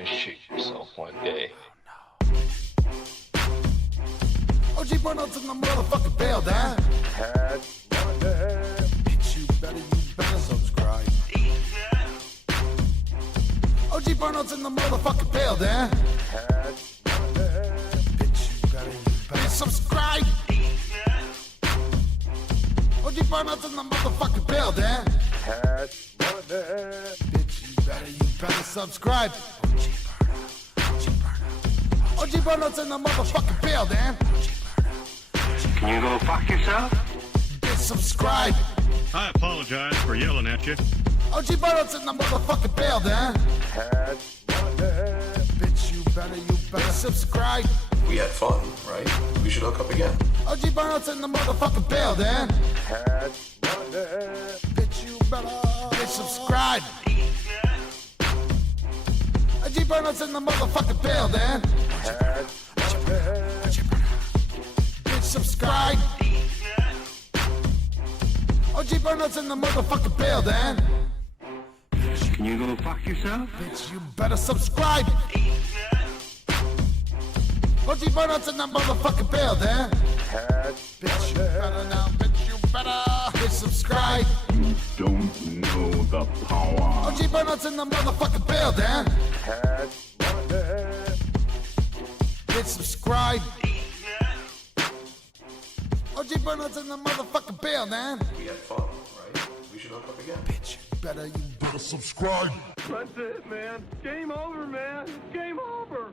gonna shoot yourself one day. OG Burnouts in the motherfucking building. That's Monday. Bitch, you better subscribe. OG Burnouts in the motherfucking building. That's Monday. Bitch, you better subscribe. OG Burnouts in the motherfucking building. That's Monday. Bitch, you better subscribe. OG Burnouts in the motherfucking building. Can you go fuck yourself? Bitch, subscribe. I apologize for yelling at you. OG Burnouts in the motherfucking building. That's Monday. Bitch, you better subscribe. We had fun, right? We should hook up again. OG Burnouts in the motherfucking building. That's Monday. Bitch, you better subscribe. OG Burnouts in the motherfucking building. That's Monday. Bitch, subscribe. OG Burnouts in the motherfucking building. Can you go fuck yourself? Bitch, you better subscribe. OG Burnouts in the motherfucking building. That's Bitch, you better now. Bitch, you better. Bitch, subscribe. You don't know the power. OG Burnouts in the motherfucking building. That's Monday. Bitch, subscribe. OG Burnouts in the motherfucking building. We had fun, right? We should hook up again. Bitch, you better subscribe. That's it, man. Game over, man. Game over.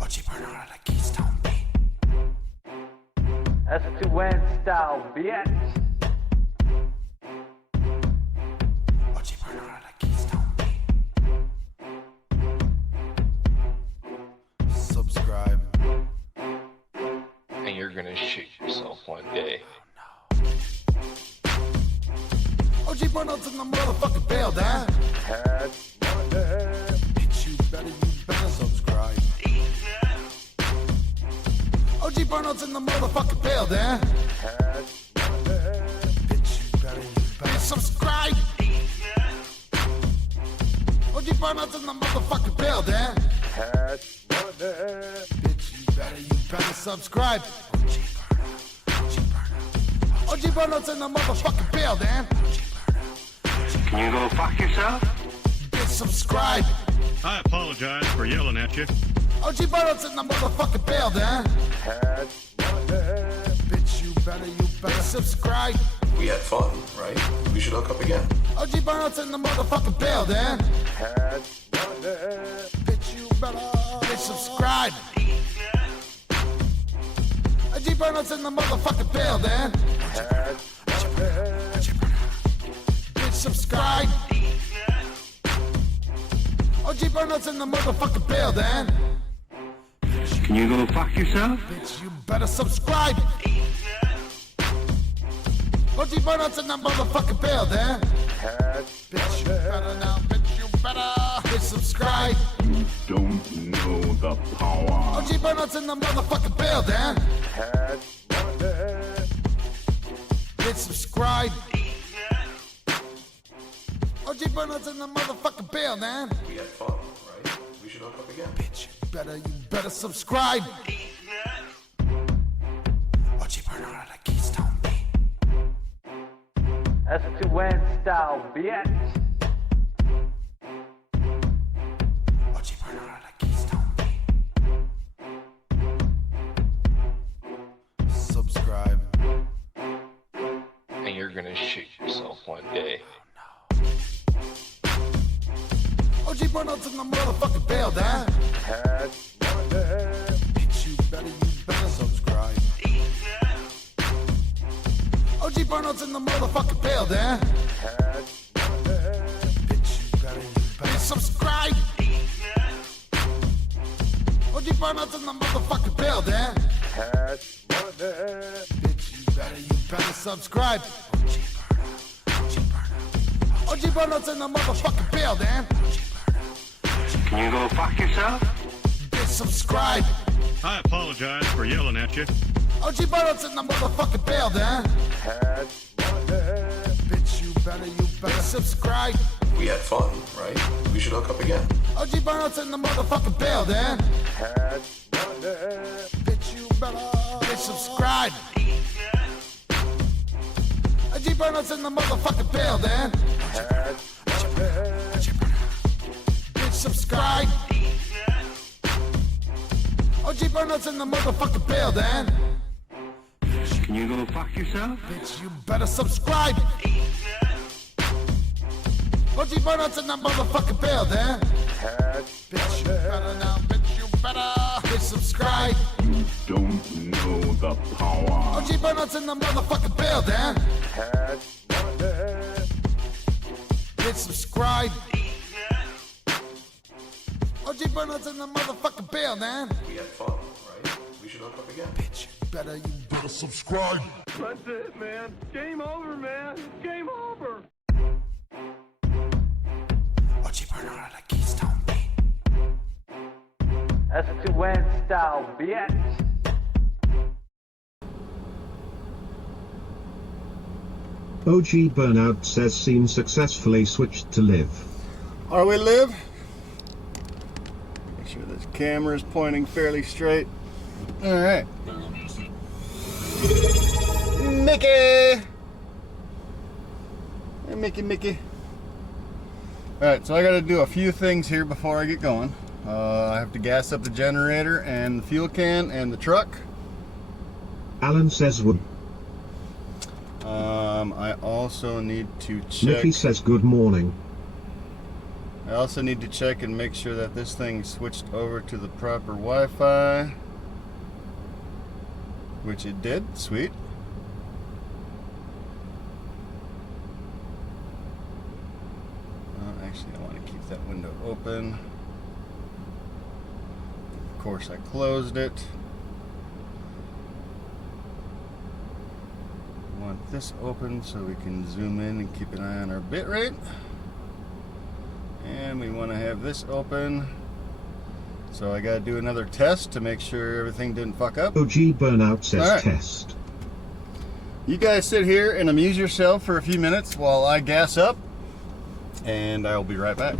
OG Burnout on the Keystone beat. That's to win style, bitch. OG Burnout on the Keystone beat. Subscribe. And you're gonna shoot yourself one day. OG Burnouts in the motherfucking building. That's Monday. Bitch, you better subscribe. OG Burnouts in the motherfucking building. That's Monday. Bitch, you better subscribe. OG Burnouts in the motherfucking building. That's Monday. Bitch, you better subscribe. OG Burnouts in the motherfucking building. Can you go fuck yourself? Bitch, subscribe. I apologize for yelling at you. OG Burnouts in the motherfucking building. That's Monday. Bitch, you better subscribe. We had fun, right? We should hook up again. OG Burnouts in the motherfucking building. That's Monday. Bitch, you better subscribe. OG Burnouts in the motherfucking building. That's Monday. Bitch, subscribe. OG Burnouts in the motherfucking building. Can you go fuck yourself? Bitch, you better subscribe. OG Burnouts in the motherfucking building. That's Bitch, you better now. Bitch, you better. Bitch, subscribe. You don't know the power. OG Burnouts in the motherfucking building. That's Monday. Bitch, subscribe. OG Burnouts in the motherfucking building. We had fun, right? We should hook up again. Bitch, you better subscribe. OG Burnouts on the Keystone beat. That's to win style, bitch. OG Burnouts on the Keystone beat. Subscribe. And you're gonna shoot yourself one day. OG Burnouts in the motherfucking building. That's Monday. Bitch, you better subscribe. OG Burnouts in the motherfucking building. That's Monday. Bitch, you better subscribe. OG Burnouts in the motherfucking building. That's Monday. Bitch, you better subscribe. OG Burnouts in the motherfucking building. Can you go fuck yourself? Bitch, subscribe. I apologize for yelling at you. OG Burnouts in the motherfucking building. That's Monday. Bitch, you better subscribe. We had fun, right? We should hook up again. OG Burnouts in the motherfucking building. Hash Monday. Bitch, you better bitch subscribe. OG Burnouts in the motherfucking building. Hash Monday. Bitch, subscribe. OG Burnouts in the motherfucking building. Can you go fuck yourself? Bitch, you better subscribe. OG Burnouts in the motherfucking building. Hash Bitch, you better now. Bitch, you better. Bitch, subscribe. You don't know the power. OG Burnouts in the motherfucking building. Hash Monday. Bitch, subscribe. OG Burnouts in the motherfucking building. We had fun, right? We should hook up again. Bitch, you better subscribe. That's it, man. Game over, man. Game over. OG Burnout on the Keystone beat. S2N style, bitch. OG Burnout says scene successfully switched to live. Are we live? Make sure this camera is pointing fairly straight. Alright. Mickey! Hey, Mickey. Alright, so I gotta do a few things here before I get going. I have to gas up the generator and the fuel can and the truck. Alan says would. I also need to check. Mickey says good morning. I also need to check and make sure that this thing switched over to the proper Wi-Fi, which it did. Sweet. Actually, I want to keep that window open. Of course, I closed it. I want this open so we can zoom in and keep an eye on our bit rate. And we want to have this open. So I got to do another test to make sure everything didn't fuck up. OG Burnout says All right. test. You guys sit here and amuse yourself for a few minutes while I gas up, and I'll be right back.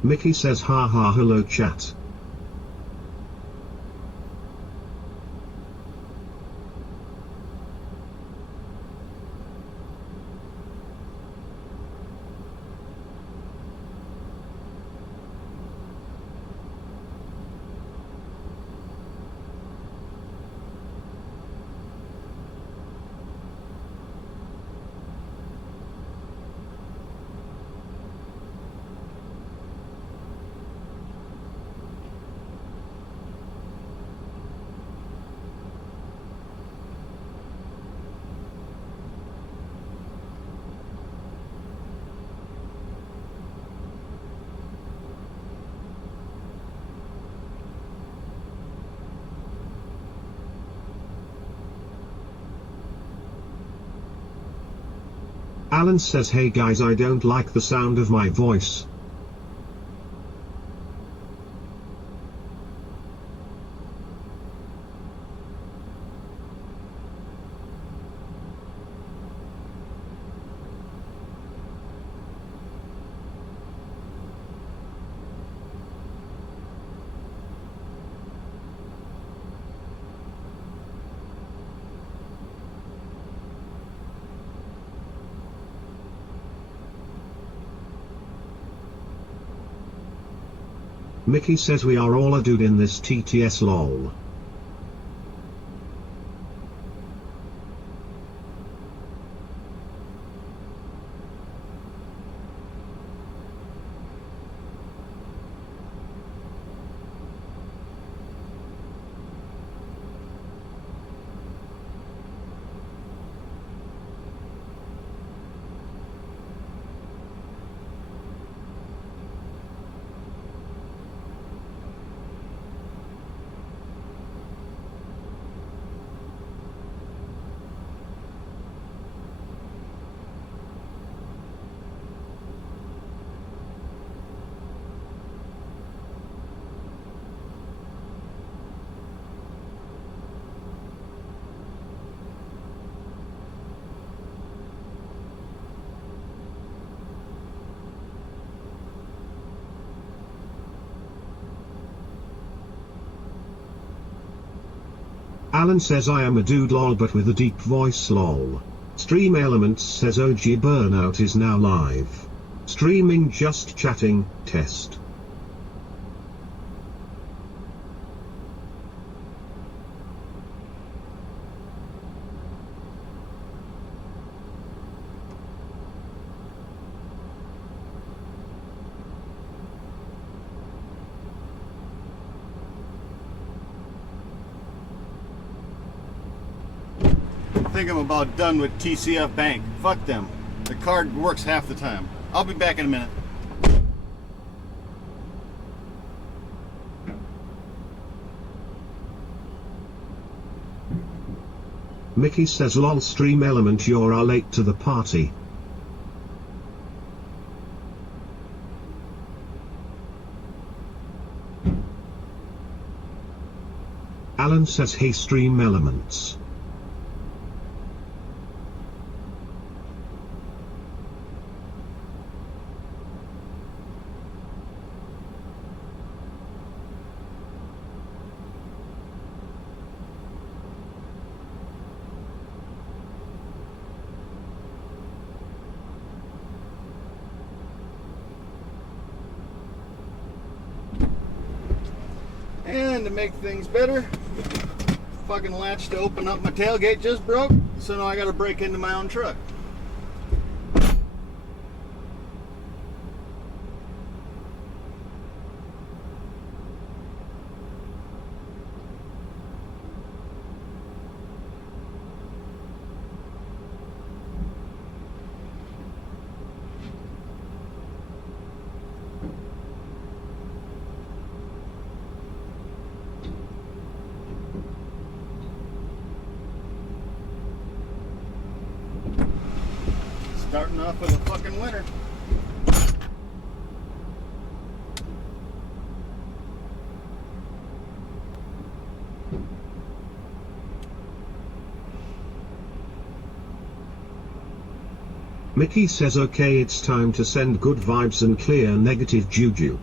Mickey says ha ha hello chat. Alan says hey guys, I don't like the sound of my voice. Mickey says we are all a dude in this TTS lol. Alan says I am a dude lol but with a deep voice lol. Stream Elements says OG Burnout is now live. Streaming just chatting, test. I think I'm about done with TCF Bank. Fuck them. The card works half the time. I'll be back in a minute. Mickey says lol Stream Element you're late to the party. Alan says hey Stream Elements. And to make things better, fucking latch to open up my tailgate just broke, so now I gotta break into my own truck. Starting off with a fucking winner. Mickey says okay it's time to send good vibes and clear negative juju.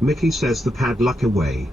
Mickey says the padlock away.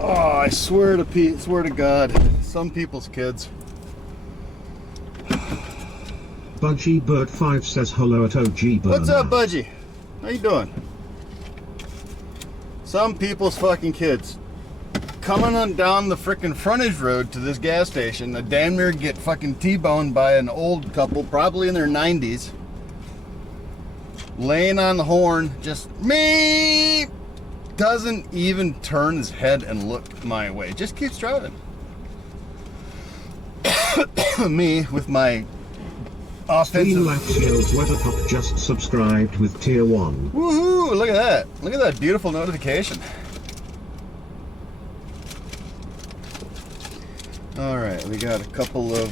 Oh, I swear to God, some people's kids. Budgie Bird 5 says hello at OG Burnout. What's up, Budgie? How you doing? Some people's fucking kids coming on down the frickin' frontage road to this gas station, a damn near get fucking T-boned by an old couple, probably in their 90s, laying on the horn, just me, doesn't even turn his head and look my way, just keeps driving. Me with my offensive. Streamlabs Weatherpop just subscribed with tier 1. Woohoo! Look at that! Look at that beautiful notification. Alright, we got a couple of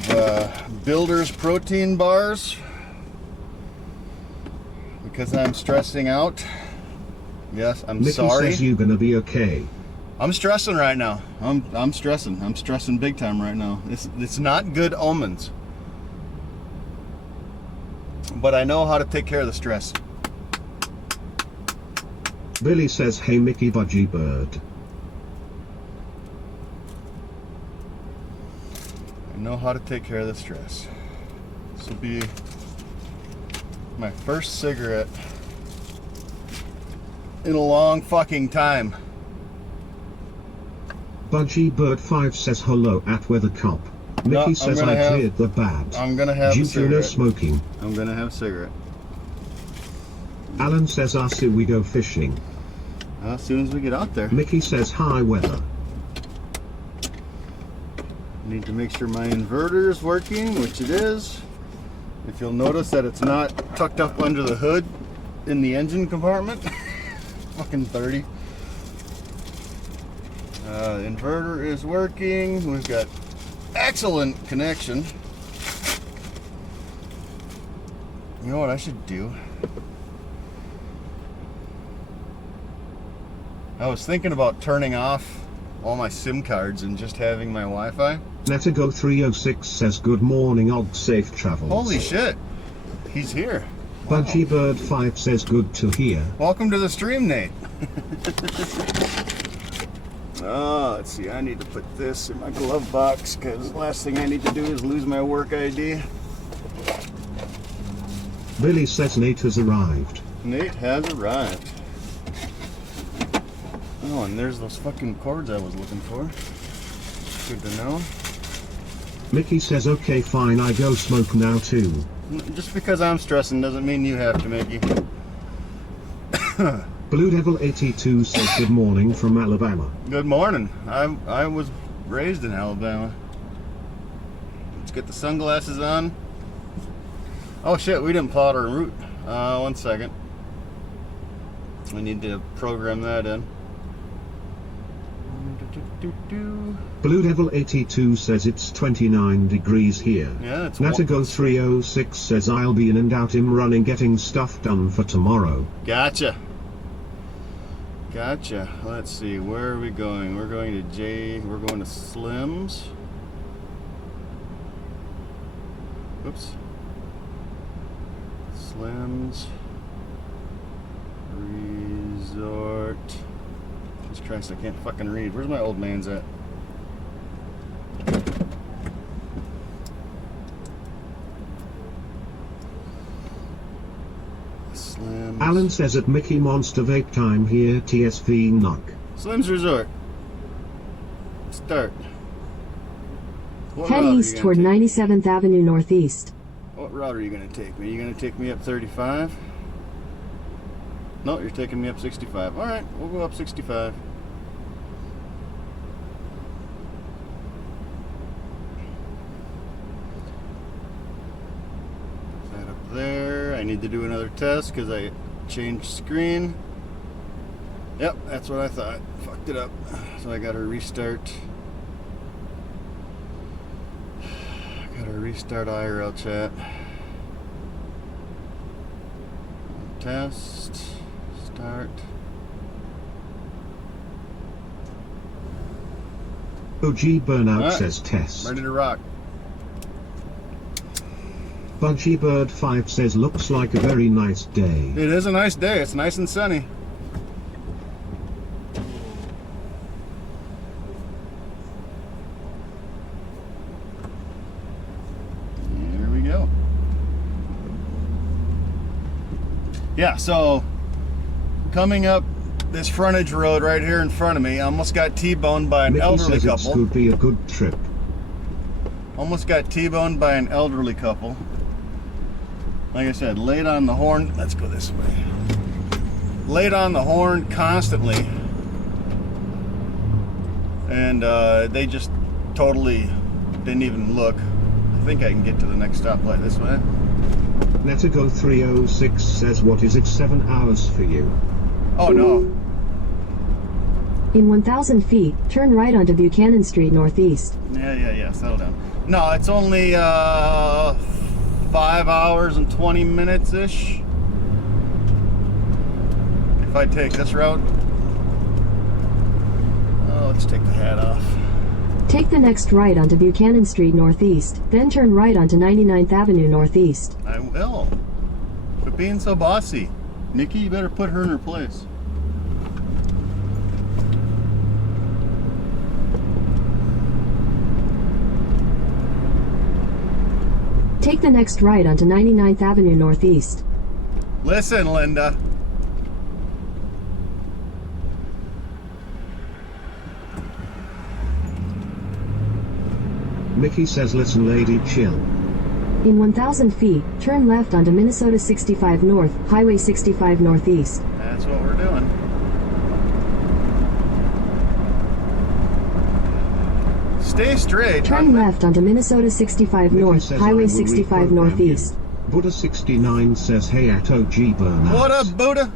Builder's protein bars because I'm stressing out. Yes, I'm Mickey sorry. says you gonna be okay. I'm stressing right now. I'm stressing. I'm stressing big time right now. It's not good omens. But I know how to take care of the stress. Billy says hey Mickey Budgie Bird. I know how to take care of the stress. This will be my first cigarette in a long fucking time. Budgie Bird 5 says hello at Weather Cop. Mickey says I cleared the bad. I'm gonna have a Due to no cigarette. smoking. I'm gonna have a cigarette. Alan says I see we go fishing. As soon as we get out there. Mickey says hi weather. Need to make sure my inverter is working, which it is. If you'll notice that it's not tucked up under the hood in the engine compartment. Fucking 30. Inverter is working. We've got excellent connection. You know what I should do? I was thinking about turning off all my SIM cards and just having my Wi-Fi. Let Go 306 says good morning Og, safe travels. Holy shit, he's here. Wow. Budgie Bird 5 says good to hear. Welcome to the stream, Nate. Let's see, I need to put this in my glove box because the last thing I need to do is lose my work ID. Billy says Nate has arrived. Nate has arrived. Oh, and there's those fucking cords I was looking for. Good to know. Mickey says okay fine, I go smoke now too. Just because I'm stressing doesn't mean you have to, Mickey. Blue Devil 82 says good morning from Alabama. Good morning. I was raised in Alabama. Let's get the sunglasses on. Oh shit, we didn't plot our route. 1 second. We need to program that in. Blue Devil 82 says it's 29 degrees here. Yeah, it's Natago 306 says I'll be in and out him running getting stuff done for tomorrow. Gotcha. Gotcha. Let's see, where are we going? We're going to we're going to Slim's. Oops. Slim's Resort. Jesus Christ, I can't fucking read. Where's my old man's at? Slim's. Alan says at Mickey Monster Vape time here TSV knock. Slim's Resort. Start. What Head route are east you toward gonna take? 97th Avenue Northeast. What route are you going to take me? Are you going to take me up 35? No, you're taking me up 65. Alright, we'll go up 65. Put that up there. I need to do another test because I changed screen. Yep, that's what I thought. Fucked it up. So I got to restart. Got to restart IRL chat. Test. Start. OG Burnout Alright, says test. ready to rock. Budgie Bird 5 says looks like a very nice day. It is a nice day. It's nice and sunny. Here we go. Yeah, so coming up this frontage road right here in front of me, I almost got T-boned by an Mickey elderly says it couple. could be a good trip. Almost got T-boned by an elderly couple. Like I said, laid on the horn. Let's go this way. Laid on the horn constantly. And they just totally didn't even look. I think I can get to the next stoplight this way. Netago 306 says what is it 7 hours for you? Oh no. In 1,000 feet, turn right onto Buchanan Street Northeast. Yeah, settle down. No, it's only 5 hours and 20 minutes-ish. If I take this route. Oh, let's take the hat off. Take the next right onto Buchanan Street Northeast, then turn right onto 99th Avenue Northeast. I will. Quit being so bossy. Nikki, you better put her in her place. Take the next right onto 99th Avenue Northeast. Listen, Linda. Mickey says listen lady chill. In 1,000 feet, turn left onto Minnesota 65 North, Highway 65 Northeast. That's what we're doing. Stay straight. Turn left onto Minnesota 65 Mickey North, says Highway I will 65 reprogram Northeast. you. Buddha 69 says hey at OG Burnout. What up, Buddha?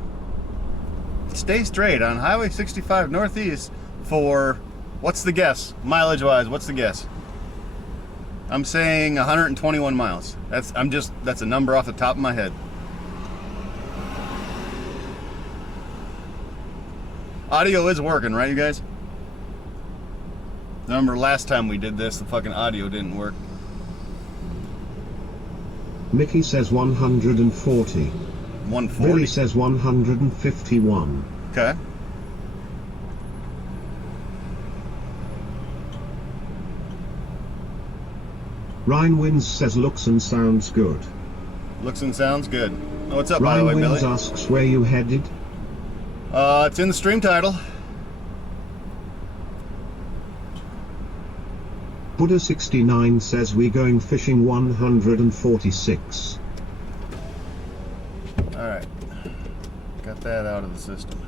Stay straight on Highway 65 Northeast for, what's the guess? Mileage-wise, what's the guess? I'm saying 121 miles. That's a number off the top of my head. Audio is working, right, you guys? Remember last time we did this, the fucking audio didn't work. Mickey says 140. 140. Billy says 151. Okay. Ryan Wins says looks and sounds good. Looks and sounds good. Oh, what's up, by the way, Ryan Wins Billy? asks where you headed. It's in the stream title. Buddha69 says we going fishing 146. Alright. Got that out of the system.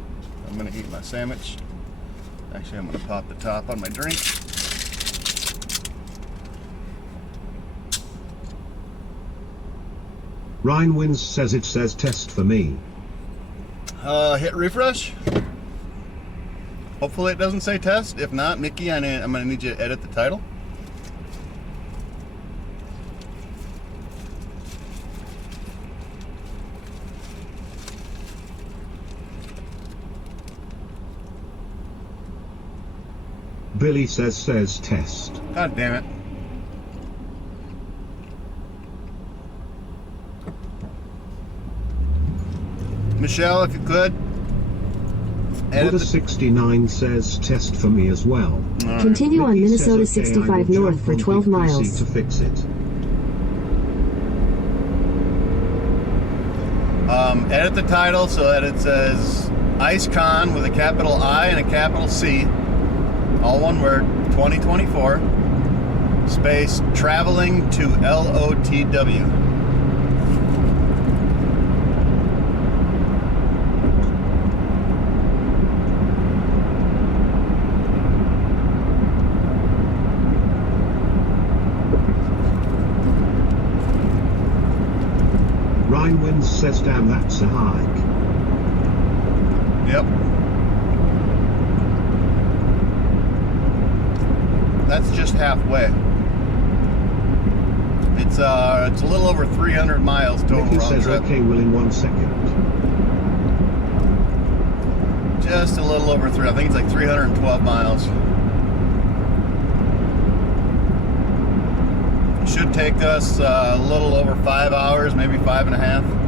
I'm gonna eat my sandwich. Actually, I'm gonna pop the top on my drink. Ryan Wins says it says test for me. Hit refresh. Hopefully it doesn't say test. If not, Mickey, I'm gonna need you to edit the title. Billy says test. God damn it. Michelle, if you could. Buddha69 says test for me as well. Right. Continue on Mickey Minnesota says, okay, 65 I will north jump for on 12 PC miles. to fix it. Edit the title so that it says IceCon with a capital I and a capital C, all one word, 2024, space traveling to LOTW. Ryan Wins says damn that's a hike. Yep. That's just halfway. It's a little over 300 miles total Mickey round says trip. okay, will in 1 second. Just a little over I think it's like 312 miles. Should take us a little over 5 hours, maybe 5.5.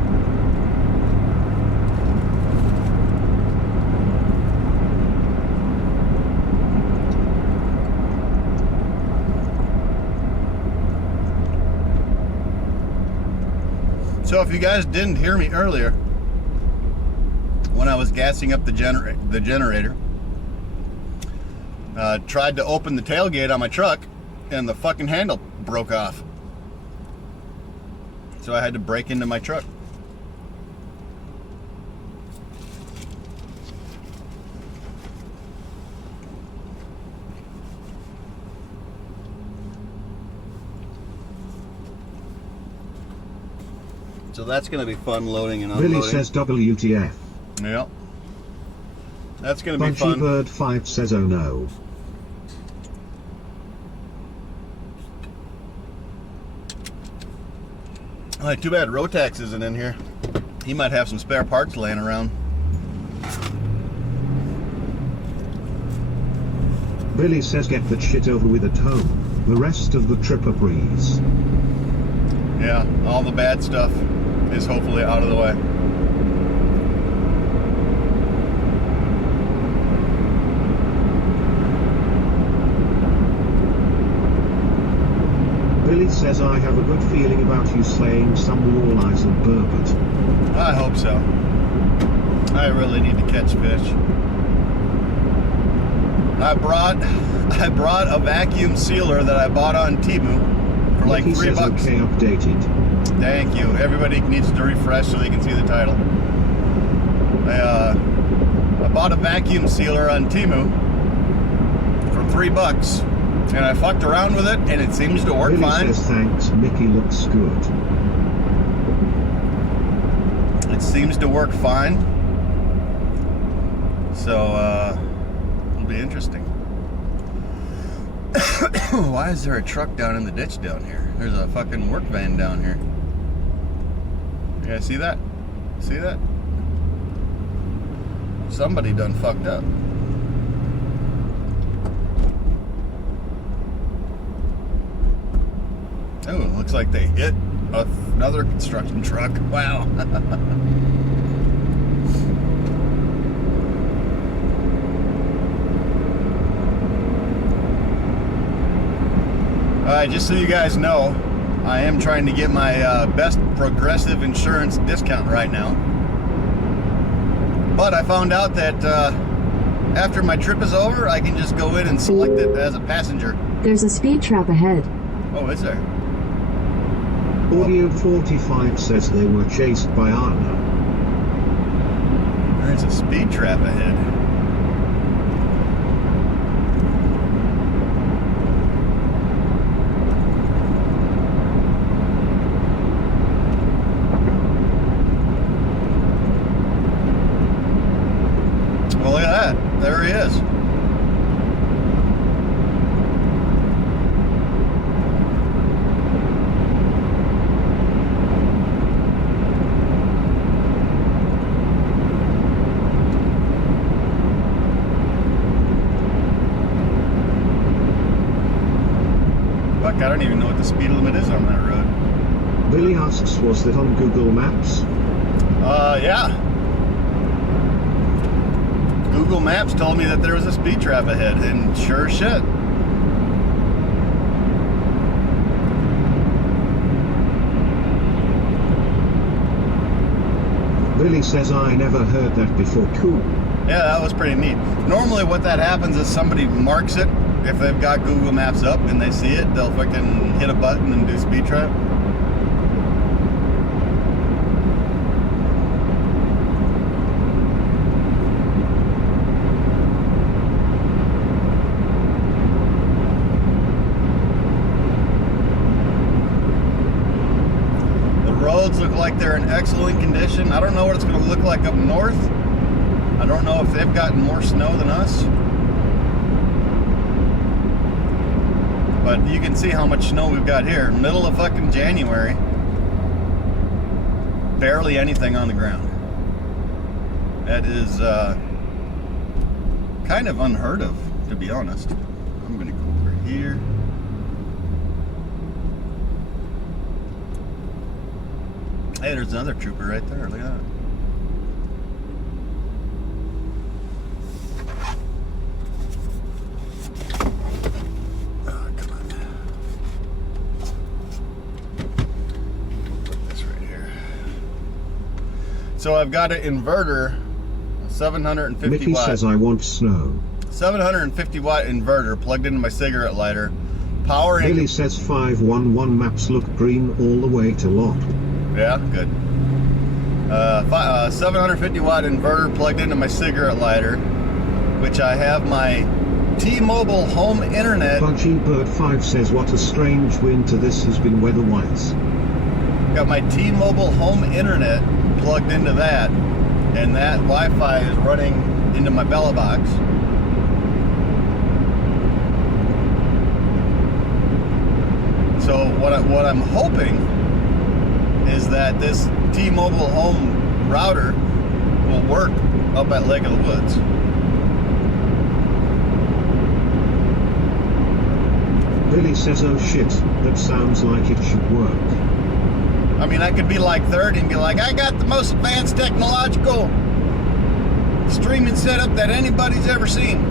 So if you guys didn't hear me earlier, when I was gassing up the generator, tried to open the tailgate on my truck, and the fucking handle broke off. So I had to break into my truck. So that's going to be fun loading and unloading. Billy says WTF. Yep. That's going to be Bunchy fun. Bird 5 says oh no. Alright, too bad Rotax isn't in here. He might have some spare parts laying around. Billy says get that shit over with at home. The rest of the trip a breeze. Yeah, all the bad stuff is hopefully out of the way. Billy says I have a good feeling about you slaying some walleyes and burbot. I hope so. I really need to catch fish. I brought a vacuum sealer that I bought on Temu for like Mickey $3. says okay, updated. Thank you. Everybody needs to refresh so they can see the title. I bought a vacuum sealer on Temu for $3. And I fucked around with it, and it seems to work Billy fine. says thanks, Mickey looks good. It seems to work fine. So, it'll be interesting. Why is there a truck down in the ditch down here? There's a fucking work van down here. You guys see that? See that? Somebody done fucked up. Oh, looks like they hit another construction truck. Wow. Alright, just so you guys know, I am trying to get my best Progressive insurance discount right now. But I found out that after my trip is over, I can just go in and select it as a passenger There's a speed trap ahead. Oh, is there? Audio 45 says they were chased by Anna. There's a speed trap ahead. Well, look at that. There he is. Fuck, I don't even know what the speed limit is on that road. Billy asks, was that on Google Maps? Yeah. Google Maps told me that there was a speed trap ahead, and sure as shit. Billy says I never heard that before. Cool. Yeah, that was pretty neat. Normally what that happens is somebody marks it. If they've got Google Maps up and they see it, they'll fucking hit a button and do speed trap. Roads look like they're in excellent condition. I don't know what it's going to look like up north. I don't know if they've gotten more snow than us. But you can see how much snow we've got here. Middle of fucking January. Barely anything on the ground. That is kind of unheard of, to be honest. I'm going to go over here. Hey, there's another trooper right there. Look at that. Oh, come on. Put this right here. So I've got an inverter, a 750 Mickey watt. says I want snow. 750 watt inverter plugged into my cigarette lighter. Powering. Billy says 511 maps look green all the way to lot. Yeah, good. 750 watt inverter plugged into my cigarette lighter, which I have my T-Mobile home internet. Budgie Bird 5 says what a strange winter this has been weather-wise. Got my T-Mobile home internet plugged into that, and that Wi-Fi is running into my Bella box. So what I'm hoping is that this T-Mobile home router will work up at Lake of the Woods. Billy says oh shit, that sounds like it should work. I mean, I could be like 30 and be like, I got the most advanced technological streaming setup that anybody's ever seen.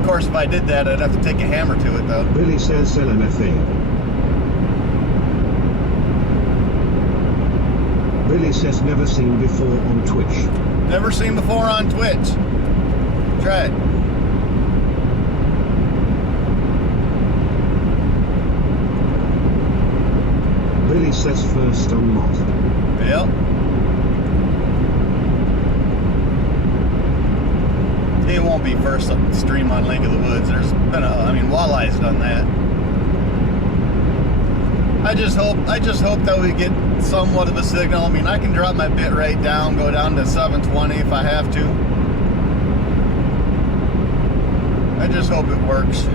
Of course, if I did that, I'd have to take a hammer to it, though. Billy says LMFA. Billy says never seen before on Twitch. Never seen before on Twitch. Try it. Billy says first on Moth. Yep. It won't be first stream on Lake of the Woods. There's been Walleye's done that. I just hope that we get somewhat of a signal. I mean, I can drop my bit rate down, go down to 720 if I have to. I just hope it works.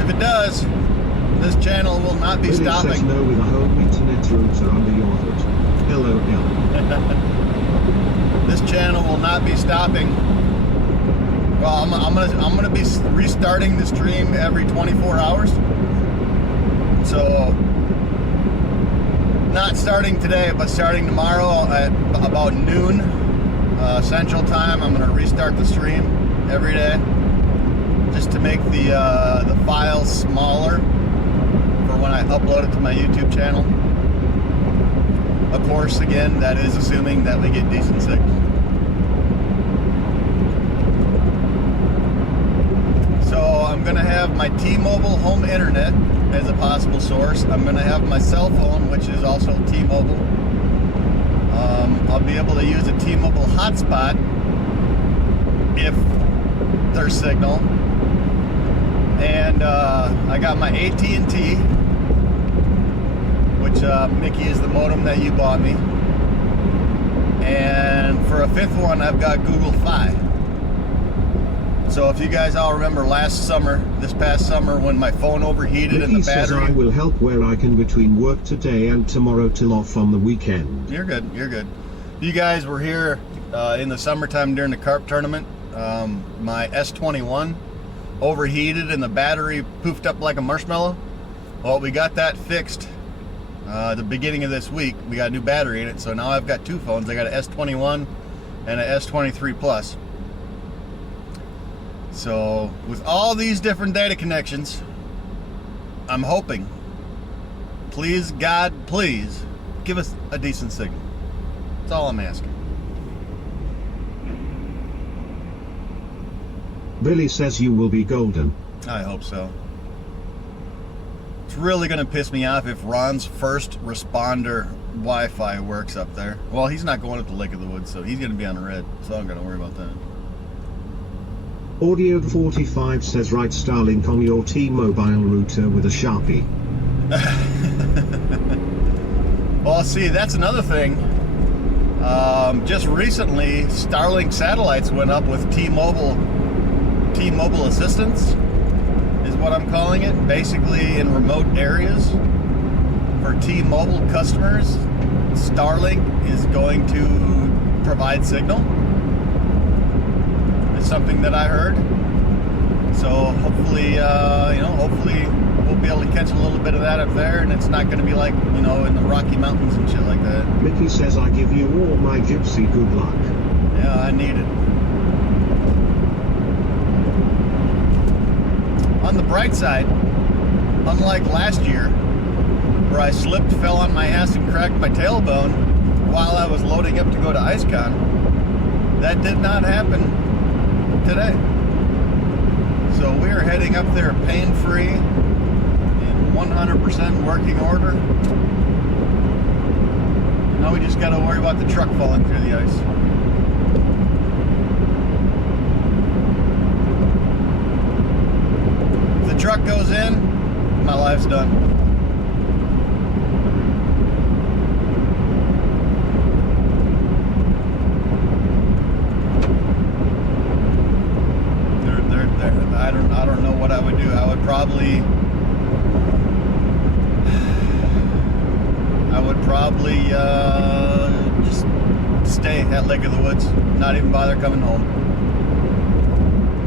If it does, this channel will not be Billy stopping. says no with a home internet router under your hood. LOL. This channel will not be stopping. Well, I'm gonna be restarting the stream every 24 hours. So, not starting today, but starting tomorrow at about noon Central Time, I'm gonna restart the stream every day, just to make the files smaller for when I upload it to my YouTube channel. Of course, again, that is assuming that we get decent signal. have my T-Mobile home internet as a possible source. I'm going to have my cell phone, which is also T-Mobile. I'll be able to use a T-Mobile hotspot if there's signal. And I got my AT&T, which Mickey is the modem that you bought me. And for a fifth one, I've got Google Fi. So if you guys all remember this past summer, when my phone overheated Mickey and the battery... says I will help where I can between work today and tomorrow till off on the weekend. You're good, you're good. You guys were here in the summertime during the carp tournament. My S21 overheated and the battery poofed up like a marshmallow. Well, we got that fixed the beginning of this week. We got a new battery in it, so now I've got two phones. I got an S21 and an S23 Plus. So with all these different data connections, I'm hoping, please God, please give us a decent signal. That's all I'm asking. Billy says you will be golden. I hope so. It's really going to piss me off if Ron's first responder Wi-Fi works up there. Well, he's not going up to Lake of the Woods, so he's going to be on red, so I'm going to worry about that. Audio 45 says write Starlink on your T-Mobile router with a Sharpie. Well, see, that's another thing. Just recently, Starlink satellites went up with T-Mobile assistance, is what I'm calling it. Basically, in remote areas for T-Mobile customers, Starlink is going to provide signal. It's something that I heard. So hopefully, hopefully we'll be able to catch a little bit of that up there, and it's not going to be like, in the Rocky Mountains and shit like that. Mickey says I give you all my gypsy good luck. Yeah, I need it. On the bright side, unlike last year, where I slipped, fell on my ass, and cracked my tailbone while I was loading up to go to IceCon, that did not happen today. So we are heading up there pain-free, in 100% working order. Now we just got to worry about the truck falling through the ice. If the truck goes in, my life's done. I don't know what I would do. I would probably just stay at Lake of the Woods, not even bother coming home,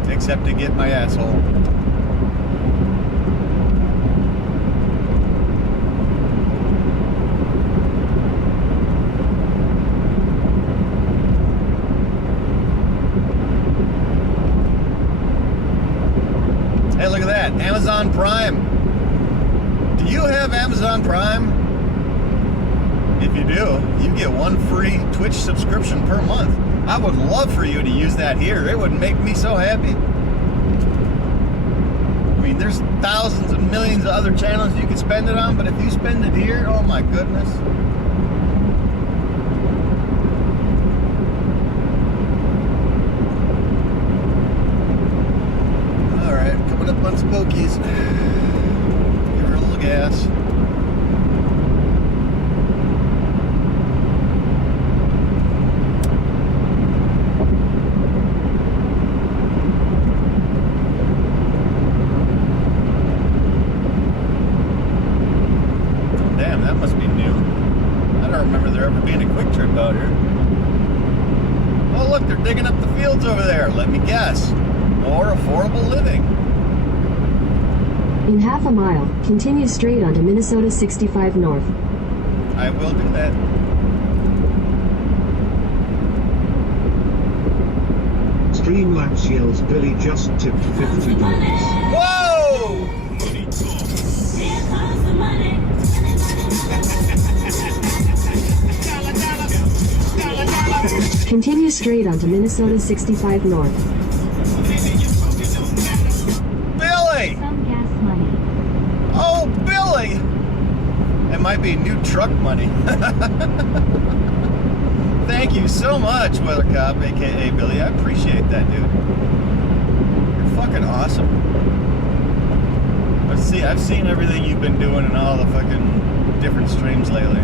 except to get my asshole. Hey, look at that. Amazon Prime. Do you have Amazon Prime? If you do, you get one free Twitch subscription per month. I would love for you to use that here. It would make me so happy. I mean, there's thousands and millions of other channels you could spend it on, but if you spend it here, oh my goodness. Coming up on Spokies. Give her a little gas. Damn, that must be new. I don't remember there ever being a quick trip out here. Oh look, they're digging up the fields over there. Let me guess. More affordable living. In half a mile, continue straight onto Minnesota 65 North. I will do that. Streamlabs yells Billy just tipped $50. Whoa! Continue straight onto Minnesota 65 North. Billy! might be new truck money. Thank you so much, Weather Cop, aka Billy. I appreciate that, dude. You're fucking awesome. I've seen everything you've been doing in all the fucking different streams lately.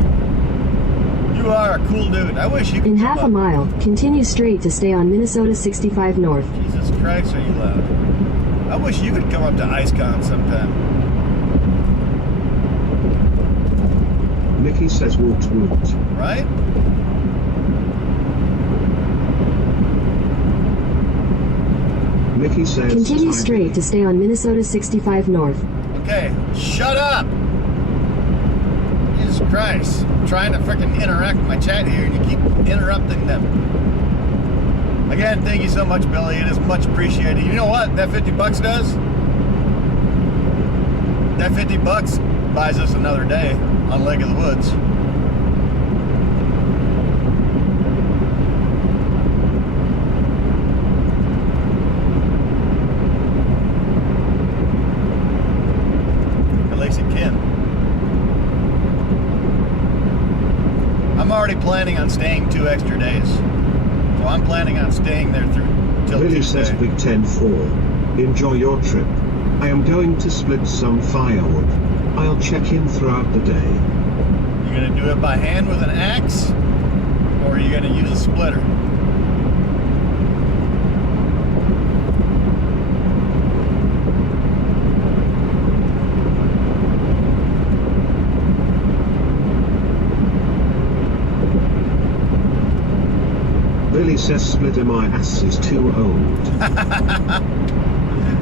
You are a cool dude. I wish you could. In half a mile, continue straight to stay on Minnesota 65 North. Jesus Christ, are you loud? I wish you could come up to IceCon sometime. Mickey says woot woot. Right? Mickey says Continue straight to stay on Minnesota 65 North. Okay, shut up! Jesus Christ. I'm trying to freaking interact with my chat here and you keep interrupting them. Again, thank you so much, Billy. It is much appreciated. You know what that 50 bucks does? That 50 bucks buys us another day on Lake of the Woods. At least it can. I'm already planning on staying 2 extra days. So I'm planning on staying there till Billy Tuesday. says Big 10-4. Enjoy your trip. I am going to split some firewood. I'll check in throughout the day. You gonna do it by hand with an axe? Or are you gonna use a splitter? Billy says splitter my ass is too old.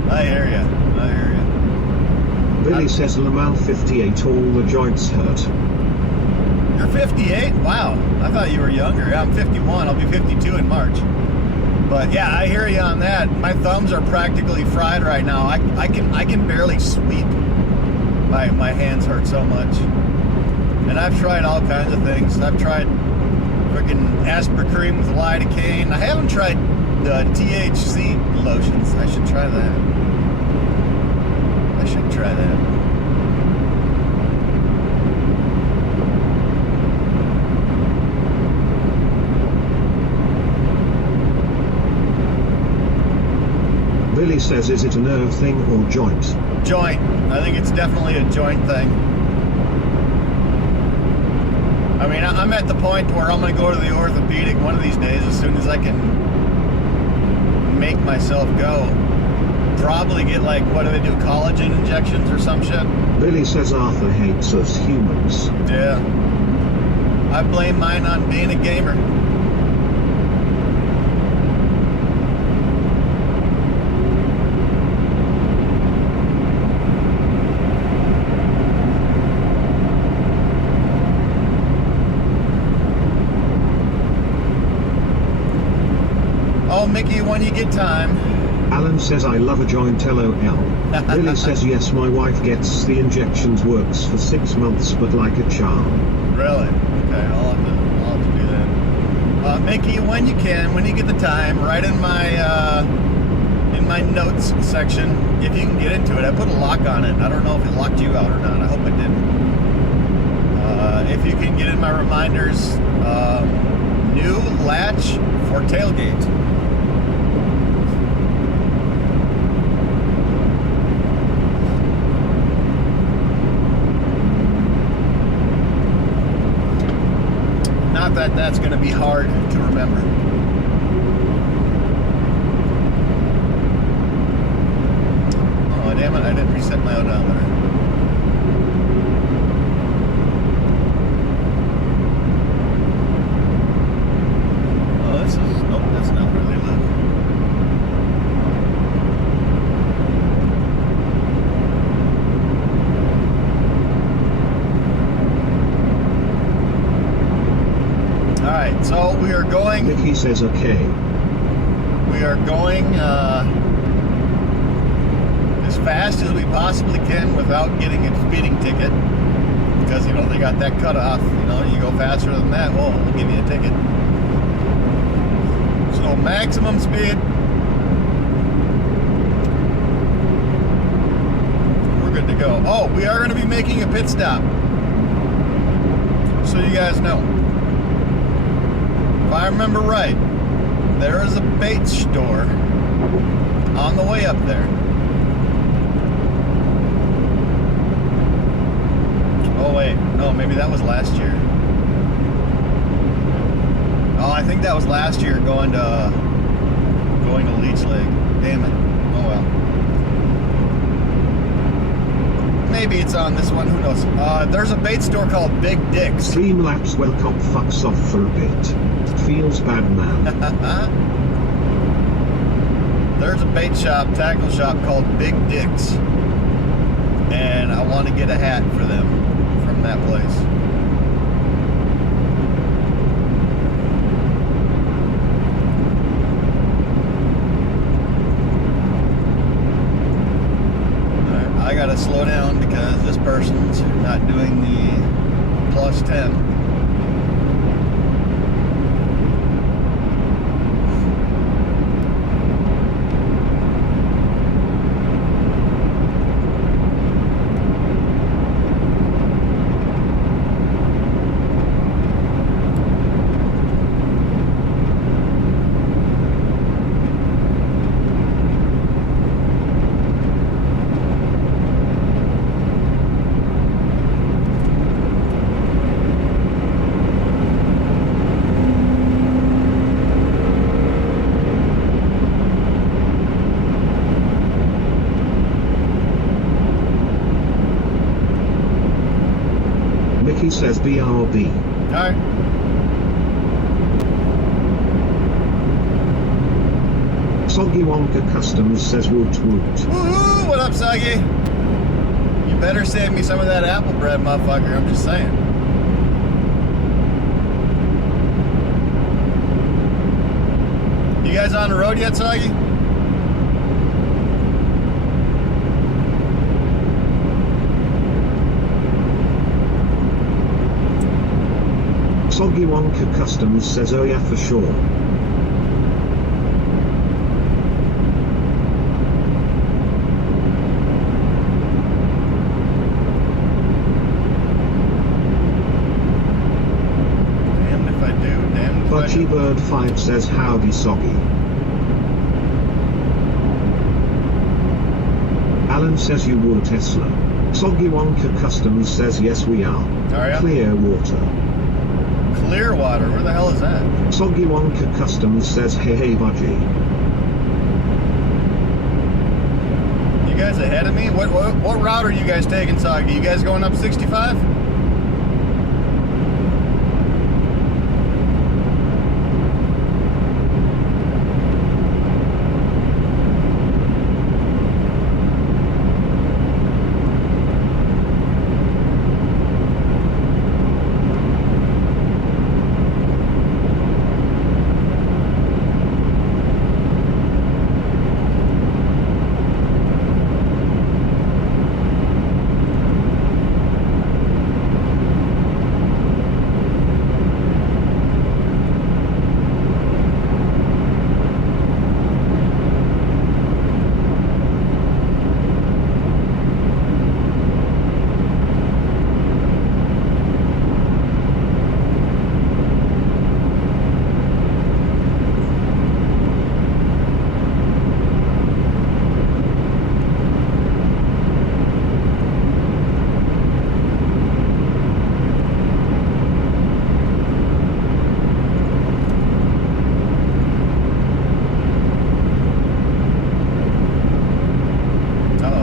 I hear ya. I hear ya. Billy says Lamal 58 all the joints hurt. You're 58? Wow. I thought you were younger. Yeah, I'm 51. I'll be 52 in March. But yeah, I hear you on that. My thumbs are practically fried right now. I can barely sweep. My hands hurt so much. And I've tried all kinds of things. I've tried freaking aspartame with lidocaine. I haven't tried the THC lotions. I should try that. I should try that. Billy says is it a nerve thing or joint? Joint. I think it's definitely a joint thing. I mean, I'm at the point where I'm going to go to the orthopedic one of these days as soon as I can make myself go. Probably get like, what do they do, collagen injections or some shit? Billy says Arthur hates us humans. Yeah. I blame mine on being a gamer. Oh, Mickey, when you get time. Alan says I love a joint LOL. Billy says yes, my wife gets the injections, works for 6 months but like a charm. Really? Okay, I'll have to do that. Mickey, when you can, when you get the time, right in my notes section, if you can get into it. I put a lock on it. I don't know if it locked you out or not. I hope it didn't. If you can get in my reminders, new latch for tailgate. Not that that's going to be hard to remember. Oh, damn it, I didn't reset my odometer. Oh, this is, nope, that's not really low. Alright, so we are going... Mickey says okay. We are going as fast as we possibly can without getting a speeding ticket. Because, you know, they got that cutoff. You know, you go faster than that, well, we'll give you a ticket. So, maximum speed. We're good to go. Oh, we are going to be making a pit stop. just so you guys know, if I remember right, there is a bait store on the way up there. Oh wait, no, maybe that was last year. Oh, I think that was last year going to Leech Lake. Damn it. Oh well. Maybe it's on this one, who knows. There's a bait store called Big Dick's. Streamlabs well cop fucks off for a bit. Feels bad man. There's a bait shop, tackle shop called Big Dick's. And I want to get a hat for them from that place. I gotta slow down because this person's not doing the plus 10. Mickey says BRB. Alright. Soggy Wonka Customs says woot woot. Woohoo! What up, Soggy? You better save me some of that apple bread, motherfucker. I'm just saying. You guys on the road yet, Soggy? Soggy Wonka Customs says oh yeah for sure. Damned if I do, damned if I Budgie do. Bird 5 says howdy Soggy. Alan says you would Tesla. Soggy Wonka Customs says yes we are. Are ya? Clear water. Clearwater, where the hell is that? Soggy Wonka Customs says hey hey Budgie. You guys ahead of me? What route are you guys taking, Soggy? You guys going up 65?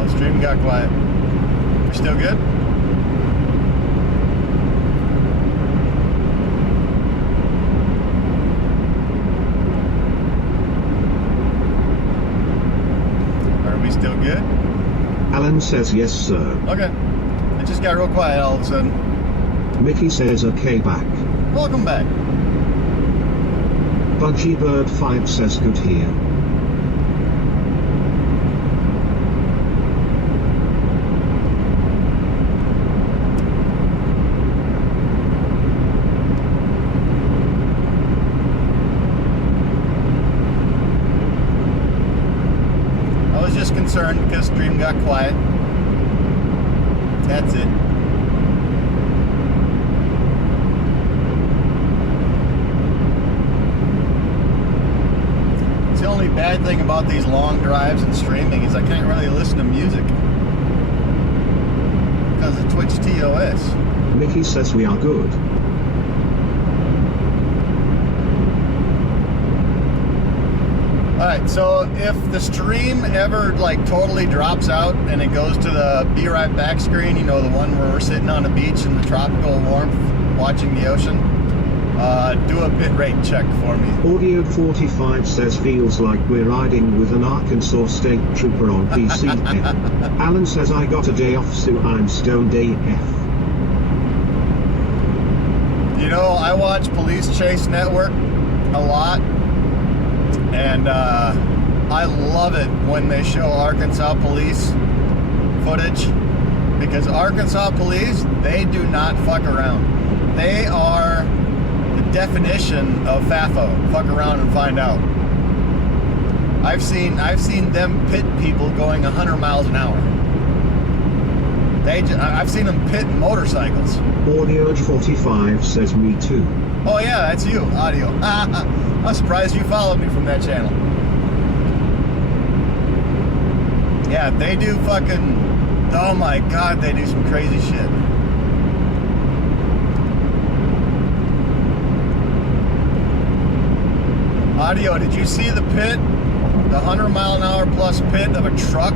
Stream got quiet. We're still good? Are we still good? Alan says yes sir. Okay. It just got real quiet all of a sudden. Mickey says okay back. Welcome back. Budgie Bird 5 says good here. I was just concerned because stream got quiet. That's it. bad thing about these long drives and streaming is I can't really listen to music because of Twitch TOS. Mickey says we are good. Alright, so if the stream ever like totally drops out and it goes to the be right back screen, you know, the one where we're sitting on a beach in the tropical warmth watching the ocean, do a bitrate check for me. Audio 45 says feels like we're riding with an Arkansas State Trooper on PCF. Alan says I got a day off so I'm stoned AF. You know, I watch Police Chase Network a lot, and I love it when they show Arkansas police footage, because Arkansas police, they do not fuck around. They are the definition of FAFO, fuck around and find out. I've seen them pit people going 100 miles an hour. I've seen them pit motorcycles. Audio 45 says me too. Oh yeah, that's you, Audio. I'm surprised you followed me from that channel. Yeah, they do fucking, oh my god, they do some crazy shit. Audio, did you see the pit? The 100-mile-an-hour plus pit of a truck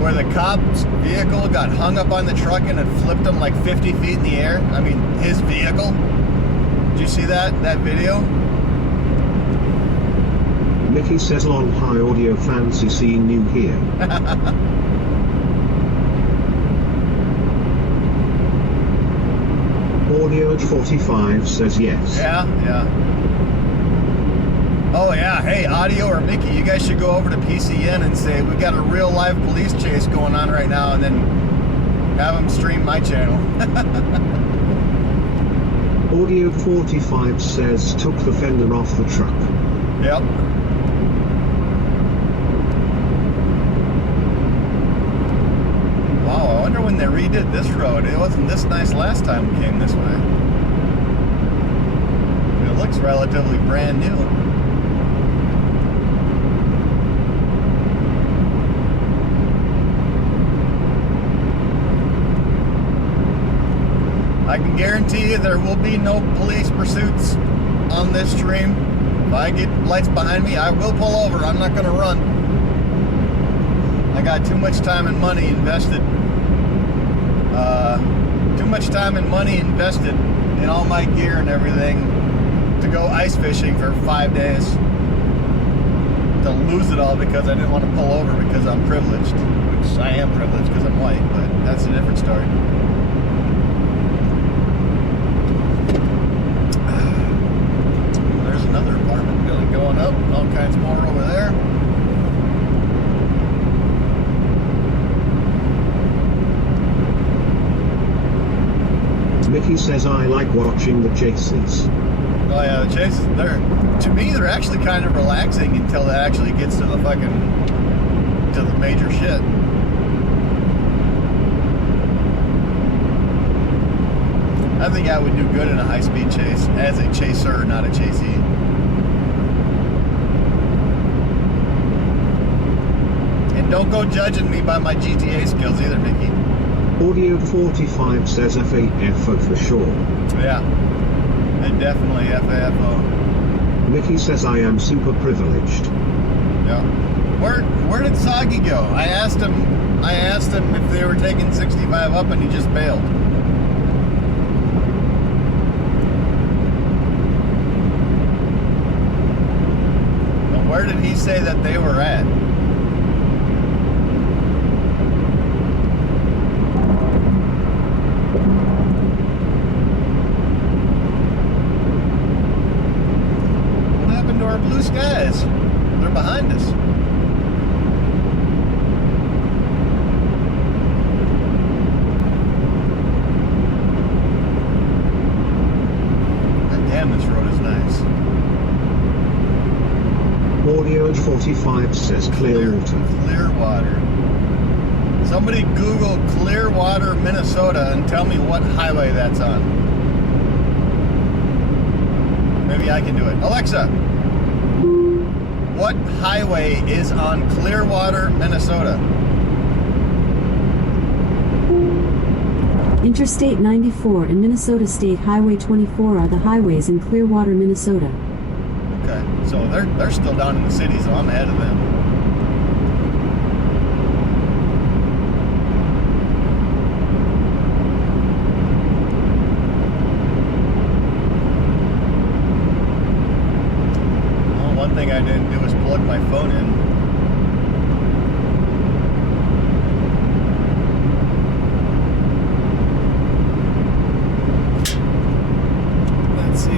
where the cop's vehicle got hung up on the truck and it flipped him like 50 feet in the air? I mean, his vehicle. Did you see that video? Mickey says long hi audio fancy seeing you here. Audio 45 says yes. Yeah. Oh yeah, hey, Audio or Mickey, you guys should go over to PCN and say, we got a real live police chase going on right now, and then have them stream my channel. Audio 45 says took the fender off the truck. Yep. Wow, I wonder when they redid this road. It wasn't this nice last time we came this way. It looks relatively brand new. I can guarantee you there will be no police pursuits on this stream. If I get lights behind me, I will pull over. I'm not going to run. I got too much time and money invested. In all my gear and everything to go ice fishing for 5 days. To lose it all because I didn't want to pull over because I'm privileged. Which I am privileged because I'm white, but that's a different story. There's another apartment building going up. All kinds more over there. Mickey says I like watching the chases. Oh yeah, the chases, to me, they're actually kind of relaxing until it actually gets to the major shit. I think I would do good in a high-speed chase as a chaser, not a chasee. And don't go judging me by my GTA skills either, Mickey. Audio 45 says FAFO for sure. Yeah, and definitely FAFO. Mickey says I am super privileged. Yeah. Where did Soggy go? I asked him if they were taking 65 up and he just bailed. Well, where did he say that they were at? Our blue skies. They're behind us. God damn, this road is nice. Audio 45 says Clearwater. Clearwater. Somebody Google Clearwater, Minnesota and tell me what highway that's on. Maybe I can do it. Alexa, what highway is on Clearwater, Minnesota? Interstate 94 and Minnesota State Highway 24 are the highways in Clearwater, Minnesota. Okay, so they're still down in the city, so I'm ahead of them. Well, one thing I didn't do is plug my phone in.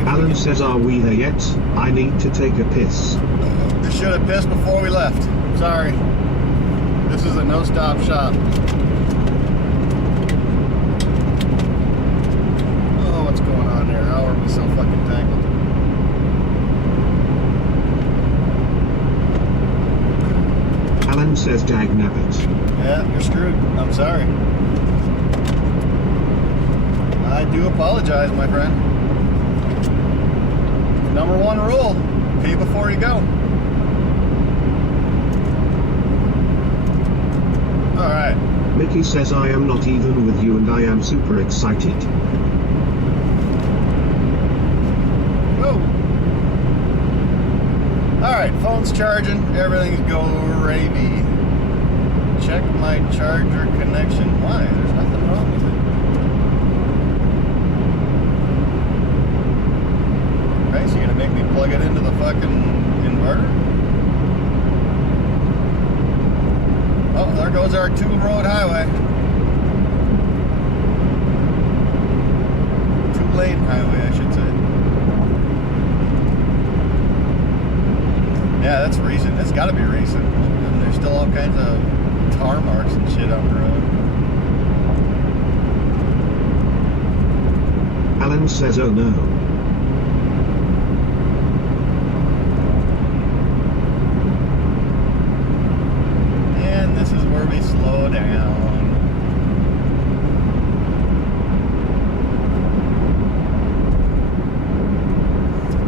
Alan says, are we there yet? I need to take a piss. We should have pissed before we left. Sorry. This is a no-stop shop. Oh, what's going on there? How are we so fucking tangled? Alan says, dag nabbit. Yeah, you're screwed. I'm sorry. I do apologize, my friend. Number one rule, pay before you go. All right. Mickey says, I am not even with you and I am super excited. Whoa. All right, phone's charging. Everything's gravy. Check my charger connection. Why? There's nothing wrong with it. Okay, so you're gonna make me plug it into the fucking inverter? Oh, there goes our two-road highway. Two-lane highway, I should say. Yeah, that's recent. It's gotta be recent. And there's still all kinds of tar marks and shit on the road. Alan says, oh no. This is where we slow down.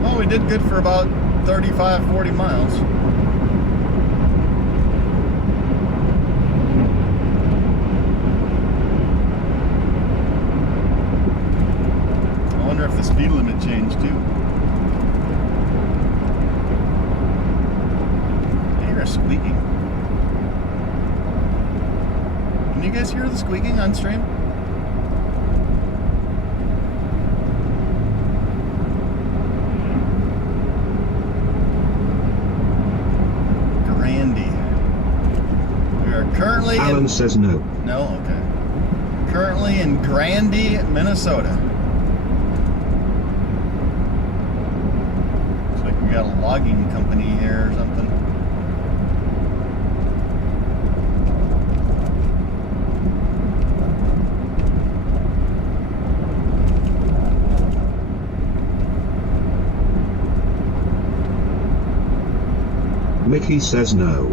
Well, we did good for about 35, 40 miles. I wonder if the speed limit changed too. I hear a squeaking. Can you guys hear the squeaking on stream? Grandy. We are currently Alan says no. No? Okay. Currently in Grandy, Minnesota. Looks like we got a logging company here or something. Mickey says no.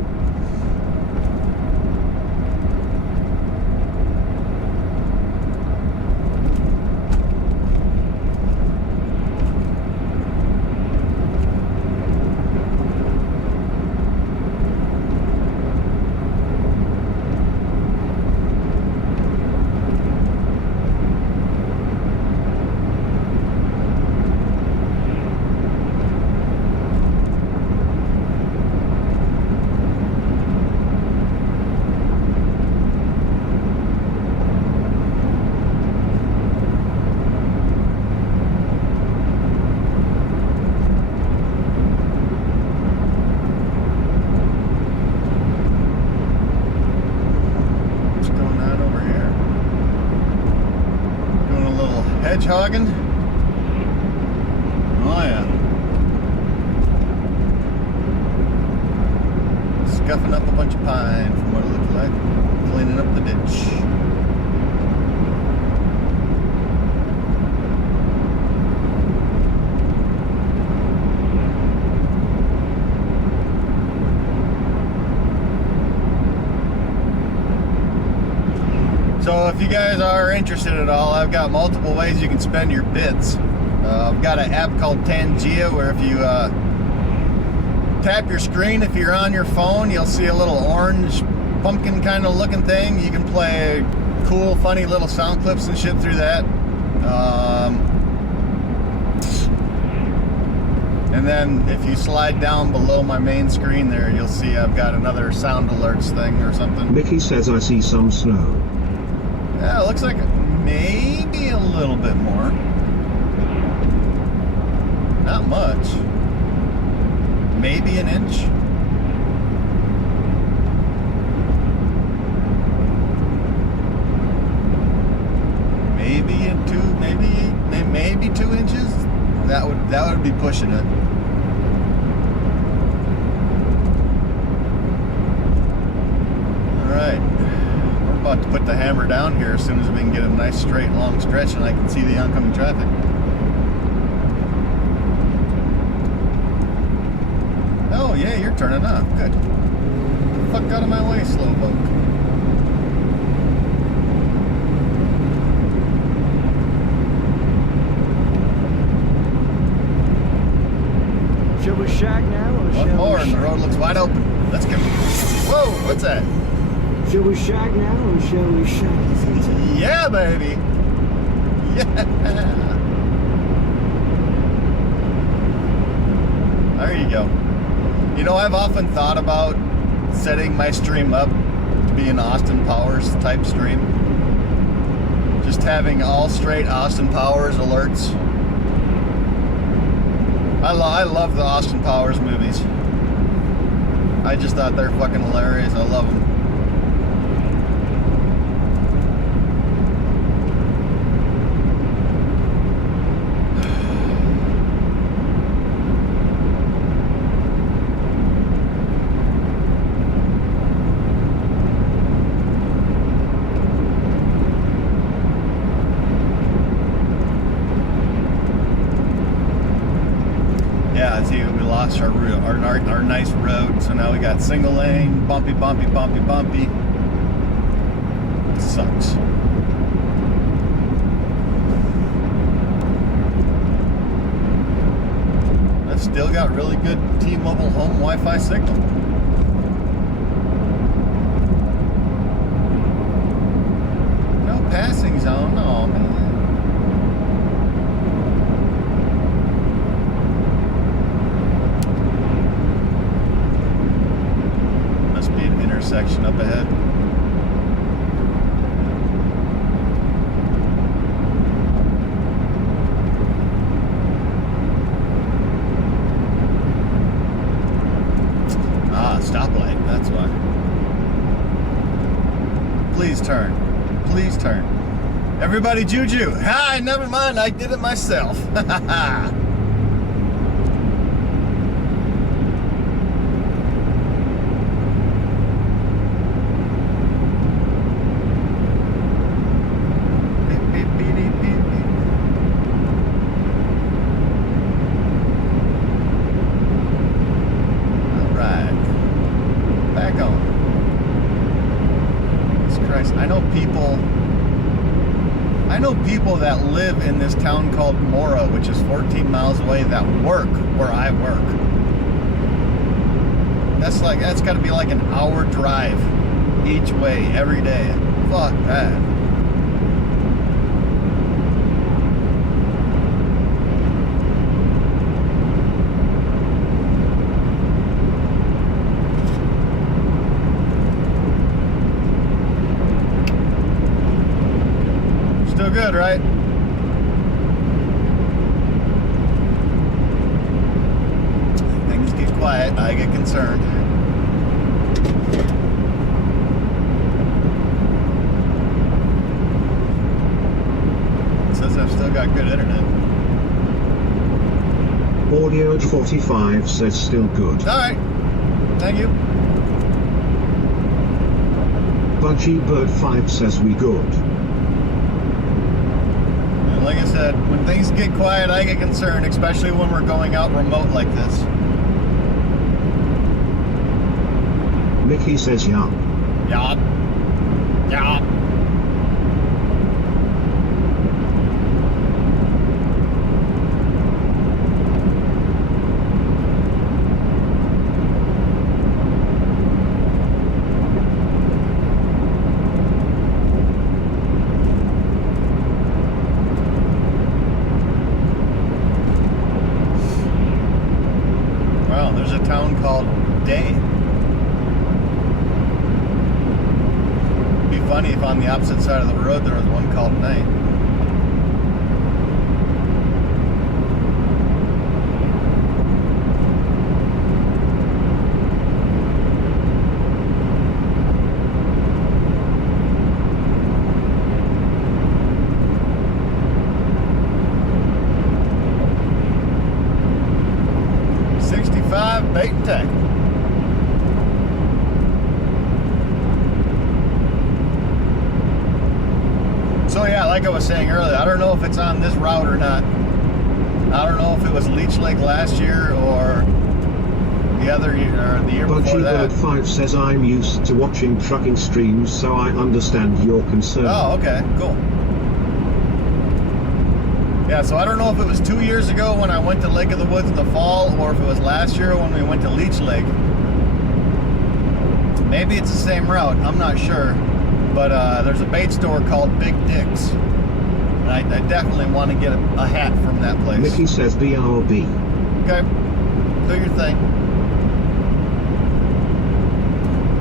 Hedgehogging? Oh yeah. Scuffing up a bunch of pine from what it looks like. Cleaning up the ditch. So if you guys are interested at all, I've got multiple ways you can spend your bits. I've got an app called Tangia where if you tap your screen. If you're on your phone, you'll see a little orange pumpkin kind of looking thing. You can play cool, funny little sound clips and shit through that. And then if you slide down below my main screen there, you'll see I've got another sound alerts thing or something. Mickey says I see some snow. Yeah, it looks like maybe a little bit more. Not much. Maybe an inch. Maybe 2 inches. That would be pushing it. All right, we're about to put the hammer down here as soon as we can get a nice straight long stretch and I can see the oncoming traffic. Oh yeah, you're turning off. Good. Get the fuck out of my way, slow boat. Shall we shag now or One shall more we and the shag? road looks wide open. Let's get. Whoa, what's that? Shall we shag now or shall we shag? Yeah, baby. Yeah. There you go. You know, I've often thought about setting my stream up to be an Austin Powers type stream. Just having all straight Austin Powers alerts. I love the Austin Powers movies. I just thought they're fucking hilarious. I love them. Yeah, see, we lost our nice road, so now we got single lane, bumpy. It sucks. I've still got really good T-Mobile home Wi-Fi signal. No passing zone, oh man. Section up ahead. Ah, stoplight, that's why. Please turn. Please turn. Everybody juju. Hi, never mind, I did it myself. Ha ha ha. People that live in this town called Mora, which is 14 miles away, that work where I work. That's got to be like an hour drive each way every day. Fuck that. Still good, right? Things get quiet, I get concerned. It says I've still got good internet. Audio 45 says still good. Alright. Thank you. Budgie Bird 5 says we good. Like I said, when things get quiet, I get concerned, especially when we're going out remote like this. Mickey says yup. Yup. Yup. funny if on the opposite side of the road there was one called night. Bait and tackle. So yeah, like I was saying earlier, I don't know if it's on this route or not. I don't know if it was Leech Lake last year or the other year or the year before that. Budgie Bird 5 says I'm used to watching trucking streams, so I understand your concern. Oh, okay, cool. Yeah, so I don't know if it was 2 years ago when I went to Lake of the Woods in the fall, or if it was last year when we went to Leech Lake. Maybe it's the same route, I'm not sure. But there's a bait store called Big Dick's. And I definitely want to get a hat from that place. Mickey says BRB. Okay, do your thing.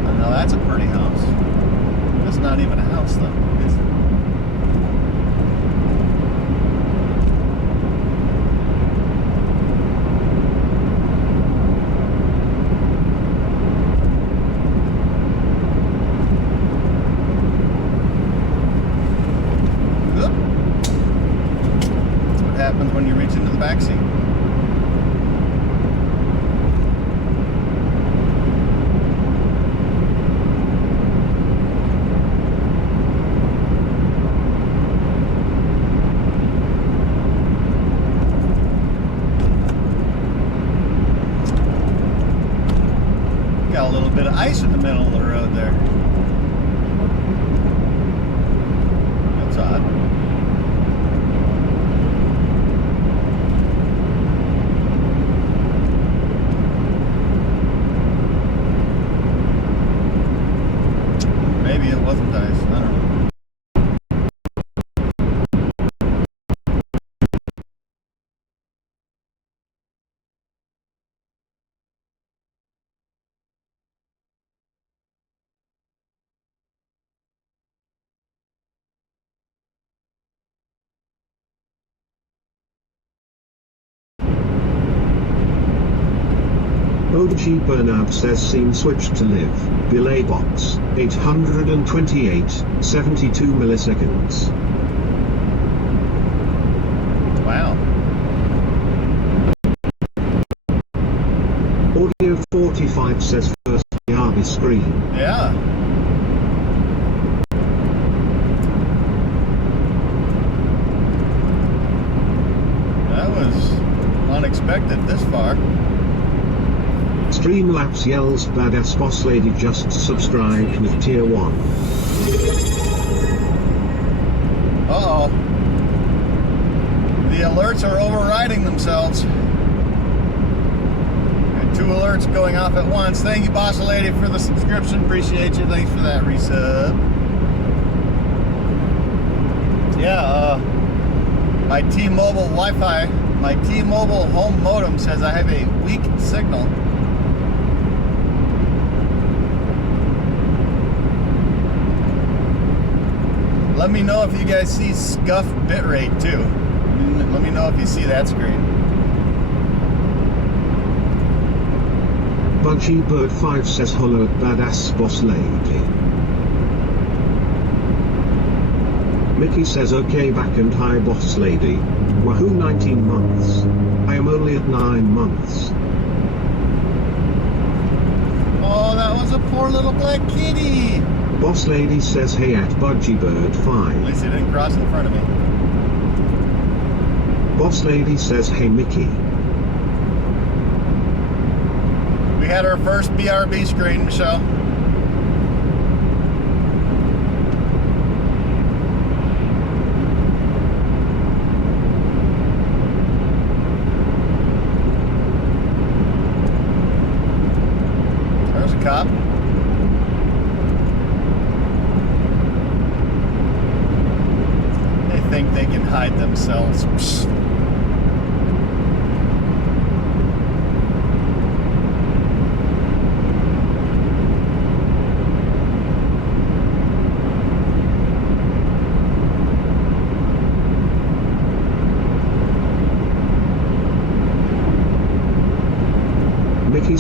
Oh, no, that's a pretty house. That's not even a house, though. When you reach into the back seat. Got a little bit of ice in the middle of the road there. That's odd. Maybe it wasn't ice. I don't know. OG Bernard says scene switched to live. Belay box 828 72 milliseconds. Wow. Audio 45 says first Arby screen. Yeah. That was unexpected this far. Streamlabs yells badass boss lady just subscribed with tier 1. Uh-oh. The alerts are overriding themselves. Got 2 alerts going off at once. Thank you, boss lady, for the subscription. Appreciate you. Thanks for that resub. Yeah, my T-Mobile Wi-Fi, my T-Mobile home modem says I have a weak signal. Let me know if you guys see scuff bitrate too. Let me know if you see that screen. Budgie Bird 5 says hello badass boss lady. Mickey says okay back and hi boss lady. Wahoo 19 months. I am only at 9 months. Oh, that was a poor little black kitty. Boss lady says hey at Budgie Bird 5. At least he didn't cross in front of me. Boss lady says hey Mickey. We had our first BRB screen, Michelle. There's a cop. They think they can hide themselves. Psst.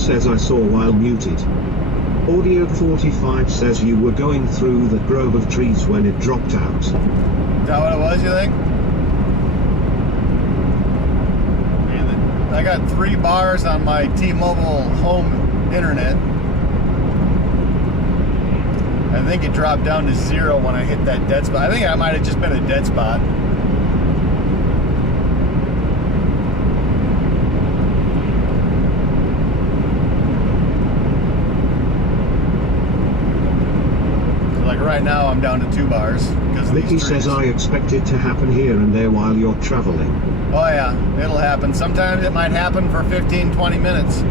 says I saw while muted. Audio 45 says you were going through the grove of trees when it dropped out. Is that what it was, you think? I got 3 bars on my T-Mobile home internet. I think it dropped down to 0 when I hit that dead spot. I think I might have just been a dead spot. So like right now I'm down to 2 bars. Mickey says I expect it to happen here and there while you're traveling. Oh yeah, it'll happen. Sometimes it might happen for 15, 20 minutes.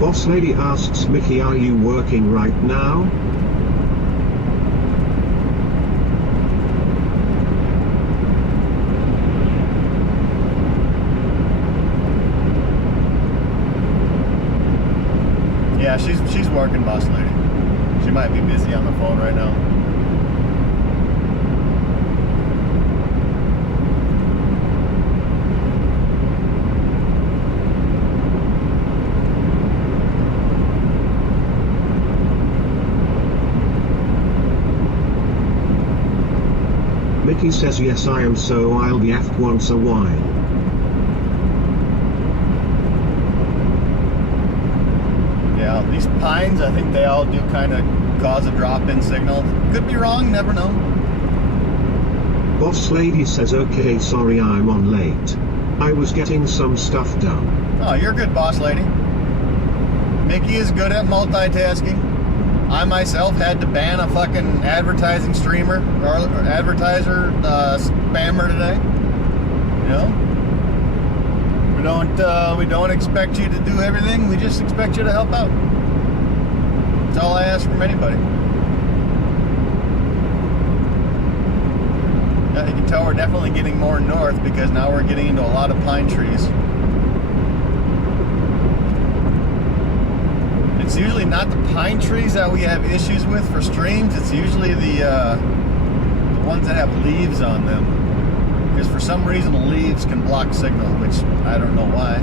Boss Lady asks Mickey, are you working right now? Yeah, she's working, Boss Lady. She might be busy on the phone right now. Mickey says yes I am, so I'll be aft once a while. Yeah, these pines, I think they all do kind of cause a drop-in signal. Could be wrong, never know. Boss Lady says okay, sorry I'm on late. I was getting some stuff done. Oh, you're good, Boss Lady. Mickey is good at multitasking. I myself had to ban a fucking advertising streamer or advertiser spammer today. You know, we don't expect you to do everything. We just expect you to help out. That's all I ask from anybody. Yeah, you can tell we're definitely getting more north because now we're getting into a lot of pine trees. It's usually not the pine trees that we have issues with for streams. It's usually the ones that have leaves on them. Because for some reason the leaves can block signal, which I don't know why.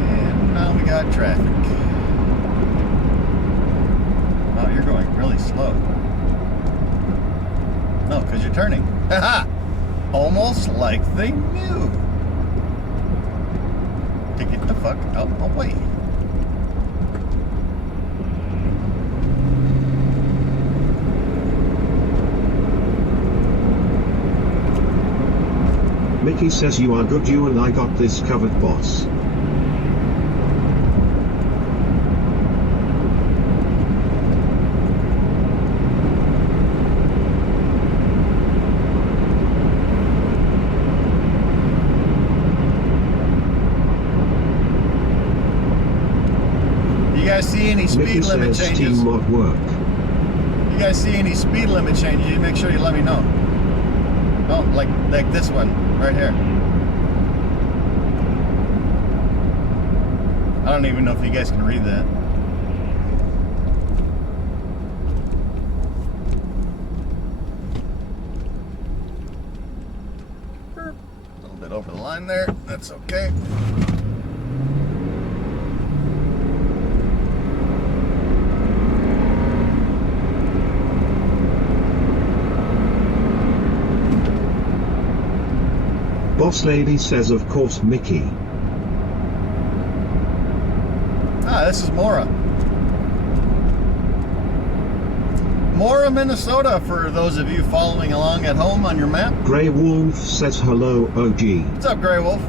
And now we got traffic. Wow, you're going really slow. No, because you're turning. Haha! Almost like they knew. To get the fuck out of my way. Mickey says you are good, you and I got this covered, boss. You guys see any speed Mickey limit says changes? teamwork work. You guys see any speed limit changes? You make sure you let me know. Oh, like this one right here. I don't even know if you guys can read that. A little bit over the line there. That's okay. Boss Lady says of course Mickey. Ah, this is Mora. Mora, Minnesota, for those of you following along at home on your map. Grey Wolf says hello OG. What's up, Grey Wolf?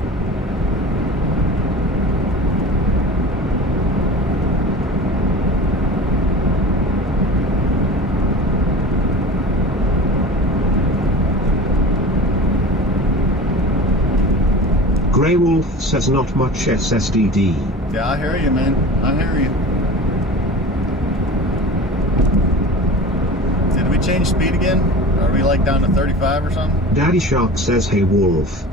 Grey Wolf says not much SSDD. Yeah, I hear you, man. I hear you. Did we change speed again? Are we like down to 35 or something? Daddy Shark says hey Wolf.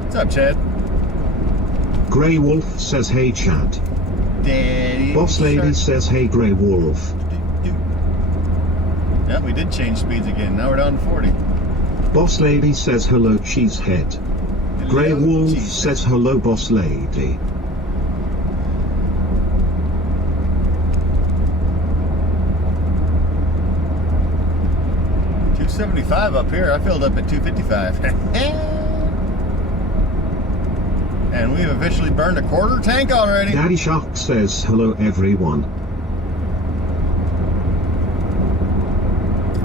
What's up, Chad? Grey Wolf says hey Chad. Daddy Boss Lady Shark. says hey Grey Wolf. Do, Yeah, we did change speeds again. Now we're down to 40. Boss Lady says hello cheesehead. Grey Wolf says hello Boss Lady. $275 up here. I filled up at 255. And we've officially burned a quarter tank already. Daddy Shark says hello everyone.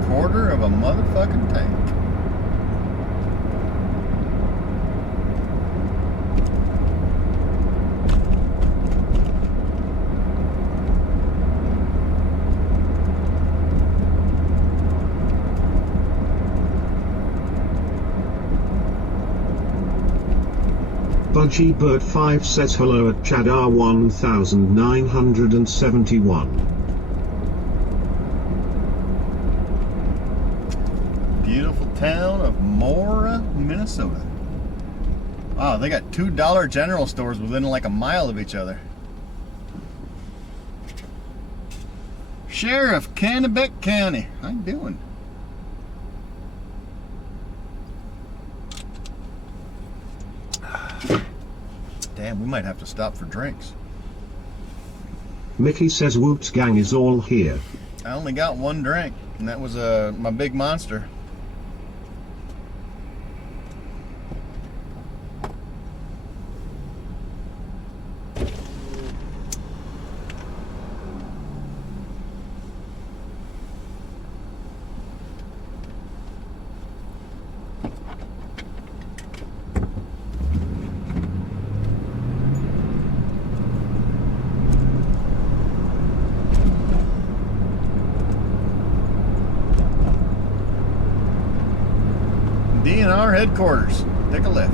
Quarter of a motherfucking tank. Budgie Bird 5 says hello at Chadar 1971. Beautiful town of Mora, Minnesota. Wow, they got two Dollar General stores within like a mile of each other. Sheriff, Kennebec County. How you doing? Damn, we might have to stop for drinks. Mickey says Woot's gang is all here. I only got one drink, and that was my big monster. DNR headquarters. Take a left.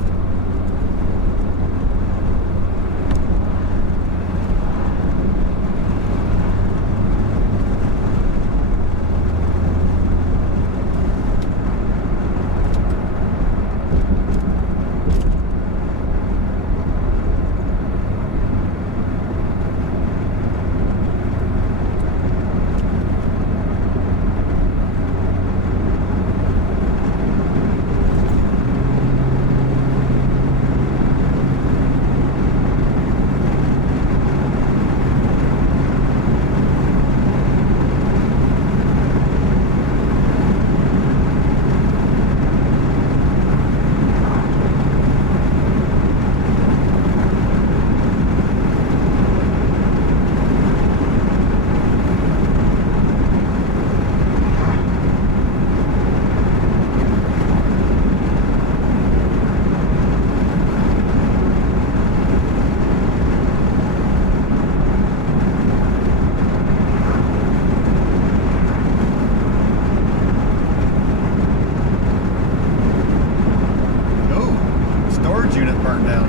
Unit burned down.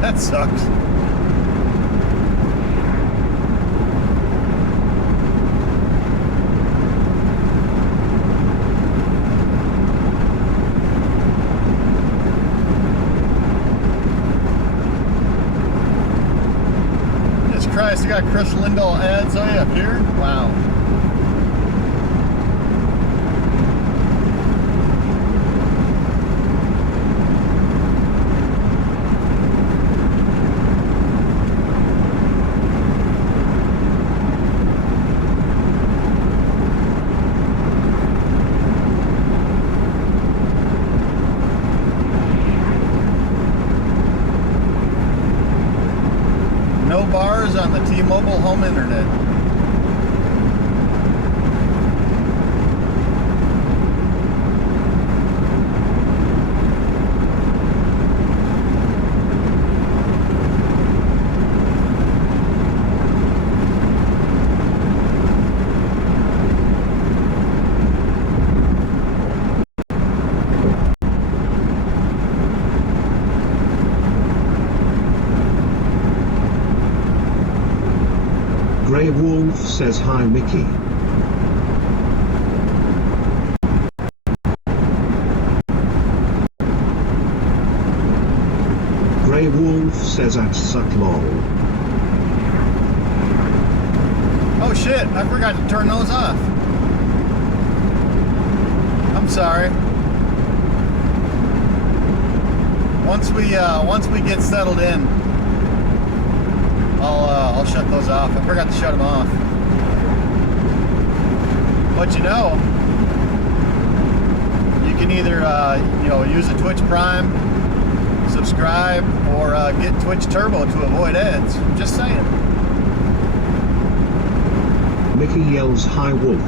That sucks. Jesus Christ, I got Chris Lindahl ads on you up here? Wow. No bars on the T-Mobile home internet. Grey Wolf says hi Mickey. Grey Wolf says at suck lol. Oh shit, I forgot to turn those off. sorry. Once we get settled in, I'll shut those off. I forgot to shut them off. But you know, you can either use a Twitch Prime, subscribe, or get Twitch Turbo to avoid ads. Just saying. Mickey yells hi wolf.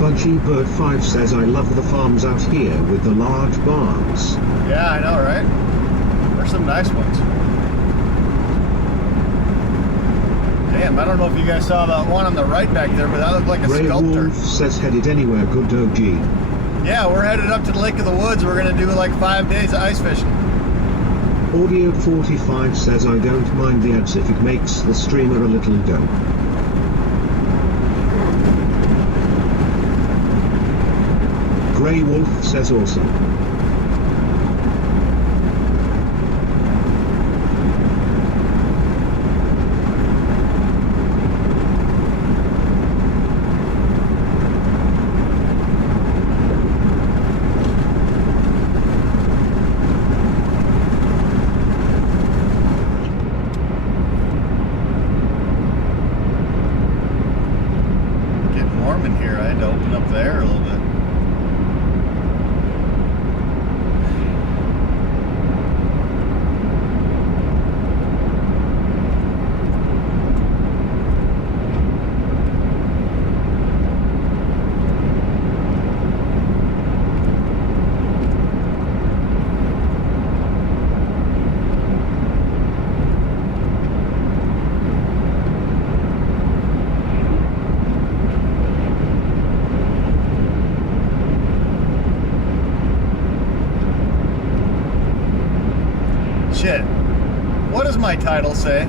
Budgie Bird 5 says I love the farms out here with the large barns. Yeah, I know, right? There's some nice ones. Damn, I don't know if you guys saw that one on the right back there, but that looked like a Ray sculptor. Wolf says headed anywhere good OG. Yeah, we're headed up to the Lake of the Woods. We're gonna do like 5 days of ice fishing. Audio 45 says I don't mind the ads if it makes the streamer a little dope. Grey Wolf says awesome. Getting warm in here. I had to open up the air a little bit. Shit. What does my title say?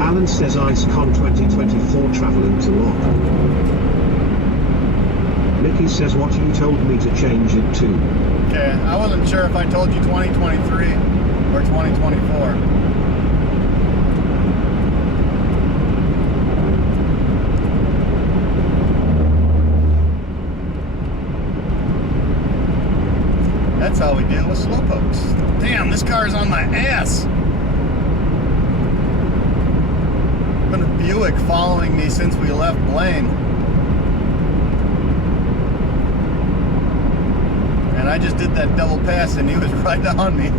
Alan says IceCon 2024 traveling to Lock. Mickey says what you told me to change it to. Okay, I wasn't sure if I told you 2023 or 2024. That's how we deal with slowpokes. Damn, this car is on my ass. Been a Buick following me since we left Blaine. And I just did that double pass and he was right on me.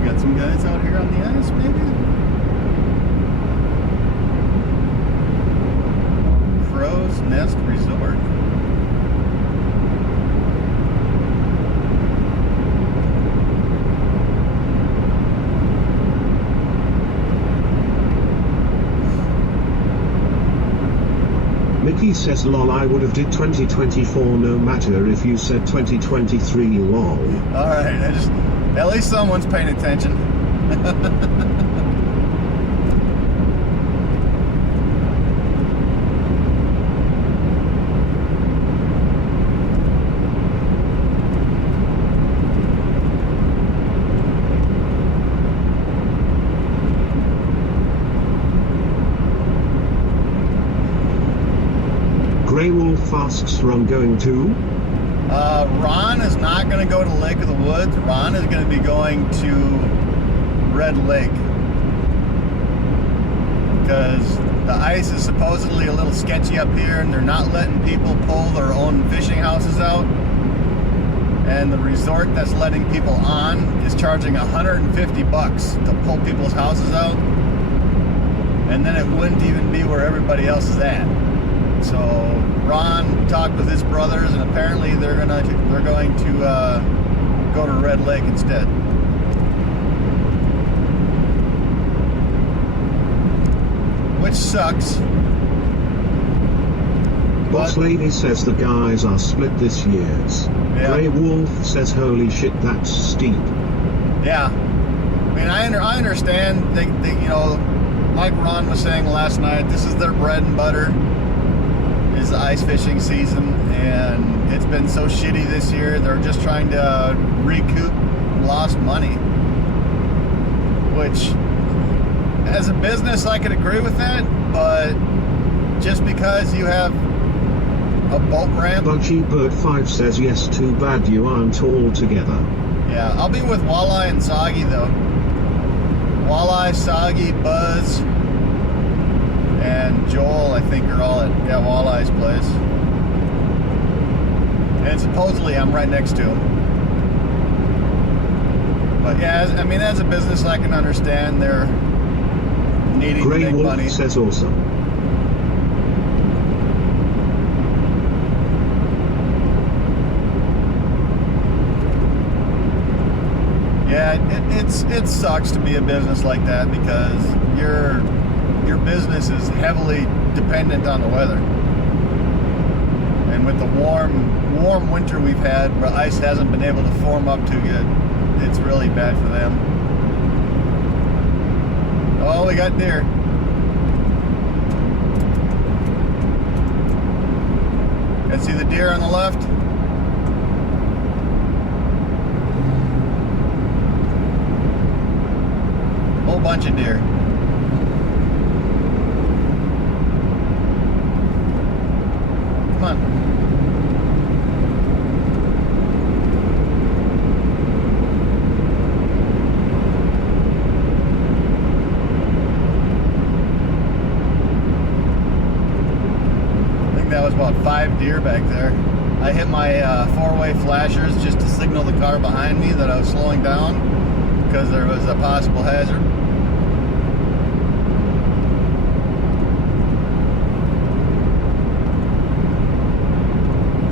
We got some guys out here on the ice, maybe? Crow's Nest Resort. Mickey says lol I would have did 2024 no matter if you said 2023 lol. Alright, at least someone's paying attention. asks Ron going to? Ron is not going to go to Lake of the Woods. Ron is going to be going to Red Lake. Because the ice is supposedly a little sketchy up here, and they're not letting people pull their own fishing houses out. And the resort that's letting people on is charging $150 to pull people's houses out. And then it wouldn't even be where everybody else is at. So Ron talked with his brothers, and apparently they're going to go to Red Lake instead. Which sucks. Boss Lady says the guys are split this year's. Yeah. Grey Wolf says holy shit, that's steep. Yeah. I mean, I understand. They, you know, like Ron was saying last night, this is their bread and butter, is the ice fishing season, and it's been so shitty this year. They're just trying to recoup lost money. Which, as a business, I could agree with that, but just because you have a boat ramp. Budgie Bird 5 says yes, too bad you aren't all together. Yeah, I'll be with Walleye and Soggy though. Walleye, Soggy, Buzz, and Joel, I think, are all at Walleye's place. And supposedly I'm right next to him. But yeah, I mean, as a business, I can understand they're needing Grey to make Wolf money. says awesome. Yeah, it sucks to be a business like that because your business is heavily dependent on the weather. And with the warm winter we've had, where ice hasn't been able to form up too good, it's really bad for them. Oh, we got deer. Can see the deer on the left? Whole bunch of deer. Come on. I think that was about 5 deer back there. I hit my 4-way flashers just to signal the car behind me that I was slowing down because there was a possible hazard.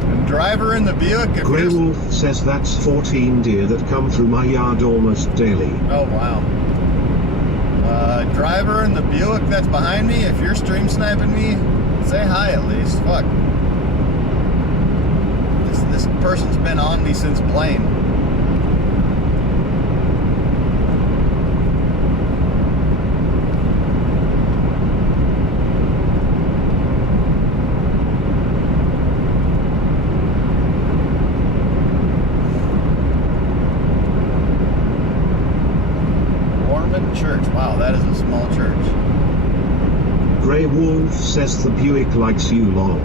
And driver in the Buick. Grey Wolf says that's 14 deer that come through my yard almost daily. Oh wow. Driver in the Buick that's behind me, if you're stream sniping me, say hi at least. Fuck. This person's been on me since Blaine. Church. Wow, that is a small church. Grey Wolf says the Buick likes you, lol.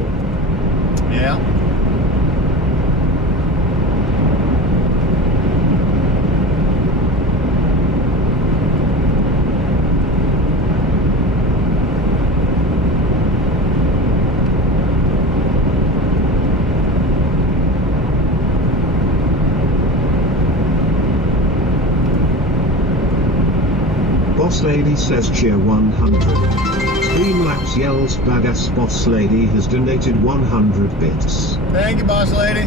Yeah. Boss Lady says cheer 100. Streamlabs yells badass Boss Lady has donated 100 bits. Thank you, Boss Lady.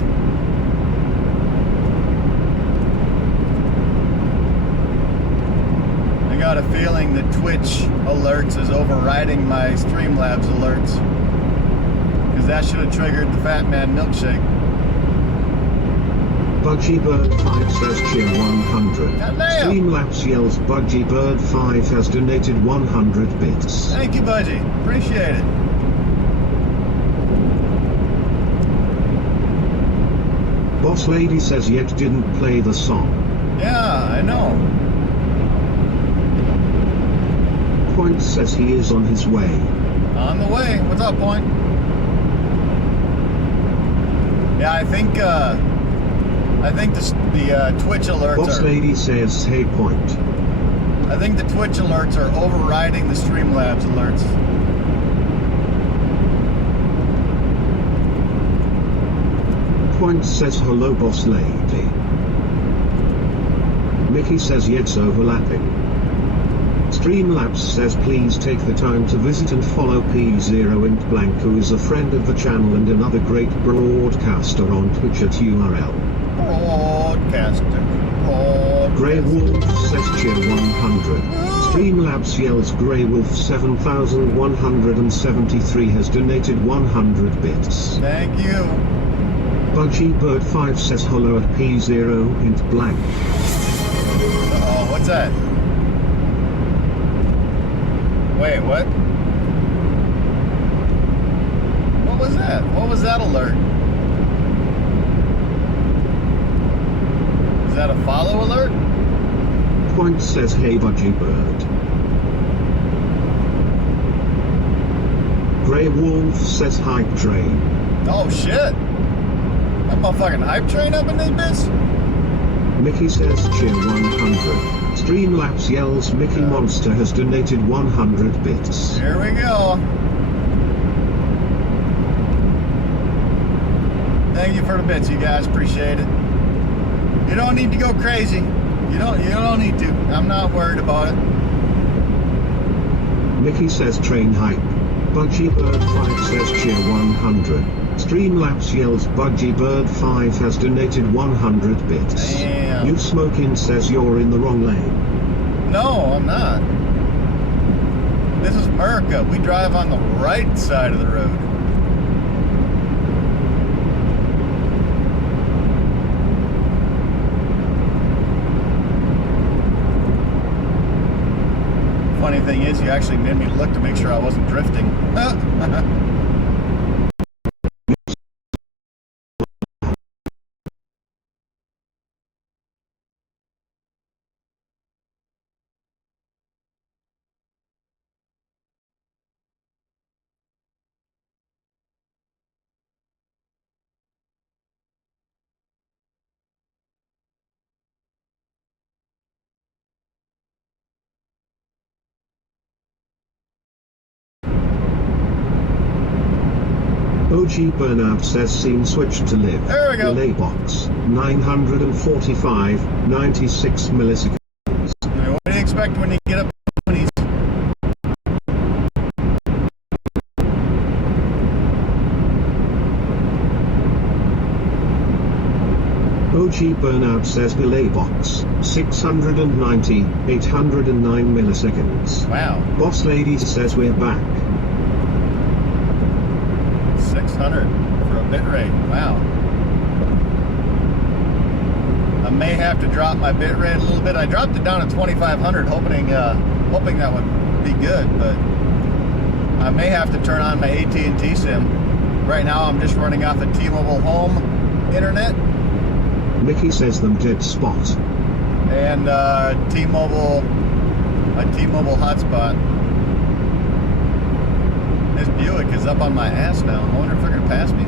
I got a feeling that Twitch alerts is overriding my Streamlabs alerts. Because that should have triggered the Fat Man milkshake. Budgie Bird 5 says cheer 100. Goddamn. Streamlabs yells Budgie Bird 5 has donated 100 bits. Thank you, Budgie. Appreciate it. Boss Lady says yet didn't play the song. Yeah, I know. Point says he is on his way. On the way. What's up, Point? Yeah, I think the Twitch alerts Boss are. lady says, hey point. I think the Twitch alerts are overriding the Streamlabs alerts. Point says hello boss lady. Mickey says yes overlapping. Streamlabs says please take the time to visit and follow P0 Int Blank, who is a friend of the channel and another great broadcaster on Twitch at URL. Broadcaster. Grey Wolf says cheer 100. Streamlabs yells Grey Wolf 7173 has donated 100 bits. Thank you. Budgie Bird 5 says hello at P0 Int Blank. Uh-oh, what's that? Wait, what? What was that? What was that alert? Is that a follow alert? Point says hey Budgie Bird. Grey Wolf says hype train. Oh shit! That motherfucking hype train up in this bitch? Mickey says cheer 100. Streamlabs yells Mickey Monster has donated 100 bits. Here we go. Thank you for the bits, you guys. Appreciate it. You don't need to go crazy. You don't need to. I'm not worried about it. Mickey says train hype. Budgie Bird 5 says cheer 100. Streamlabs yells Budgie Bird 5 has donated 100 bits. Damn. You Smokin' says you're in the wrong lane. No, I'm not. This is America. We drive on the right side of the road. Funny thing is, you actually made me look to make sure I wasn't drifting. OG Burnout says scene switched to live. There we go. Delay box 945 96 milliseconds. What do you expect when you get up to 20s? OG Burnout says delay box 690 809 milliseconds. Wow. Boss Lady says we're back. 600 for a bit rate. Wow. I may have to drop my bit rate a little bit. I dropped it down to 2,500, hoping that would be good, but I may have to turn on my AT&T SIM. Right now, I'm just running off the T-Mobile home internet. Mickey says them dead spot. And a T-Mobile hotspot. This Buick is up on my ass now. I wonder if they're going to pass me.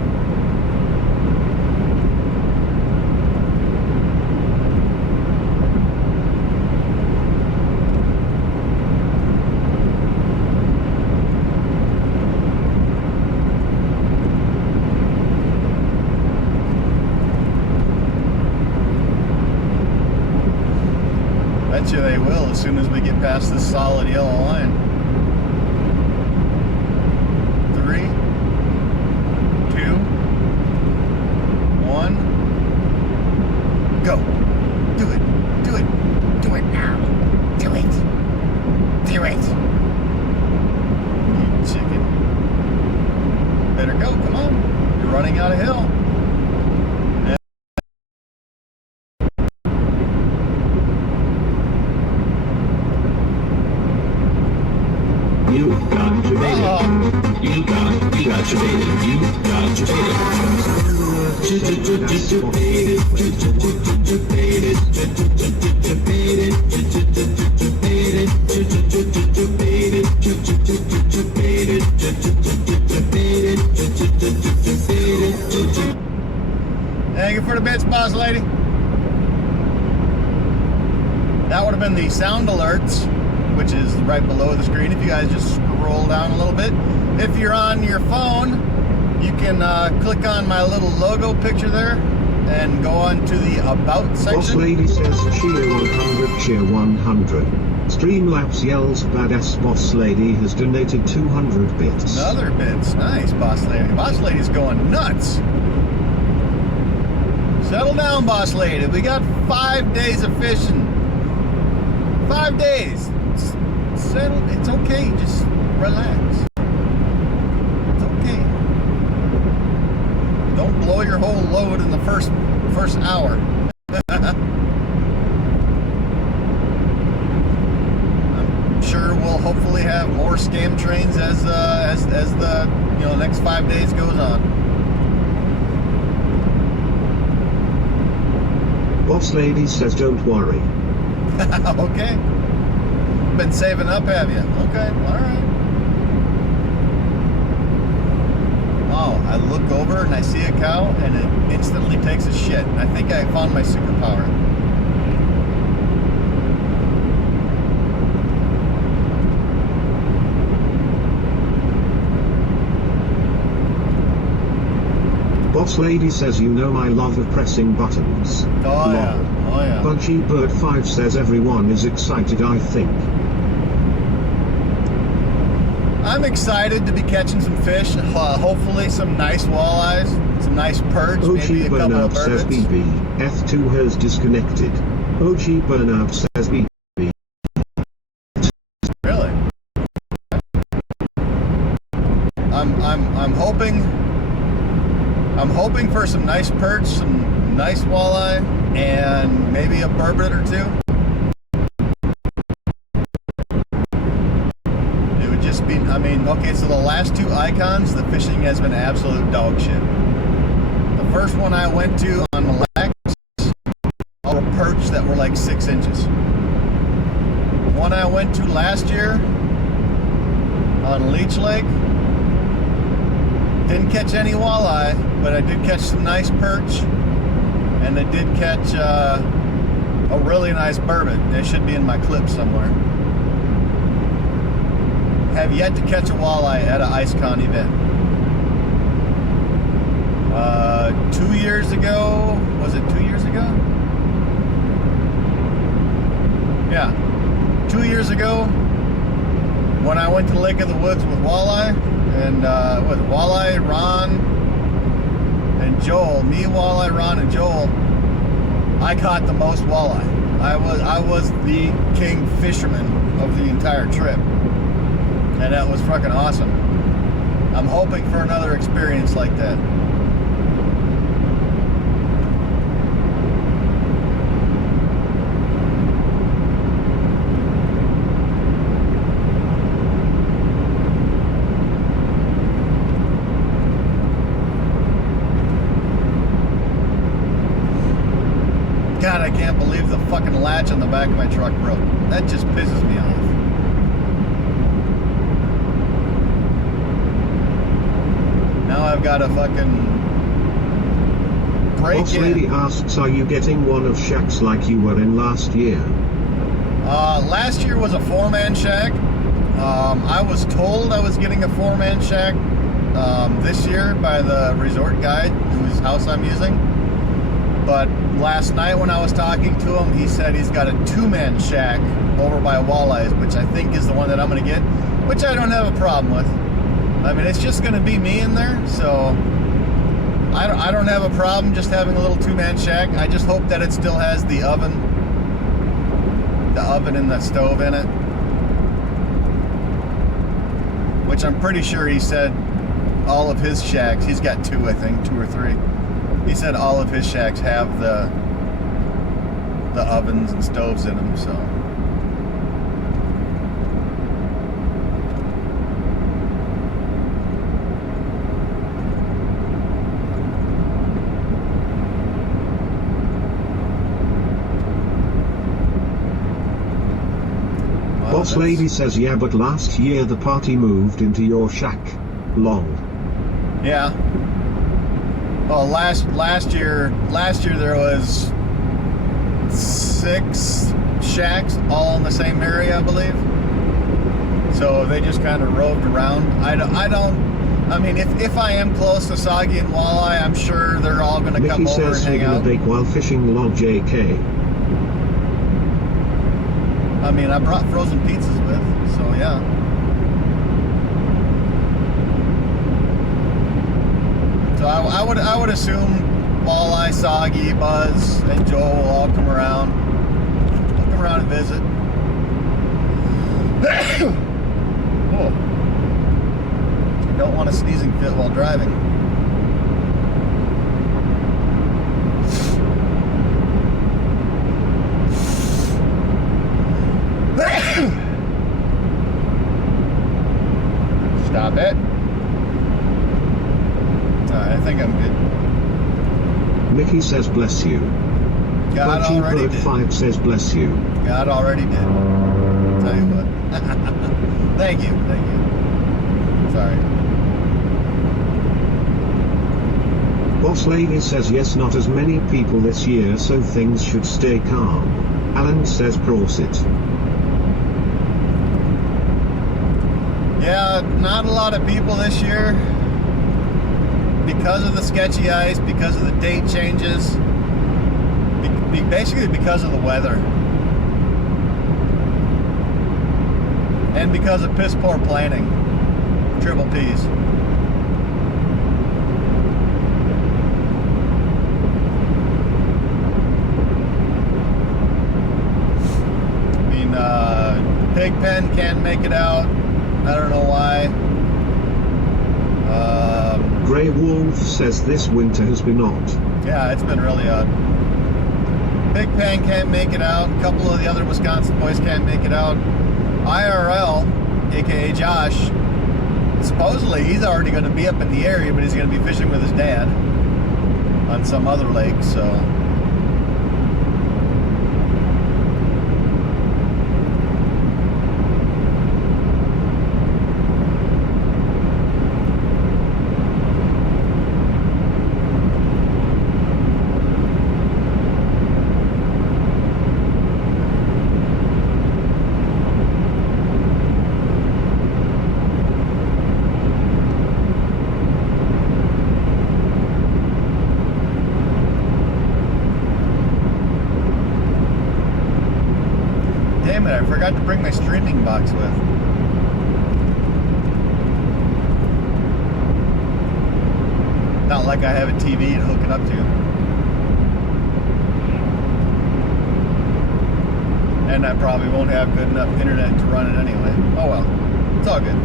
Bet you they will as soon as we get past this solid yellow line. 3, 2, 1, go. Do it. Do it. Do it now. Do it. Do it. You chicken. Better go. Come on. You're running out of hill. You got your baby. You got your baby. You got your bits, boss lady. That would have been the sound alerts, which is right below the screen. If you guys just scroll down a little bit. If you're on your phone, you can click on my little logo picture there and go on to the About section. Boss Lady says cheer 100, cheer 100. Streamlabs yells badass. Boss Lady has donated 200 bits. Another bits. Nice, Boss Lady. Boss Lady's going nuts. Settle down, Boss Lady. We got 5 days of fishing. 5 days. Settle. It's okay. Just relax. It's okay. Don't blow your whole load in the first hour. I'm sure we'll hopefully have more scam trains as the next 5 days goes on. Boss Lady says don't worry. Okay. Been saving up, have you? Okay, alright. Oh, I look over and I see a cow and it instantly takes a shit. I think I found my superpower. Boss Lady says you know my love of pressing buttons. Oh yeah, oh yeah. Budgie Bird 5 says everyone is excited, I think. I'm excited to be catching some fish, hopefully some nice walleyes, some nice perch, maybe a couple of Burnout says burbot. BB, F2 has disconnected. OG Burnout says BB. Really? I'm hoping for some nice perch, some nice walleye, and maybe a burbot or two. It would just be, okay, so the last 2 IceCons, the fishing has been absolute dog shit. The first one I went to on Mille Lacs, all the perch that were like 6 inches. The one I went to last year on Leech Lake, didn't catch any walleye, but I did catch some nice perch, and I did catch a really nice burbot. It should be in my clip somewhere. Have yet to catch a walleye at an IceCon event. 2 years ago, was it 2 years ago? Yeah, 2 years ago, when I went to Lake of the Woods with walleye, and with walleye, Ron, and Joel, me, walleye, Ron, and Joel, I caught the most walleye. I was the king fisherman of the entire trip, and that was fucking awesome. I'm hoping for another experience like that. God, I can't believe the fucking latch on the back of my truck broke. That just pisses me off. Now I've got to fucking break Boss in. Lady asks, are you getting one of shacks like you were in last year? Last year was a 4-man shack. I was told I was getting a 4-man shack this year by the resort guide whose house I'm using. But last night when I was talking to him, he said he's got a 2-man shack over by walleyes, which I think is the one that I'm going to get, which I don't have a problem with. I mean, it's just going to be me in there, so I don't have a problem just having a little 2-man shack. I just hope that it still has the oven and the stove in it, which I'm pretty sure he said all of his shacks, he's got 2, I think, 2 or 3. He said all of his shacks have the ovens and stoves in them, so. Boss Lady says yeah, but last year the party moved into your shack. Long. Yeah. Well, last year there was 6 shacks all in the same area, I believe. So they just kind of roved around. I mean, if I am close to Soggy and Walleye, I'm sure they're all going to come Mickey over and says hang we're gonna out. bake while fishing, lol JK. I mean, I brought frozen pizzas with, so yeah. So I would assume Walleye, Soggy, Buzz, and Joel will all come around. They'll come around and visit. Oh. You don't want a sneezing fit while driving. Stop it. Alright, I think I'm good. Mickey says bless you. God already did. 5 says bless you. God already did. Tell you what. Thank you. Sorry. Boss Lady says yes, not as many people this year, so things should stay calm. Alan says prosit. Yeah, not a lot of people this year because of the sketchy ice, because of the date changes, basically because of the weather. And because of piss poor planning. Triple P's. I mean, Pigpen can't make it out. I don't know why. Grey Wolf says this winter has been odd. Yeah, it's been really odd. Pigpen can't make it out. A couple of the other Wisconsin boys can't make it out. IRL, aka Josh, supposedly he's already going to be up in the area, but he's going to be fishing with his dad on some other lake, so. Damn it, I forgot to bring my streaming box with. Not like I have a TV to hook it up to. And I probably won't have good enough internet to run it anyway. Oh well, it's all good.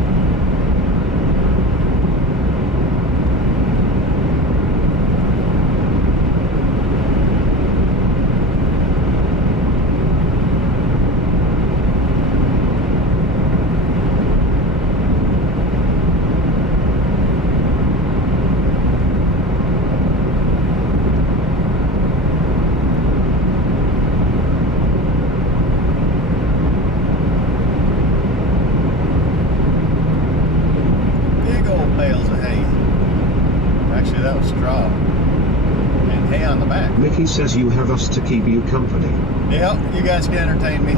Bales of hay. Actually, that was straw. And hay on the back. Mickey says you have us to keep you company. Yep, you guys can entertain me.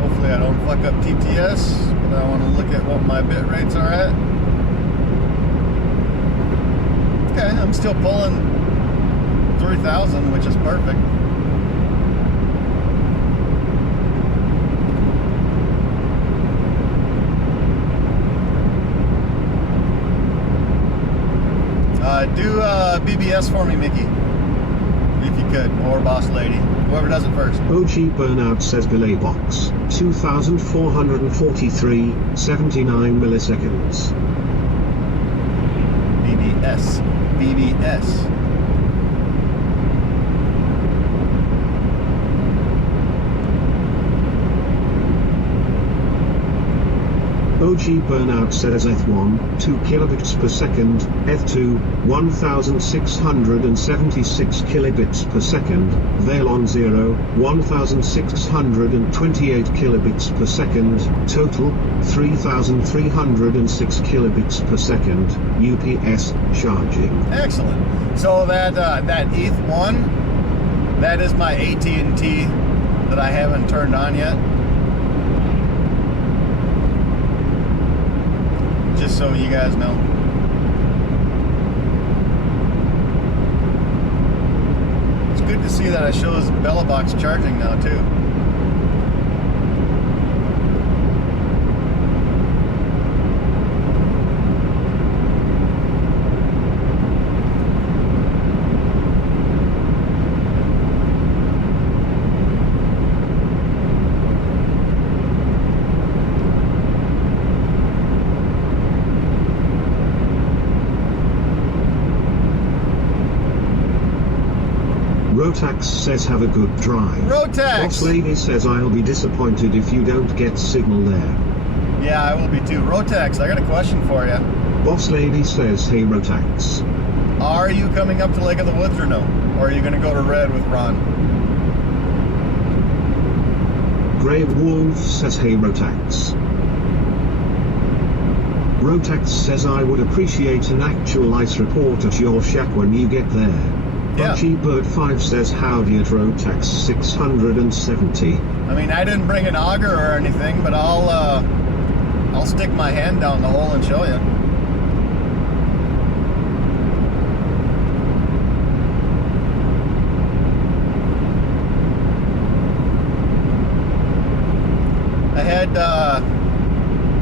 Hopefully I don't fuck up TTS, but I want to look at what my bit rates are at. Okay, I'm still pulling 3,000, which is perfect. Do BBS for me, Mickey, if you could, or Boss Lady, whoever does it first. OG Burnout says delay box 2,443 79 milliseconds. BBS. OG Punchy Burnout says F1, 2 kilobits per second, F2, 1676 kilobits per second, Valon 0, 1628 kilobits per second, total, 3306 kilobits per second, UPS charging. Excellent. So that ETH1, that is my AT&T that I haven't turned on yet. Just so you guys know. It's good to see that it shows Bellabox charging now too. Rotax says have a good drive. Rotax! Boss Lady says I'll be disappointed if you don't get signal there. Yeah, I will be too. Rotax, I got a question for you. Boss Lady says hey Rotax. Are you coming up to Lake of the Woods or no? Or are you going to go to Red with Ron? Grey Wolf says hey Rotax. Rotax says I would appreciate an actual ice report at your shack when you get there. Yeah. Punchy Bird 5 says howdy at Rotax 670. I mean, I didn't bring an auger or anything, but I'll stick my hand down the hole and show you.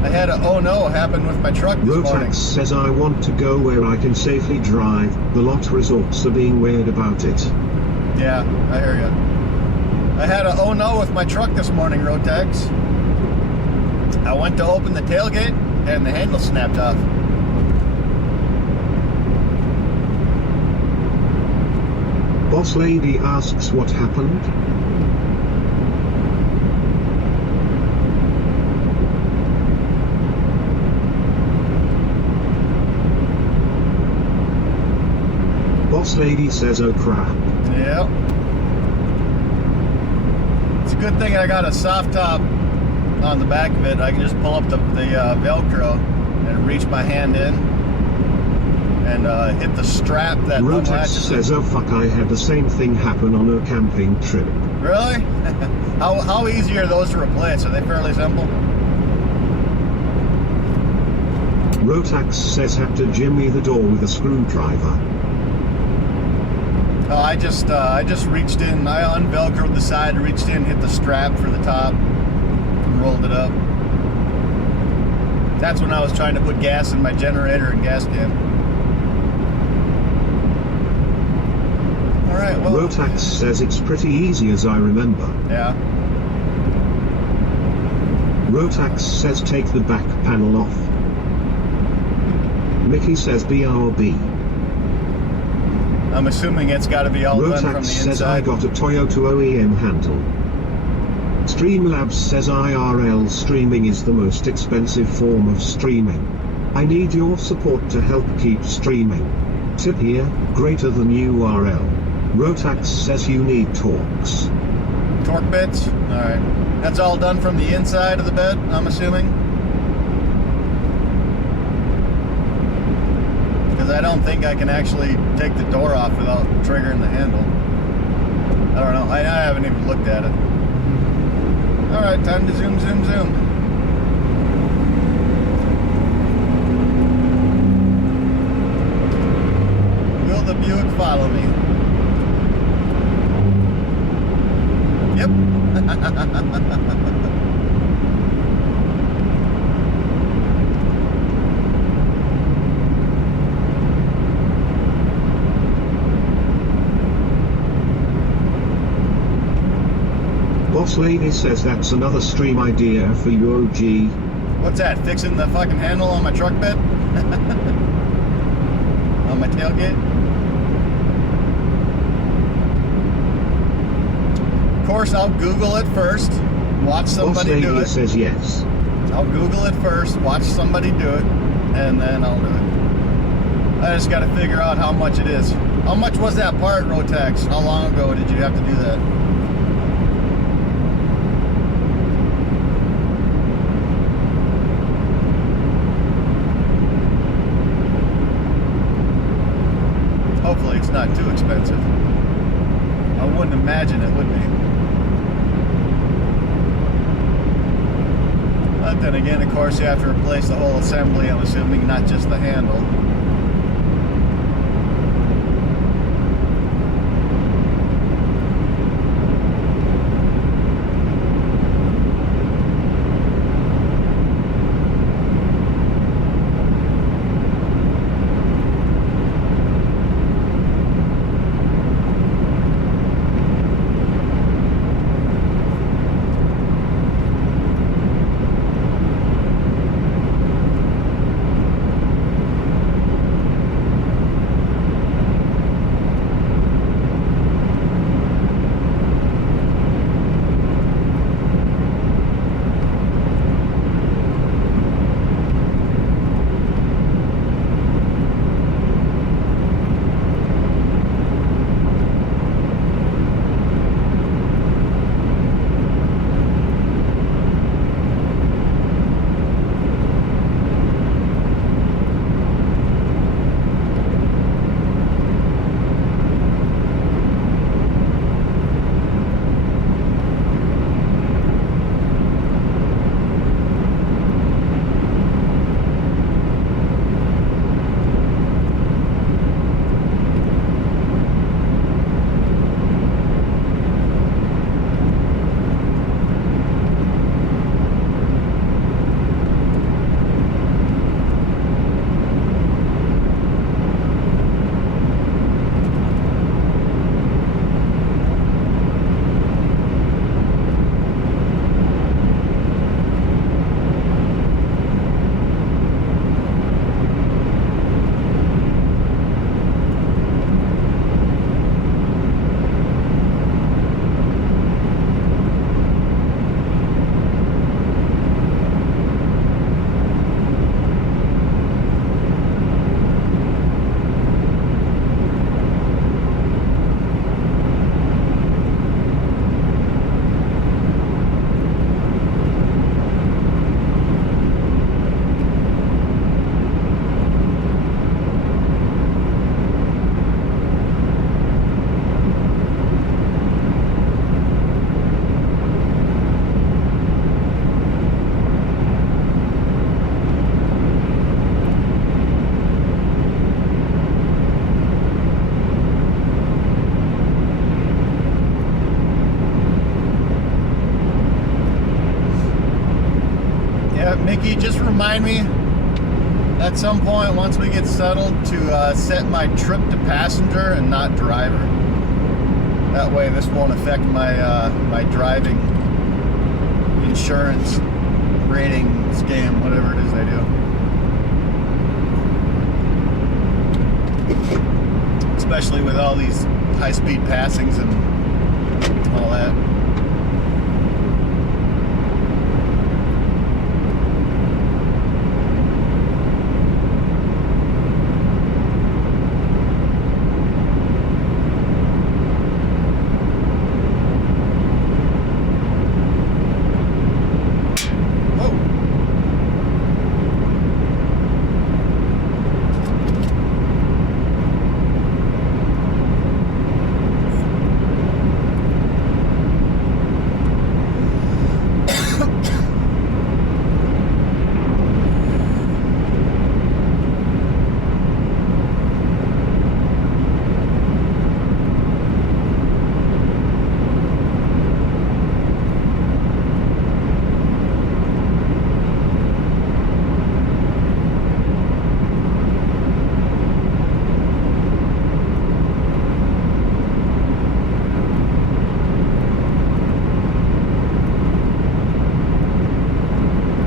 I had a oh no happen with my truck this morning. Rotax says I want to go where I can safely drive. The lot resorts are being weird about it. Yeah, I hear you. I had a oh no with my truck this morning, Rotax. I went to open the tailgate and the handle snapped off. Boss Lady asks what happened. Boss Lady says oh crap. Yep. It's a good thing I got a soft top on the back of it. I can just pull up the Velcro and reach my hand in and hit the strap that Rotax unlatches says oh fuck, I had the same thing happen on a camping trip. Really? How easy are those to replace? Are they fairly simple? Rotax says had to jimmy the door with a screwdriver. Oh, I just reached in. I unvelcroed the side, reached in, hit the strap for the top, and rolled it up. That's when I was trying to put gas in my generator and gas can. All right. Well, Rotax says it's pretty easy as I remember. yeah. Rotax says take the back panel off. Mickey says BRB. I'm assuming it's got to be all done from Rotax the says I inside. got a Toyota OEM handle. Streamlabs says IRL streaming is the most expensive form of streaming. I need your support to help keep streaming. Tip here, greater than URL. Rotax says you need Torx. Torque bits. All right. That's all done from the inside of the bed, I'm assuming. Because I don't think I can actually take the door off without triggering the handle. I don't know. I haven't even looked at it. All right, time to zoom, zoom, zoom. Will the Buick follow me? Yep. Boss Lady says that's another stream idea for you, OG. What's that? Fixing the fucking handle on my truck bed? On my tailgate? Of course, I'll Google it first. Watch Boss somebody Lady do it. says yes. I'll Google it first, watch somebody do it, and then I'll do it. I just got to figure out how much it is. How much was that part, Rotex? How long ago did you have to do that? Hopefully it's not too expensive. I wouldn't imagine it would be. But then again, of course, you have to replace the whole assembly, I'm assuming, not just the handle. Mickey, just remind me at some point, once we get settled, to set my trip to passenger and not driver. That way this won't affect my my driving insurance rating scam, whatever it is they do. Especially with all these high-speed passings and all that.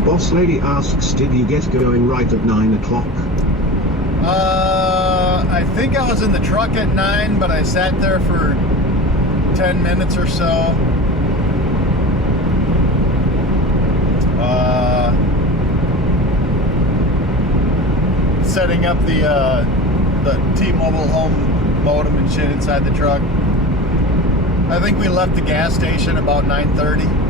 Boss Lady asks, did you get going right at 9 o'clock? I think I was in the truck at 9, but I sat there for 10 minutes or so. setting up the T-Mobile home modem and shit inside the truck. I think we left the gas station about 9:30.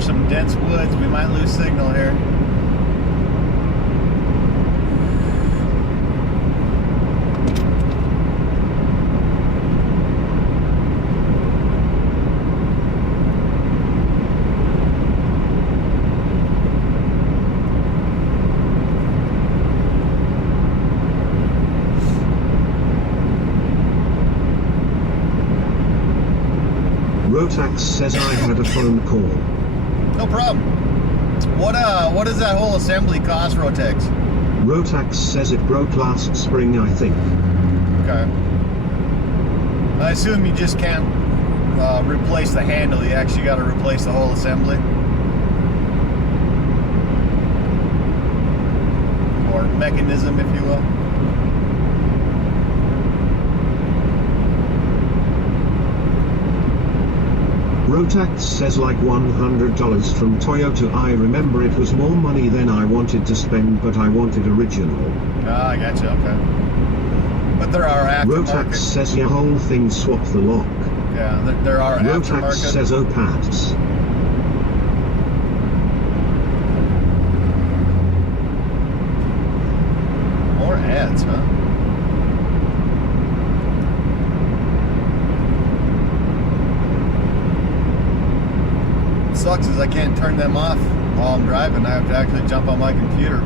Some dense woods, we might lose signal here. Rotax says I had a phone call. No problem. What does that whole assembly cost, Rotex? Rotax says it broke last spring, I think. Okay. I assume you just can't replace the handle. You actually got to replace the whole assembly. Or mechanism, if you will. Rotax says like $100 from Toyota. I remember it was more money than I wanted to spend, but I wanted original. Ah, I gotcha, okay. But there are aftermarket. Rotax says your whole thing swap the lock. Yeah, there are Rotax aftermarket. says Opats. More ads, huh? Sucks is I can't turn them off while I'm driving. I have to actually jump on my computer.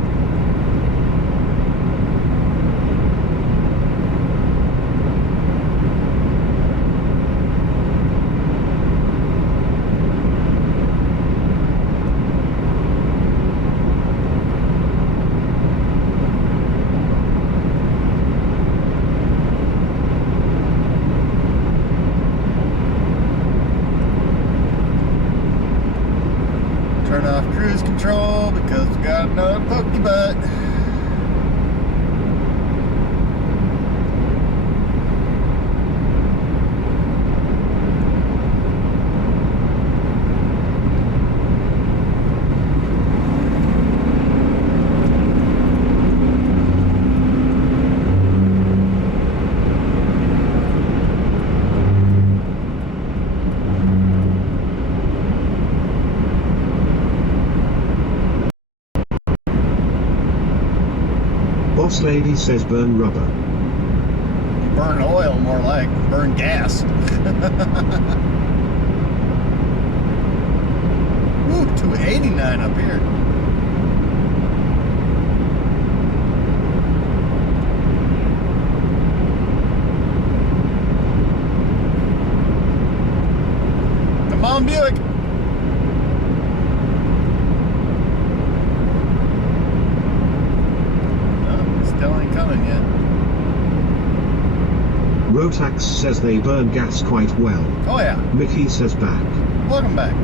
Turn off cruise control because we got another pokey butt. Boss lady says burn rubber. Burn oil, more like. Burn gas. Ooh, 289 up here. Come on, Buick. Still ain't coming yet. Rotax says they burn gas quite well. Oh yeah. Mickey says back. Welcome back.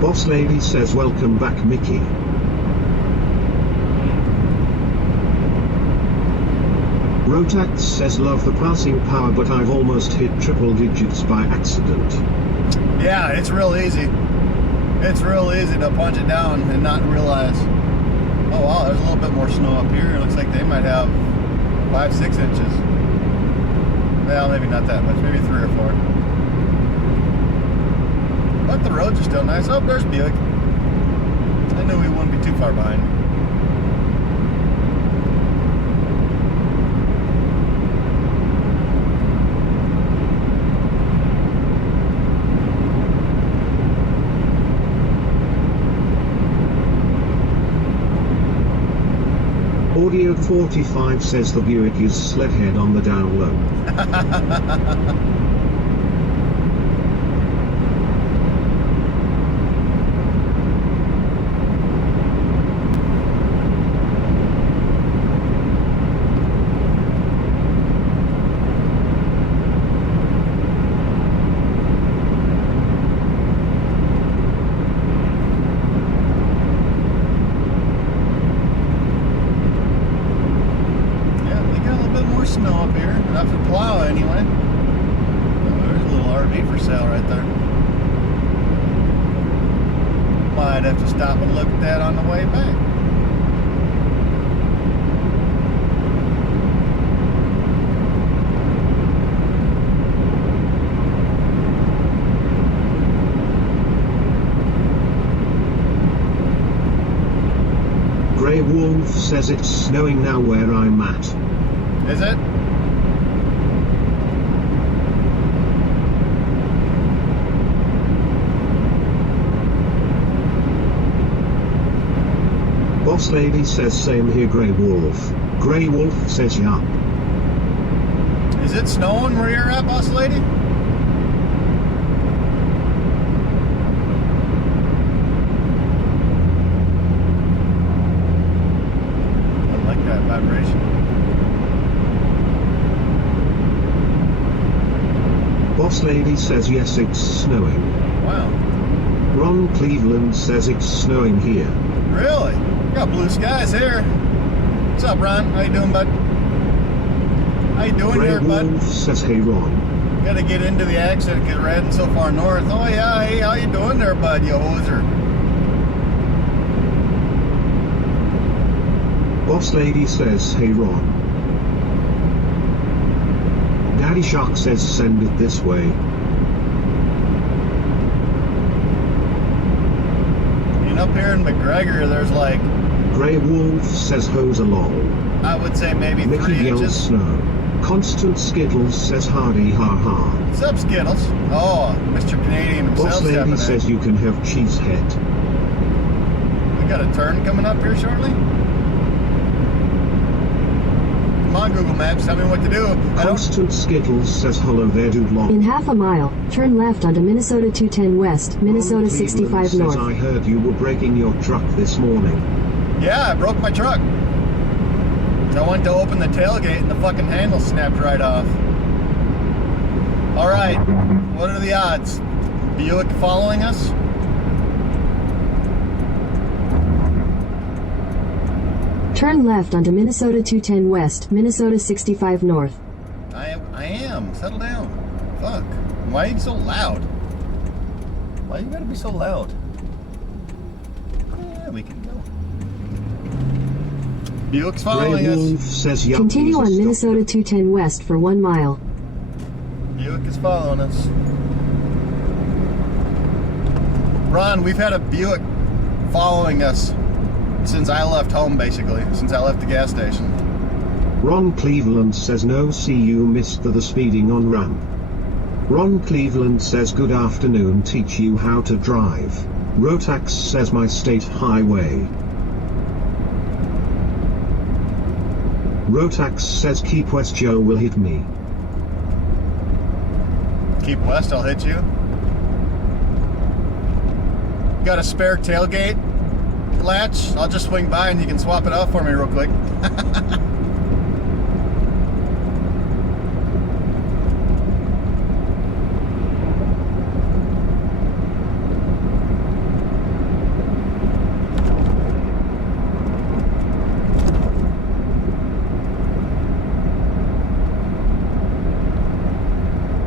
Boss lady says welcome back, Mickey. Rotax says love the passing power, but I've almost hit triple digits by accident. Yeah, it's real easy. It's real easy to punch it down and not realize, oh wow, there's a little bit more snow up here. It looks like they might have 5-6 inches. Well, maybe not that much, maybe 3 or 4. But the roads are still nice. Oh, there's Buick. I knew we wouldn't be too far behind. Audio 45 says the Buick is sledhead on the down low. might have to stop and look at that on the way back. Grey Wolf says it's snowing now where I'm at. Is it? Boss Lady says same here Grey Wolf. Grey Wolf says yup. Is it snowing where you're at, Boss Lady? I like that vibration. Boss Lady says yes it's snowing. Wow. Ron Cleveland says it's snowing here. Really? Got blue skies here. What's up, Ron? How you doing, bud? How you doing Grey there, bud? Wolf says hey Ron. Gotta get into the accent because we're heading so far north. Oh yeah, hey, how you doing there, bud, you hoser? Boss Lady says hey Ron. Daddy Shark says send it this way. And up here in McGregor, there's like, Grey Wolf says hose along. I would say maybe Mickey 3 yells inches. snow. Constant Skittles says hardy ha ha. What's up, Skittles? Oh, Mr. Canadian himself. Boss Lady says you can have cheesehead. We got a turn coming up here shortly. Come on, Google Maps, tell me what to do. Constant Skittles says hello there dude long. In half a mile, turn left onto Minnesota 210 West, Minnesota Ron 65 Cleveland North. says I heard you were breaking your truck this morning. Yeah, I broke my truck. I went to open the tailgate and the fucking handle snapped right off. Alright, what are the odds? Buick following us? Turn left onto Minnesota 210 West, Minnesota 65 North. I am. Settle down. Fuck. Why are you so loud? Why you gotta be so loud? Yeah, we can go. Buick's following Grey Wolf us. says yup. Continue on Jesus, Minnesota 210 West for 1 mile. Buick is following us. Ron, we've had a Buick following us since I left home, basically. Since I left the gas station. Ron Cleveland says no see you missed the speeding on run. Ron Cleveland says good afternoon teach you how to drive. Rotax says my state highway. Rotax says keep west Joe will hit me. Keep west, I'll hit you. Got a spare tailgate latch? I'll just swing by and you can swap it off for me real quick.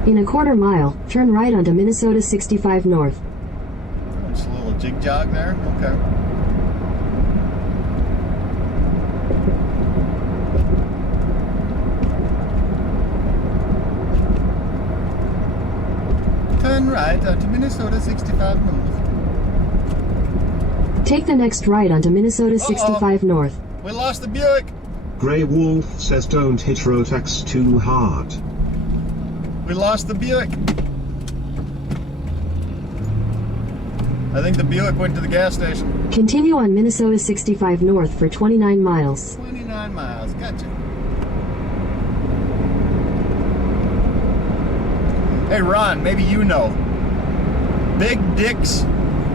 In a quarter mile, turn right onto Minnesota 65 North. Just a little jig jog there. Okay. Turn right onto Minnesota 65 North. Take the next right onto Minnesota 65 North. We lost the Buick. Grey Wolf says don't hit Rotax too hard. We lost the Buick. I think the Buick went to the gas station. Continue on Minnesota 65 North for 29 miles. 29 miles. Gotcha. Hey, Ron, maybe you know. Big Dick's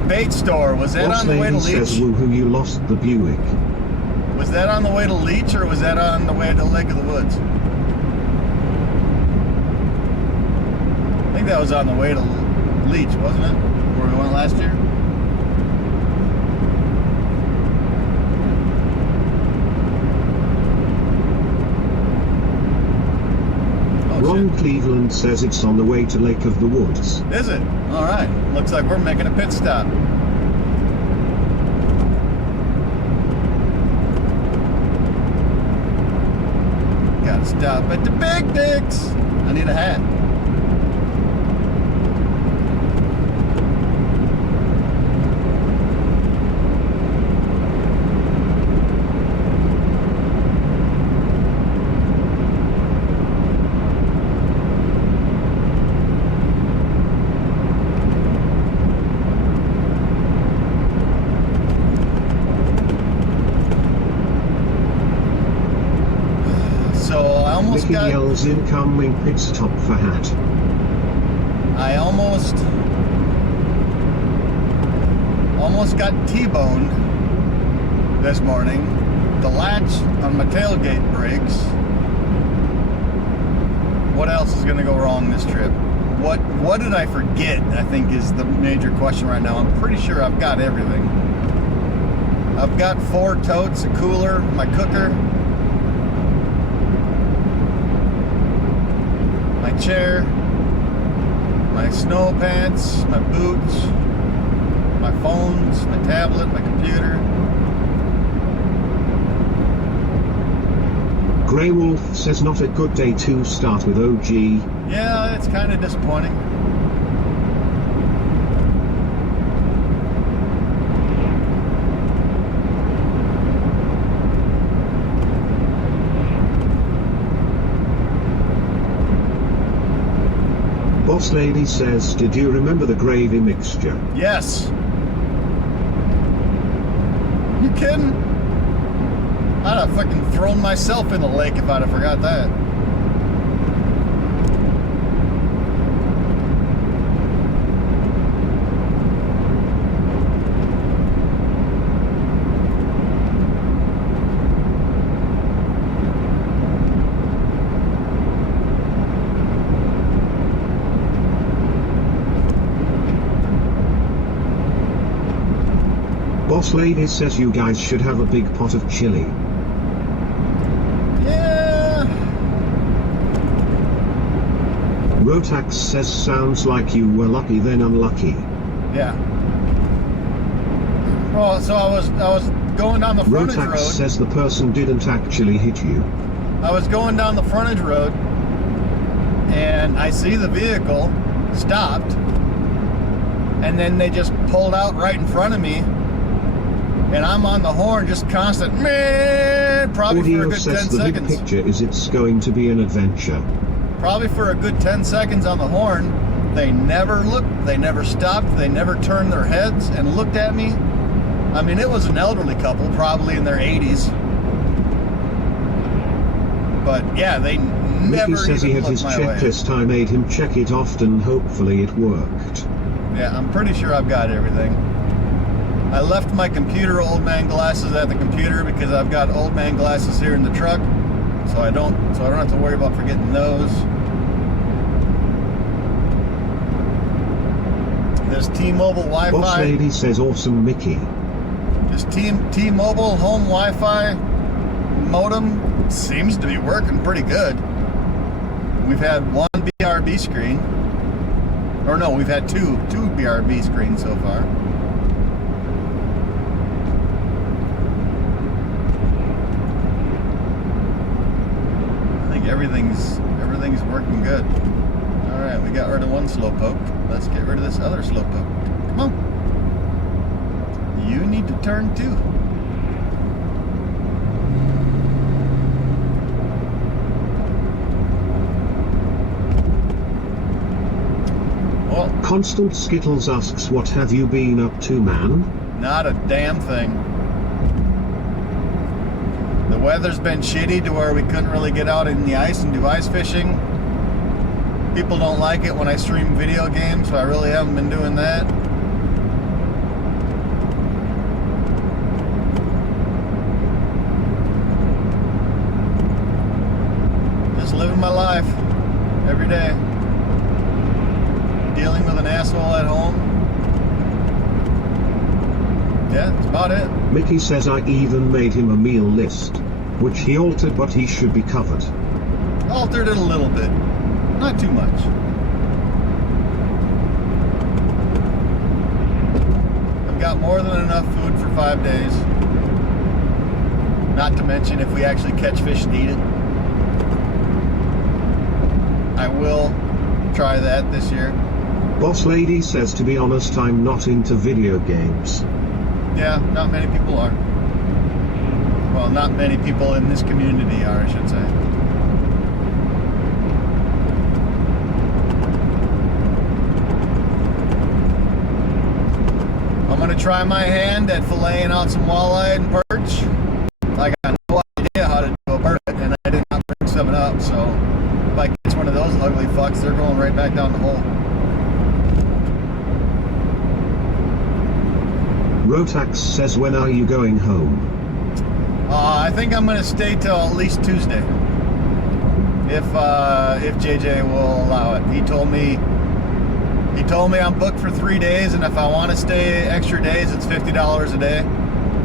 bait store. Was that Boss on the way to Lady says Leach? woohoo you lost the Buick. Was that on the way to Leach or was that on the way to Lake of the Woods? I think that was on the way to Leach, wasn't it? Where we went last year? Ron Cleveland says it's on the way to Lake of the Woods. Is it? Alright. Looks like we're making a pit stop. stop at the Big Dicks. I need a hat. Mickey yells incoming pit stop for hat. I almost got T-boned this morning. The latch on my tailgate breaks. What else is going to go wrong this trip? What did I forget, I think is the major question right now. I'm pretty sure I've got everything. I've got 4 totes, a cooler, my cooker, my chair, my snow pants, my boots, my phones, my tablet, my computer. Grey Wolf says not a good day to start with OG. Yeah, it's kind of disappointing. Boss Lady says, did you remember the gravy mixture? Yes. You kidding? I'd have fucking thrown myself in the lake if I'd have forgot that. Boss Lady says you guys should have a big pot of chili. Yeah. Rotax says sounds like you were lucky then unlucky. Yeah. Well, so I was going down the frontage road. Rotax says the person didn't actually hit you. I was going down the frontage road and I see the vehicle stopped and then they just pulled out right in front of me. And I'm on the horn, just constant, man, probably Audio for a good 10 says the seconds. big picture is it's going to be an adventure. Probably for a good 10 seconds on the horn. They never looked, they never stopped, they never turned their heads and looked at me. I mean, it was an elderly couple, probably in their 80s. But yeah, they never Mickey says he even had his looked my way. checklist. I made him check it often. Hopefully it worked. Yeah, I'm pretty sure I've got everything. I left my computer old man glasses at the computer because I've got old man glasses here in the truck, so I don't have to worry about forgetting those. There's T-Mobile Wi-Fi. Boss Lady says awesome Mickey. This T-Mobile home Wi-Fi modem seems to be working pretty good. We've had one BRB screen, or no, we've had two BRB screens so far. Everything's working good. All right, we got rid of one slowpoke. Let's get rid of this other slowpoke. Come on. You need to turn too. Well, Constant Skittles asks, what have you been up to, man? not a damn thing. The weather's been shitty to where we couldn't really get out in the ice and do ice fishing. People don't like it when I stream video games, so I really haven't been doing that. Just living my life every day. Dealing with an asshole at home. Yeah, that's about it. Mickey says I even made him a meal list, which he altered, but he should be covered. Altered it a little bit. Not too much. I've got more than enough food for 5 days. Not to mention if we actually catch fish and eat it. I will try that this year. Boss Lady says, to be honest, I'm not into video games. Yeah, not many people are. Well, not many people in this community are, I should say. I'm gonna try my hand at filleting out some walleye and perch. I got no idea how to do a bird, and I did not bring 7 up, so if I catch one of those ugly fucks, they're going right back down the hole. Rotax says, when are you going home? I think I'm gonna stay till at least Tuesday, if JJ will allow it. He told me I'm booked for 3 days, and if I want to stay extra days, it's $50 a day,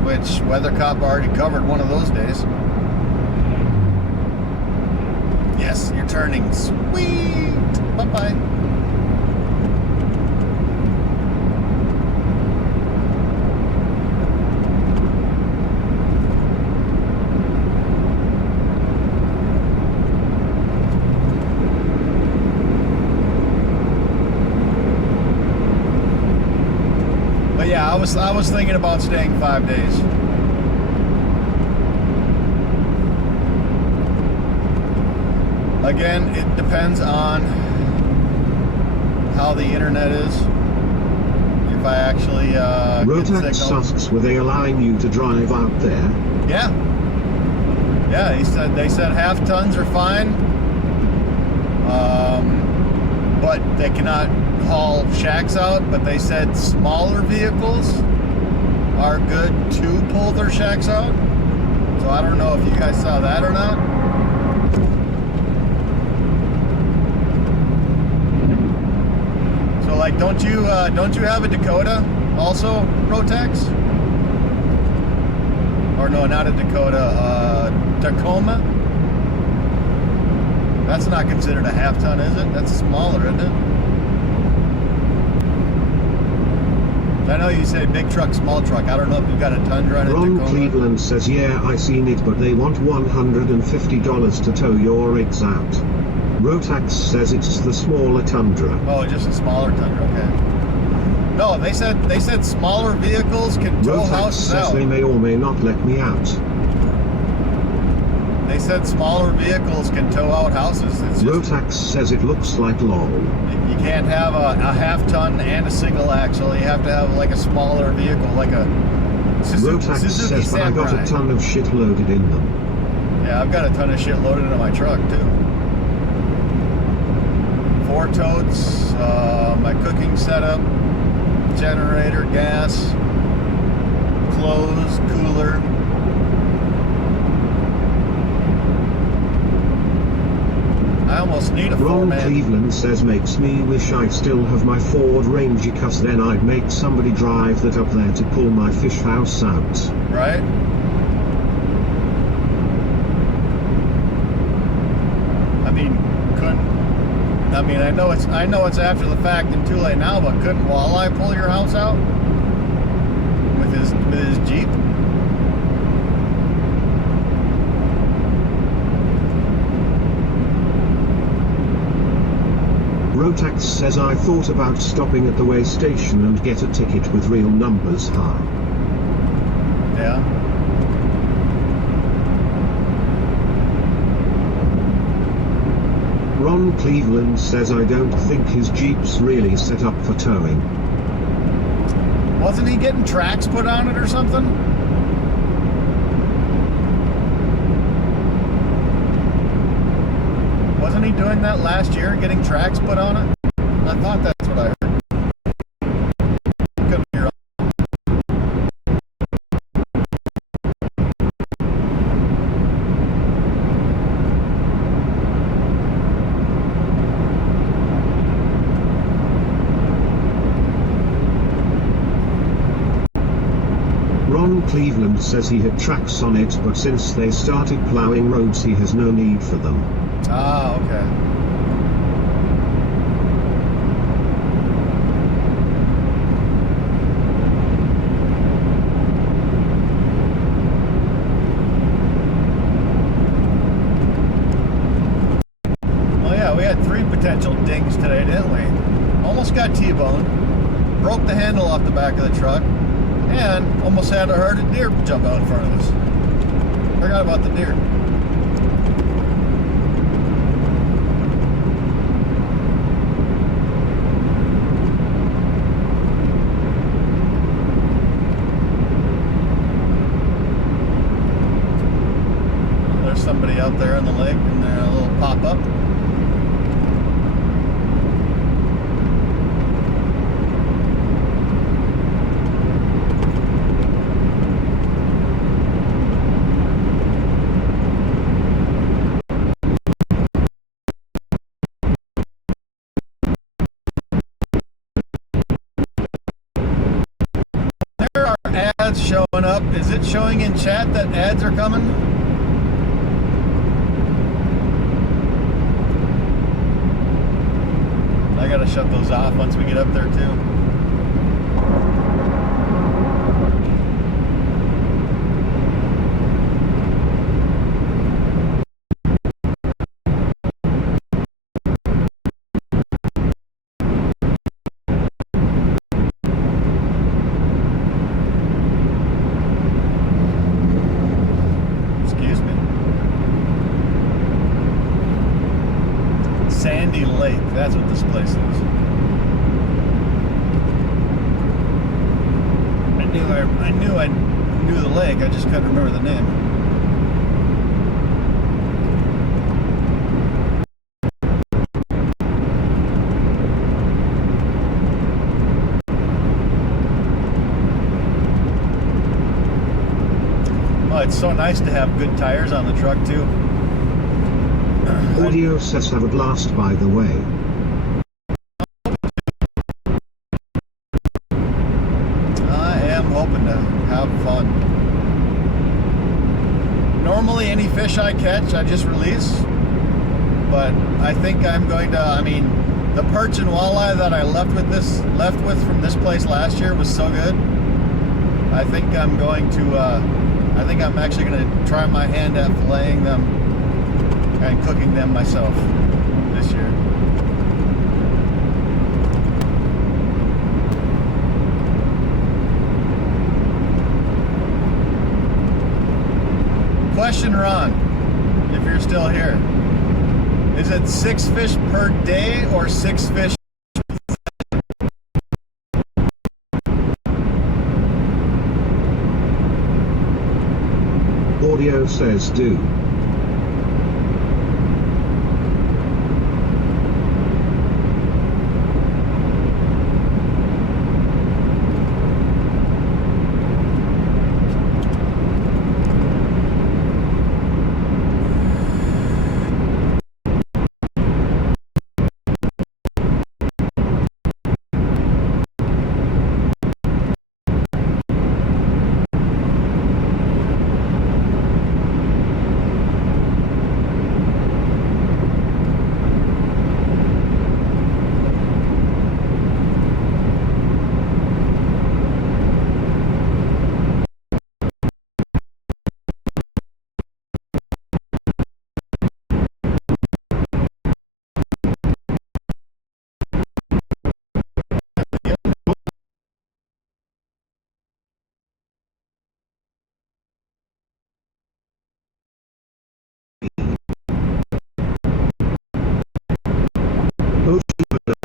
which Weather Cop already covered one of those days. Yes, you're turning. Sweet. Bye-bye. Yeah, I was thinking about staying 5 days. Again, it depends on how the internet is. If I actually Rotax asks, were they allowing you to drive out there? Yeah. Yeah, they said half tons are fine. But they cannot haul shacks out, but they said smaller vehicles are good to pull their shacks out. So I don't know if you guys saw that or not. So like, don't you have a Dakota also, Rotax? Or no, not a Dakota, Tacoma? That's not considered a half ton, is it? That's smaller, isn't it? I know you say big truck, small truck. I don't know if you've got a Tundra and a Ron Tacoma. Cleveland says, yeah, I seen it, but they want $150 to tow your rigs out. Rotax says it's the smaller Tundra. Oh, just a smaller Tundra, okay. No, they said smaller vehicles can tow Rotax houses says out. they may or may not let me out. They said smaller vehicles can tow out houses. It's just, Rotax says it looks like LOL. you can't have a half ton and a single axle. You have to have like a smaller vehicle, like a Rotax Suzuki says, but I got Samurai. a ton of shit loaded in them. Yeah, I've got a ton of shit loaded into my truck too. 4 totes, my cooking setup, generator, gas, clothes, cooler. I almost need a Ron 4-man. Cleveland says, makes me wish I still have my Ford Ranger, cause then I'd make somebody drive that up there to pull my fish house out. Right? I mean, I know it's after the fact and too late now, but couldn't Walleye pull your house out with his Jeep? Rotax says, I thought about stopping at the way station and get a ticket with real numbers high. Yeah. Ron Cleveland says, I don't think his Jeep's really set up for towing. Wasn't he getting tracks put on it or something? Wasn't he doing that last year, getting tracks put on it? I thought that's what I heard. Could be wrong. Ron Cleveland says he had tracks on it, but since they started plowing roads he has no need for them. Ah, okay. Well, yeah, we had 3 potential dings today, didn't we? Almost got T-boned, broke the handle off the back of the truck, and almost had a herded deer jump out in front of us. Forgot about the deer. There's somebody out there in the lake and they're a little pop-up. Ads showing up. Is it showing in chat that ads are coming? I gotta shut those off once we get up there too. Sandy Lake, that's what this place is. I knew the lake, I just couldn't remember the name. Oh, it's so nice to have good tires on the truck too. Audio says have at last, by the way. I am hoping to have fun. Normally any fish I catch I just release, but I think I'm going to, the perch and walleye that I left with from this place last year was so good. I think I'm actually going to try my hand at filleting them and cooking them myself this year. Question, Ron, if you're still here. Is it 6 fish per day or 6 fish? Audio says do.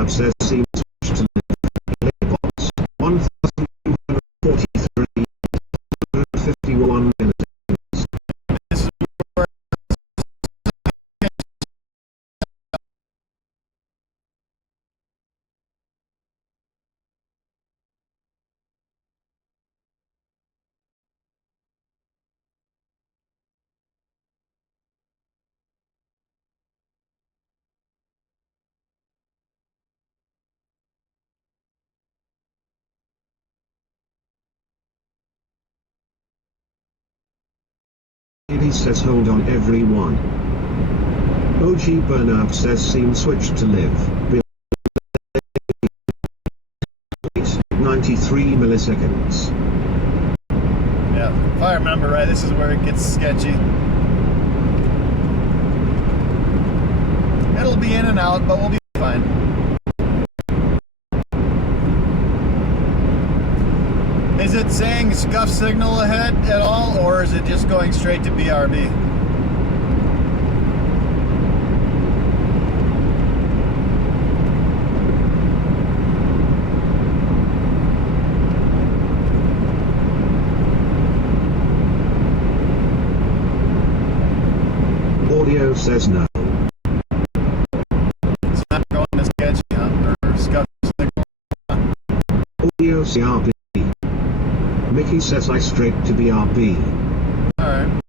Says seems to live 1,243 51 minutes. He says hold on everyone. OG Burnout says scene switched to live. 93 milliseconds. Yeah, if I remember right, this is where it gets sketchy. It'll be in and out, but we'll be fine. Is it saying scuff signal ahead at all, or is it just going straight to BRB? Audio says no. It's not going to sketchy, huh? Or scuff signal. Audio CRB. Mickey says I straight to BRB. Alright.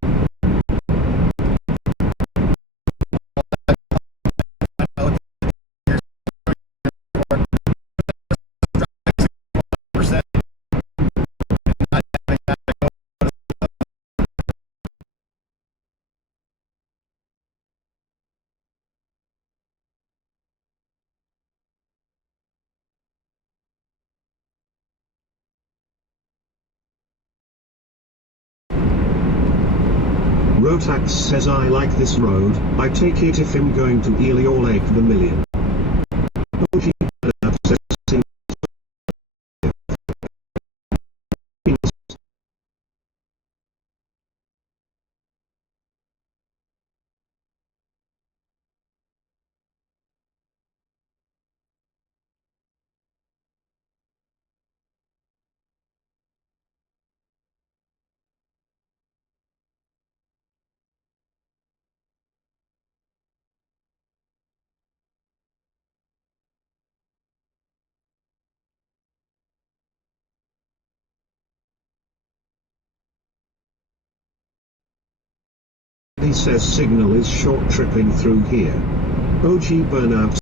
Rotax says I like this road, I take it if I'm going to Ely or Lake Vermilion. OG says he says signal is short tripping through here. OG burnout.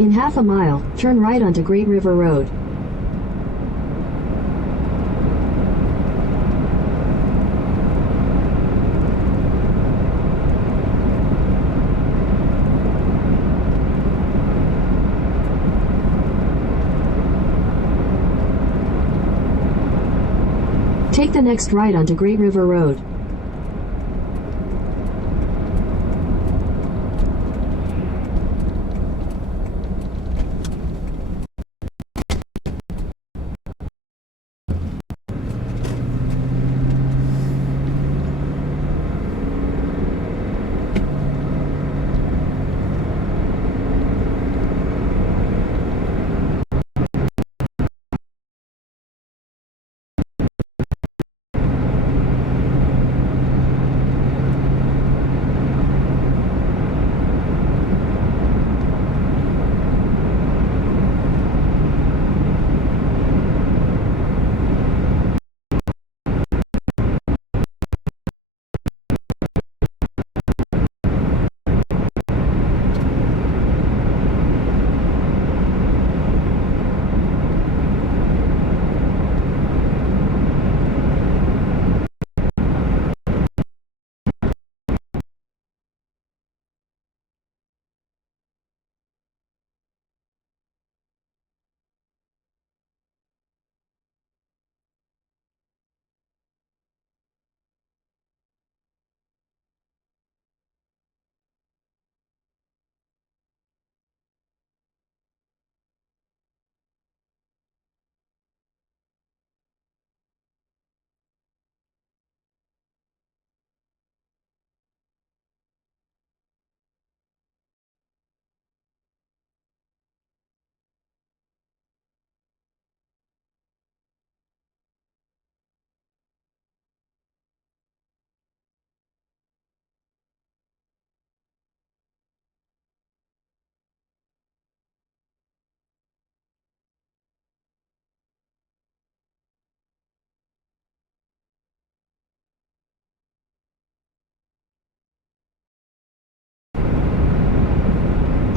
In half a mile, turn right onto Great River Road. Take the next right onto Great River Road.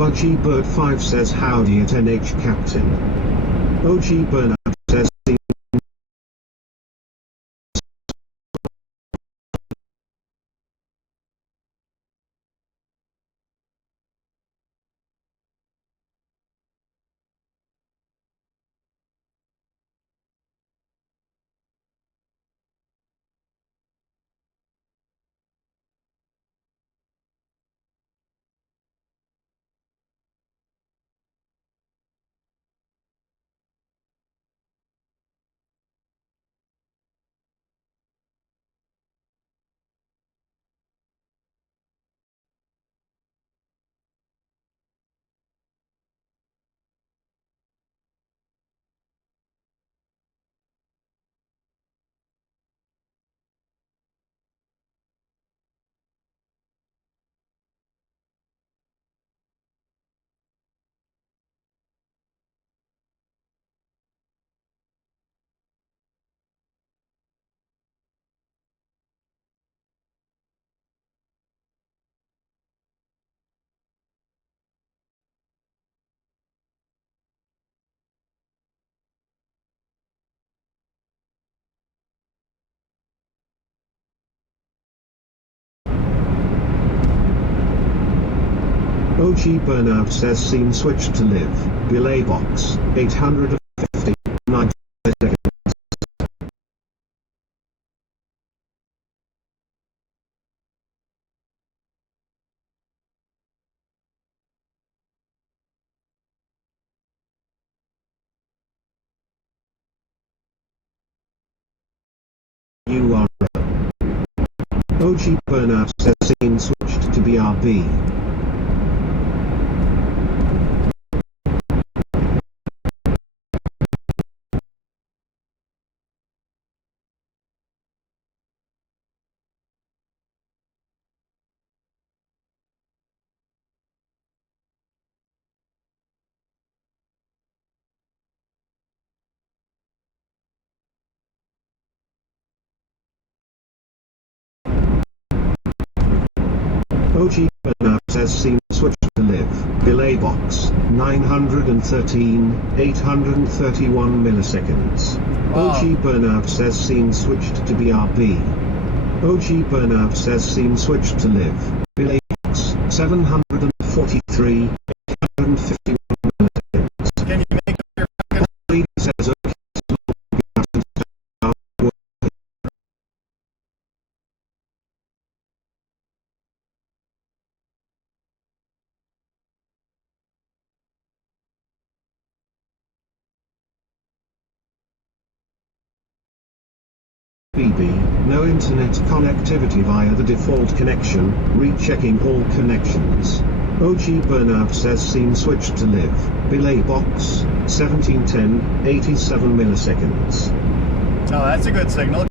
Budgie Bird 5 says howdy at NH Captain. OG Burnout says OG Burnout says scene switched to live. Belay box 859 seconds. You are OG Burnout says scene switched to BRB. OG Burnout says scene switched to live. Belay box, 913, 831 milliseconds. Wow. OG Burnout says scene switched to BRB. OG Burnout says scene switched to live. Belay box, 743, 851 milliseconds. Can you make up your fucking... Lead says OK. BB, no internet connectivity via the default connection, rechecking all connections. OG Burnout says scene switched to live. Belay box, 1710, 87 milliseconds. Oh, that's a good signal.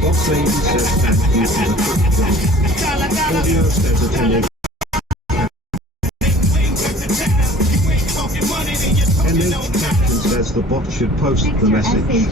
Box lady says thank you for the quick drop. Audio says attending. NH Captain says the bot should post the message.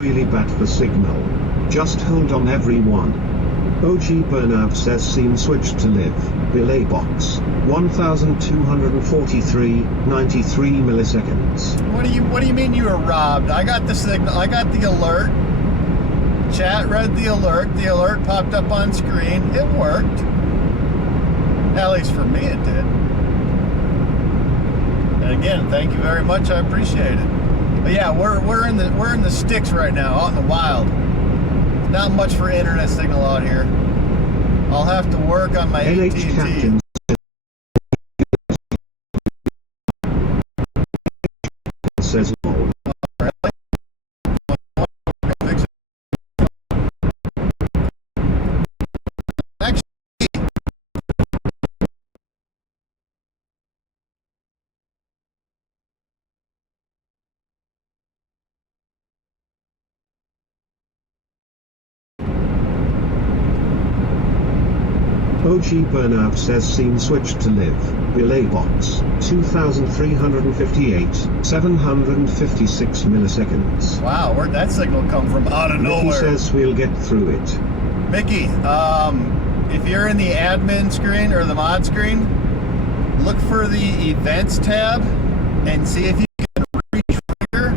Really bad for signal. Just hold on everyone. OG Burnout says scene switched to live. Belay box, 1243, 93 milliseconds. What do you mean you were robbed? I got the signal. I got the alert. Chat read the alert. The alert popped up on screen. It worked. At least for me it did. And again, thank you very much. I appreciate it. But yeah, we're in the sticks right now, out in the wild. Not much for internet signal out here. I'll have to work on my AT&T. Says lol. OG Burnout says scene switched to live. Belay box, 2358, 756 milliseconds. Wow, where'd that signal come from? Out of nowhere. Mickey says we'll get through it. Mickey, if you're in the admin screen or the mod screen, look for the events tab and see if you can re-trigger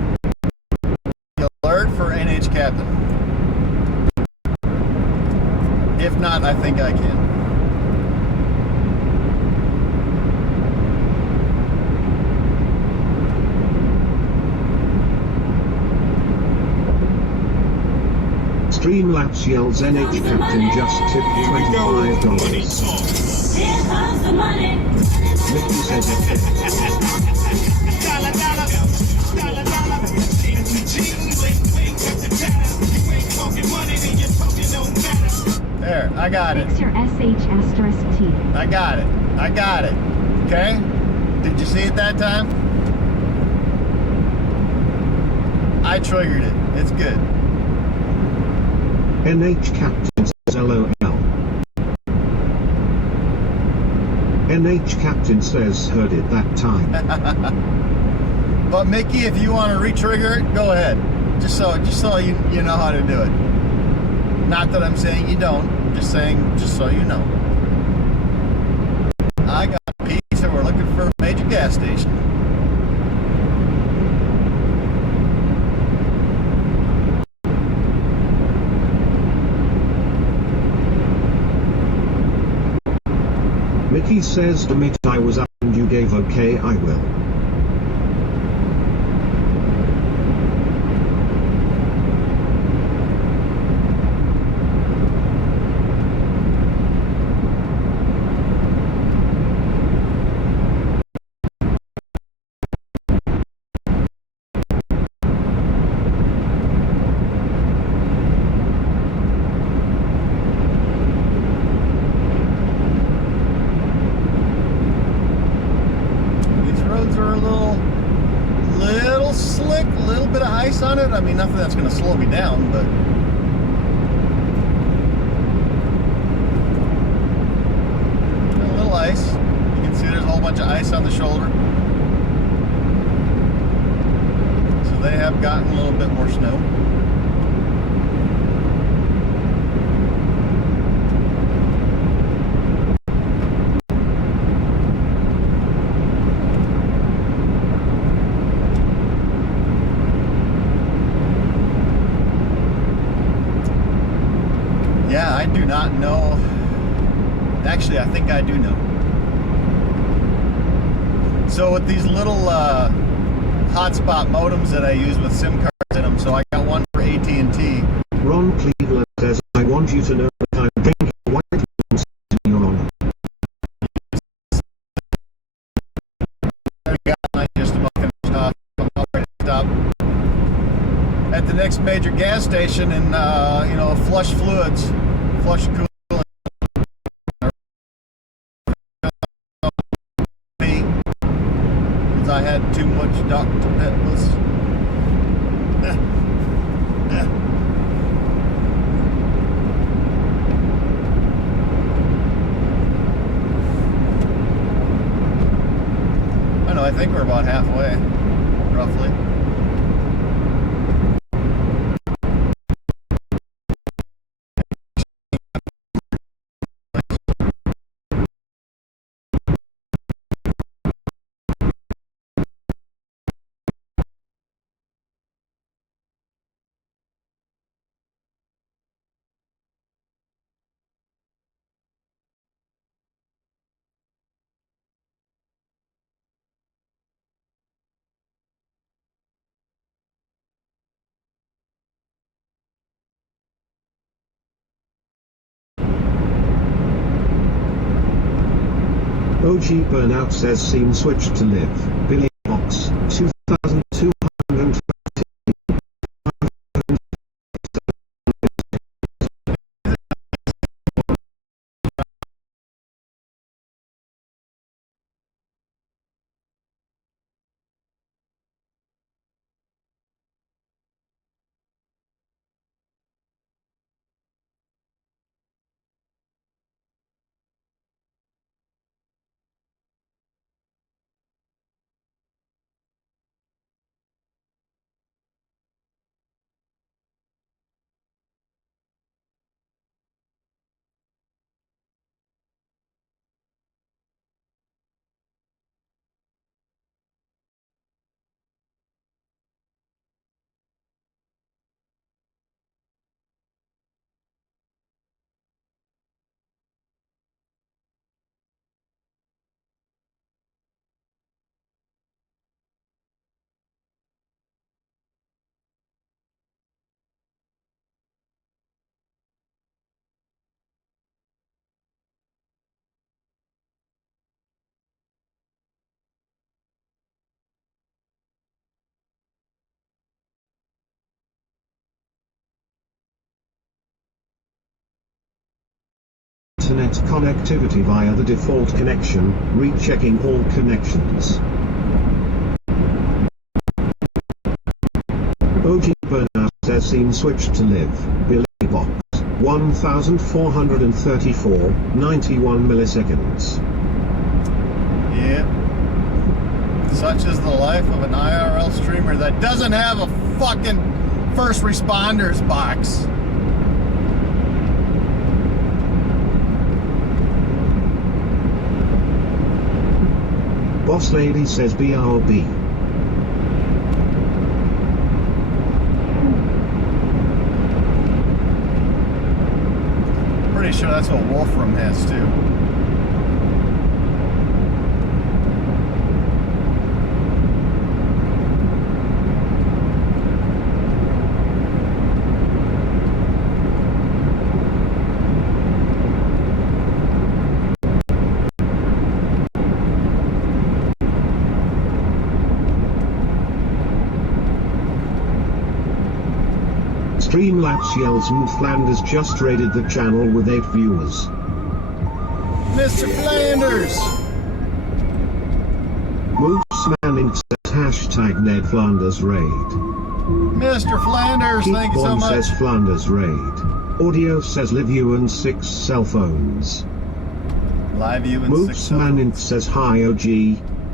the alert for NH Captain. If not, I think I can. Streamlabs yells NH Captain just tipped $25. Mickey says There, I got it. Fix your SH asterisk T. I got it. I got it. Okay? Did you see it that time? I triggered it. It's good. NH Captain says LOL. NH Captain says heard it that time. But Mickey, if you want to re-trigger it, go ahead. Just so you know how to do it. Not that I'm saying you don't. I'm just saying just so you know. I got a piece and we're looking for a major gas station. Mickey says to meet I was up and you gave okay I will. On it. I mean, nothing that's going to slow me down, but a little ice. You can see there's a whole bunch of ice on the shoulder. So they have gotten a little bit more snow. Yeah, I do not know. Actually, I think I do know. So with these little hotspot modems that I use with SIM cards in them, so I got one for AT&T. Ron Cleveland says, I want you to know that I'm drinking white wine in your honor. Just about finished off. I'm about ready to stop at the next major gas station and flush fluids, flush coolant. Because I had too much Dr. Peppers. I know, I think we're about halfway, roughly. OG Burnout says scene switched to live. Billy Box, 2220. internet connectivity via the default connection, rechecking all connections. OG Burnout says scene switched to live, Billy Box, 1434, 91 milliseconds. Yep. Such is the life of an IRL streamer that doesn't have a fucking first responders box. Boss Lady says BRB. Pretty sure that's what Wolfram has too. Streamlabs yells Flanders just raided the channel with 8 viewers. Mr. Flanders! Mooseman Inc. says hashtag Ned Flanders raid. Mr. Flanders, thank you so Keep much. says Flanders raid. Audio says live you and 6 cell phones. Live you and 6 cell Mooseman Inc. phones. says hi OG.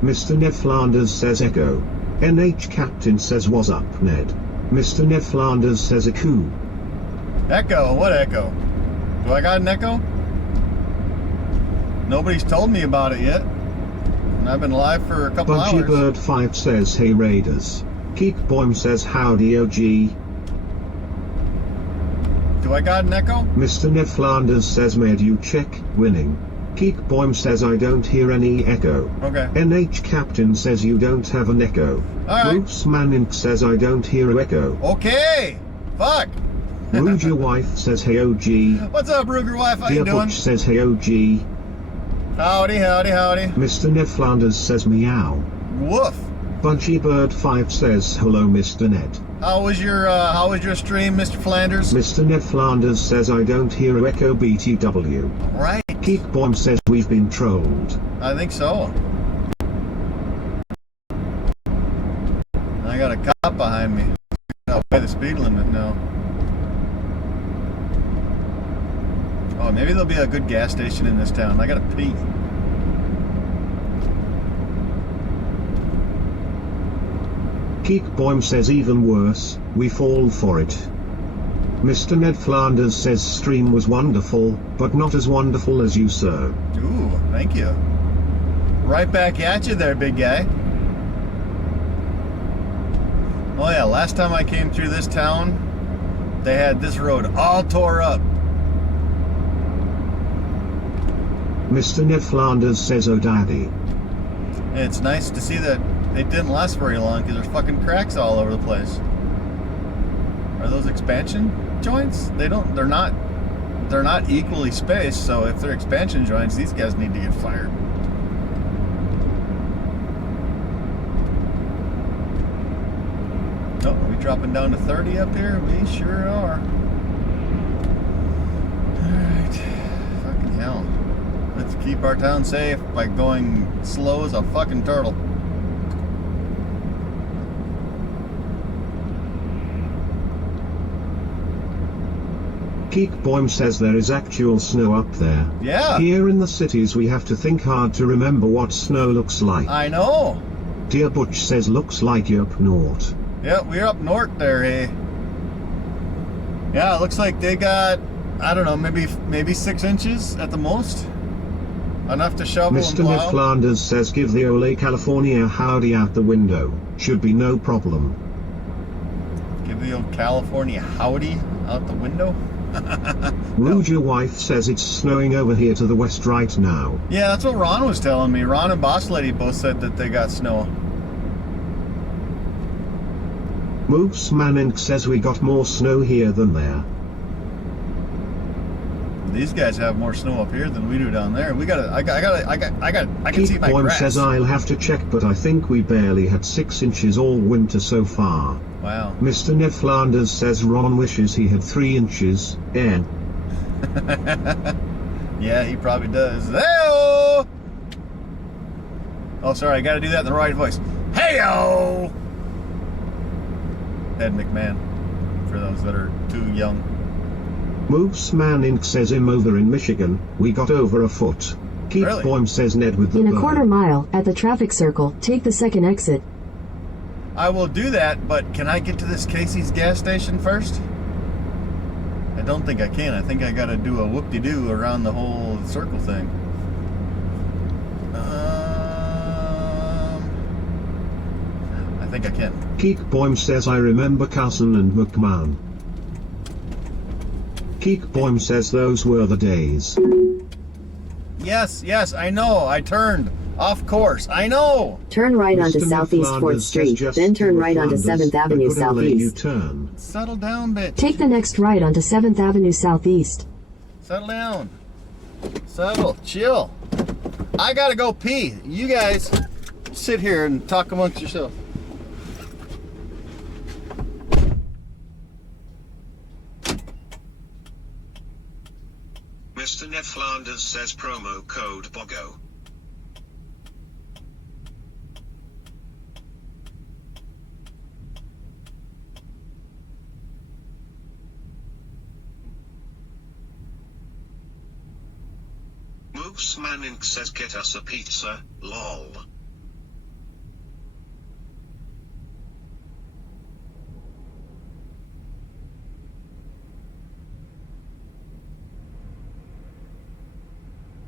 Mr. Ned Flanders says echo. NH Captain says what's up Ned. Mr. Ned Flanders says a coup. Echo? What echo? Do I got an echo? Nobody's told me about it yet. And I've been live for a couple Budgie hours. Bird 5 says hey Raiders. Keek Boim says howdy OG. Do I got an echo? Mr. Ned Flanders says made you check, winning. Keek Boim says I don't hear any echo. Okay. NH Captain says you don't have an echo. Alright. Mooseman Inc. says I don't hear a echo. Okay! Fuck! Ruger Wife says hey OG. What's up, Ruger Wife? How Dear you doing? Butch says hey OG. Howdy, howdy, howdy. Mr. Ned Flanders says meow. Woof. Budgie Bird 5 says hello Mr. Ned. How was your stream, Mr. Flanders? Mr. Ned Flanders says I don't hear a echo BTW. Right. Keek Bomb says we've been trolled. I think so. I got a cop behind me. I'll pay the speed limit now. Oh, maybe there'll be a good gas station in this town. I gotta pee. Keek Boim says even worse, we fall for it. Mr. Ned Flanders says stream was wonderful, but not as wonderful as you, sir. Ooh, thank you. Right back at you there, big guy. Oh yeah, last time I came through this town, they had this road all tore up. Mr. Ned Flanders says oh daddy. And it's nice to see that it didn't last very long because there's fucking cracks all over the place. Are those expansion joints? They're not equally spaced, so if they're expansion joints, these guys need to get fired. Oh, are we dropping down to 30 up here? We sure are. Alright. Fucking hell. Let's keep our town safe by going slow as a fucking turtle. Keek Boim says there is actual snow up there. Yeah. Here in the cities we have to think hard to remember what snow looks like. I know. Dear Butch says looks like you're up north. Yeah, we're up north there, hey. Yeah, it looks like they got, I don't know, maybe 6 inches at the most. Enough to shovel and Mr. plow. Ned Flanders says give the Ole California howdy out the window. Should be no problem. Give the old California howdy out the window. Ruger Wife says it's snowing over here to the west right now. Yeah, that's what Ron was telling me. Ron and Boss Lady both said that they got snow. Mooseman Inc. says we got more snow here than there. These guys have more snow up here than we do down there. I can see Keep my Boim grass. says I'll have to check, but I think we barely had 6 inches all winter so far. Wow. Mr. Ned Flanders says Ron wishes he had 3 inches. Yeah, he probably does. Hey-o! Oh, sorry, I gotta do that in the right voice. Hey-o! Ed McMahon, for those that are too young. Mooseman Inc. says him over in Michigan, we got over a foot. Keith Really? Boym says Ned with the In a bird. quarter mile, at the traffic circle, take the second exit. I will do that, but can I get to this Casey's gas station first? I don't think I can. I think I gotta do a whoop-de-doo around the whole circle thing. I think I can. Keith Boym says I remember Carson and McMahon. Keith Boym says those were the days. Yes, I know. I turned off course. I know. Turn right onto Mr. Southeast 4th Flanders says Street, just then turn to right onto Flanders, 7th Avenue but couldn't let you Southeast. turn. Settle down, bitch. Take the next right onto 7th Avenue Southeast. Settle down. Settle. Chill. I gotta go pee. You guys sit here and talk amongst yourselves. Mr. Ned Flanders says promo code BOGO. Mooseman Inc. says get us a pizza, lol.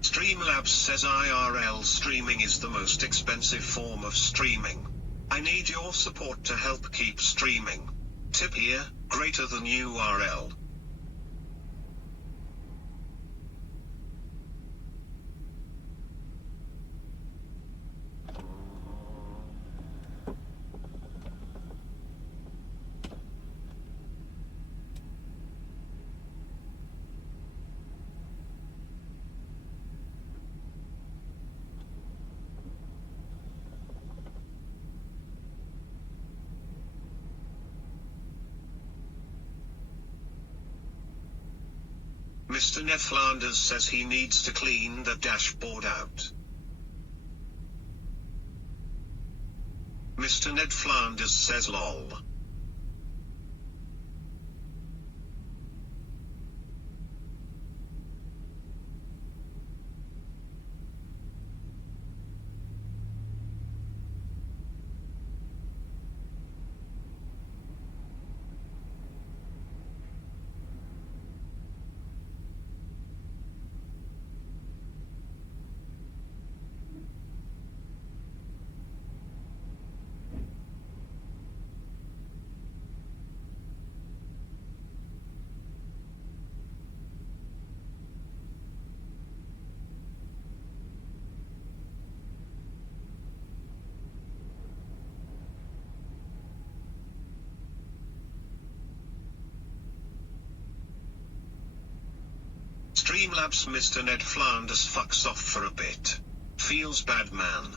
Streamlabs says IRL streaming is the most expensive form of streaming. I need your support to help keep streaming. Tip here, greater than URL. Mr. Ned Flanders says he needs to clean the dashboard out. Mr. Ned Flanders says lol. Streamlabs Mr. Ned Flanders fucks off for a bit. Feels bad, man.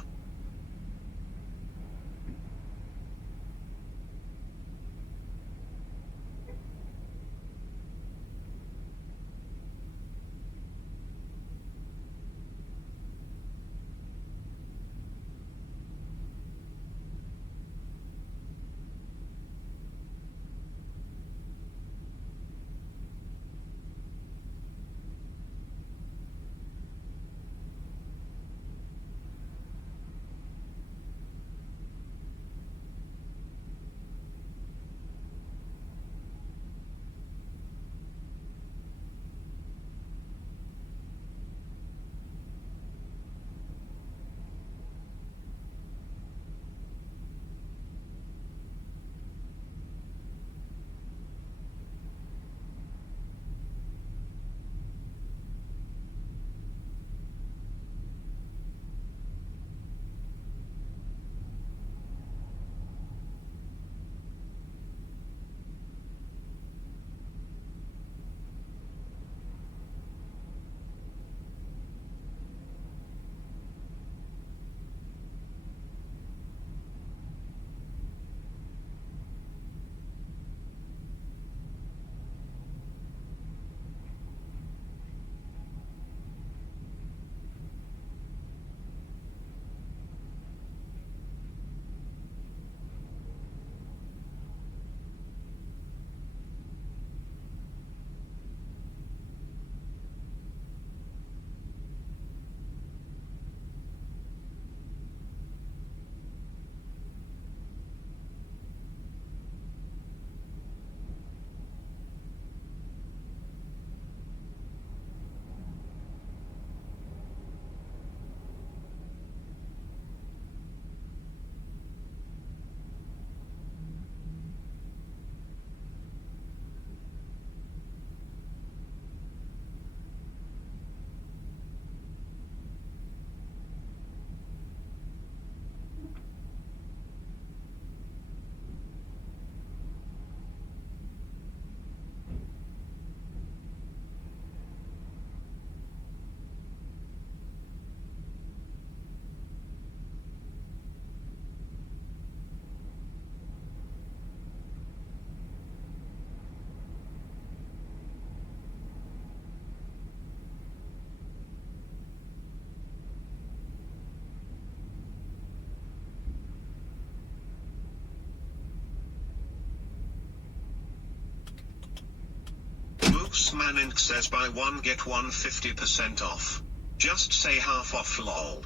Moosman Inc. says buy one get one 50% off. Just say half off lol.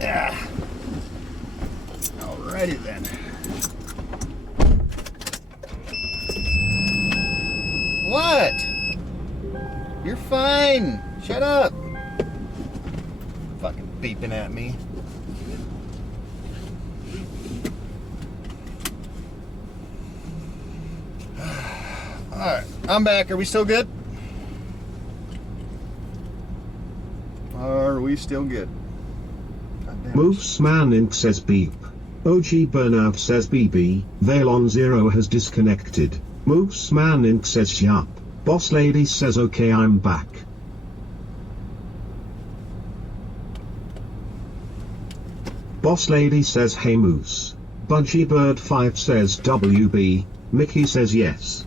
Yeah. Alrighty then. What? You're fine. Shut up. Fucking beeping at me. Alright, I'm back. Are we still good? Are we still good? Moosman Inc. says beep. OG Burnout says BB. Valon Zero has disconnected. Moosman Inc. says yup. Boss Lady says okay, I'm back. Boss Lady says hey Moose. Budgie Bird 5 says WB. Mickey says yes.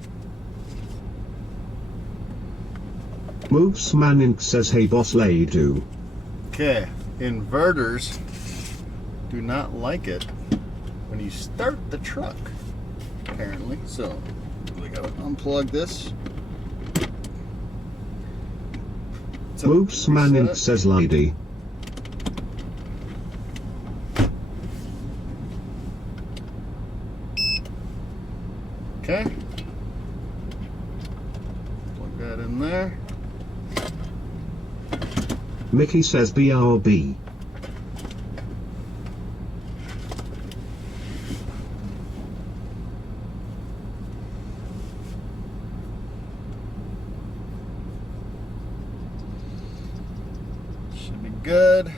Moosman Inc. says hey Boss Lady. Okay, inverters do not like it when you start the truck, apparently. So we gotta unplug this. Moosman Inc. says lady. Okay. Plug that in there. Mickey says BRB. Should be good.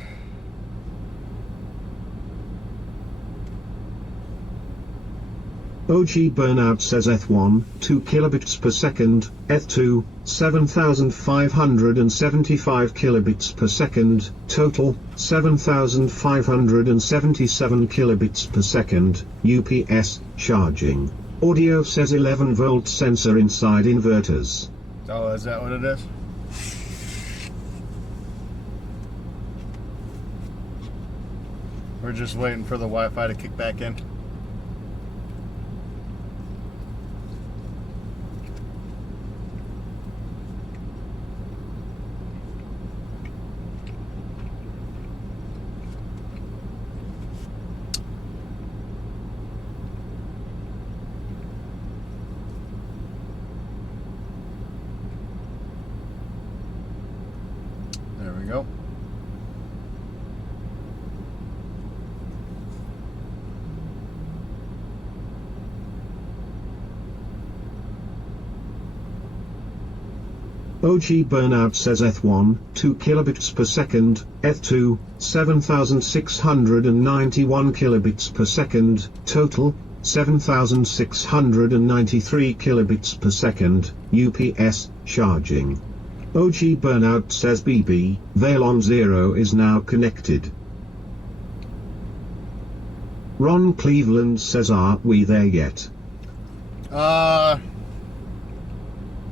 OG Burnout says Eth1, 2 kilobits per second, Eth2, 7,575 kilobits per second, total, 7,577 kilobits per second, UPS, charging. Audio says 11 volt sensor inside inverters. Oh, is that what it is? We're just waiting for the Wi-Fi to kick back in. There we go. OG Burnout says Eth1, 2 kilobits per second, Eth2, 7,691 kilobits per second, total, 7,693 kilobits per second, UPS, charging. OG Burnout says BB, Valon Zero is now connected. Ron Cleveland says are we there yet?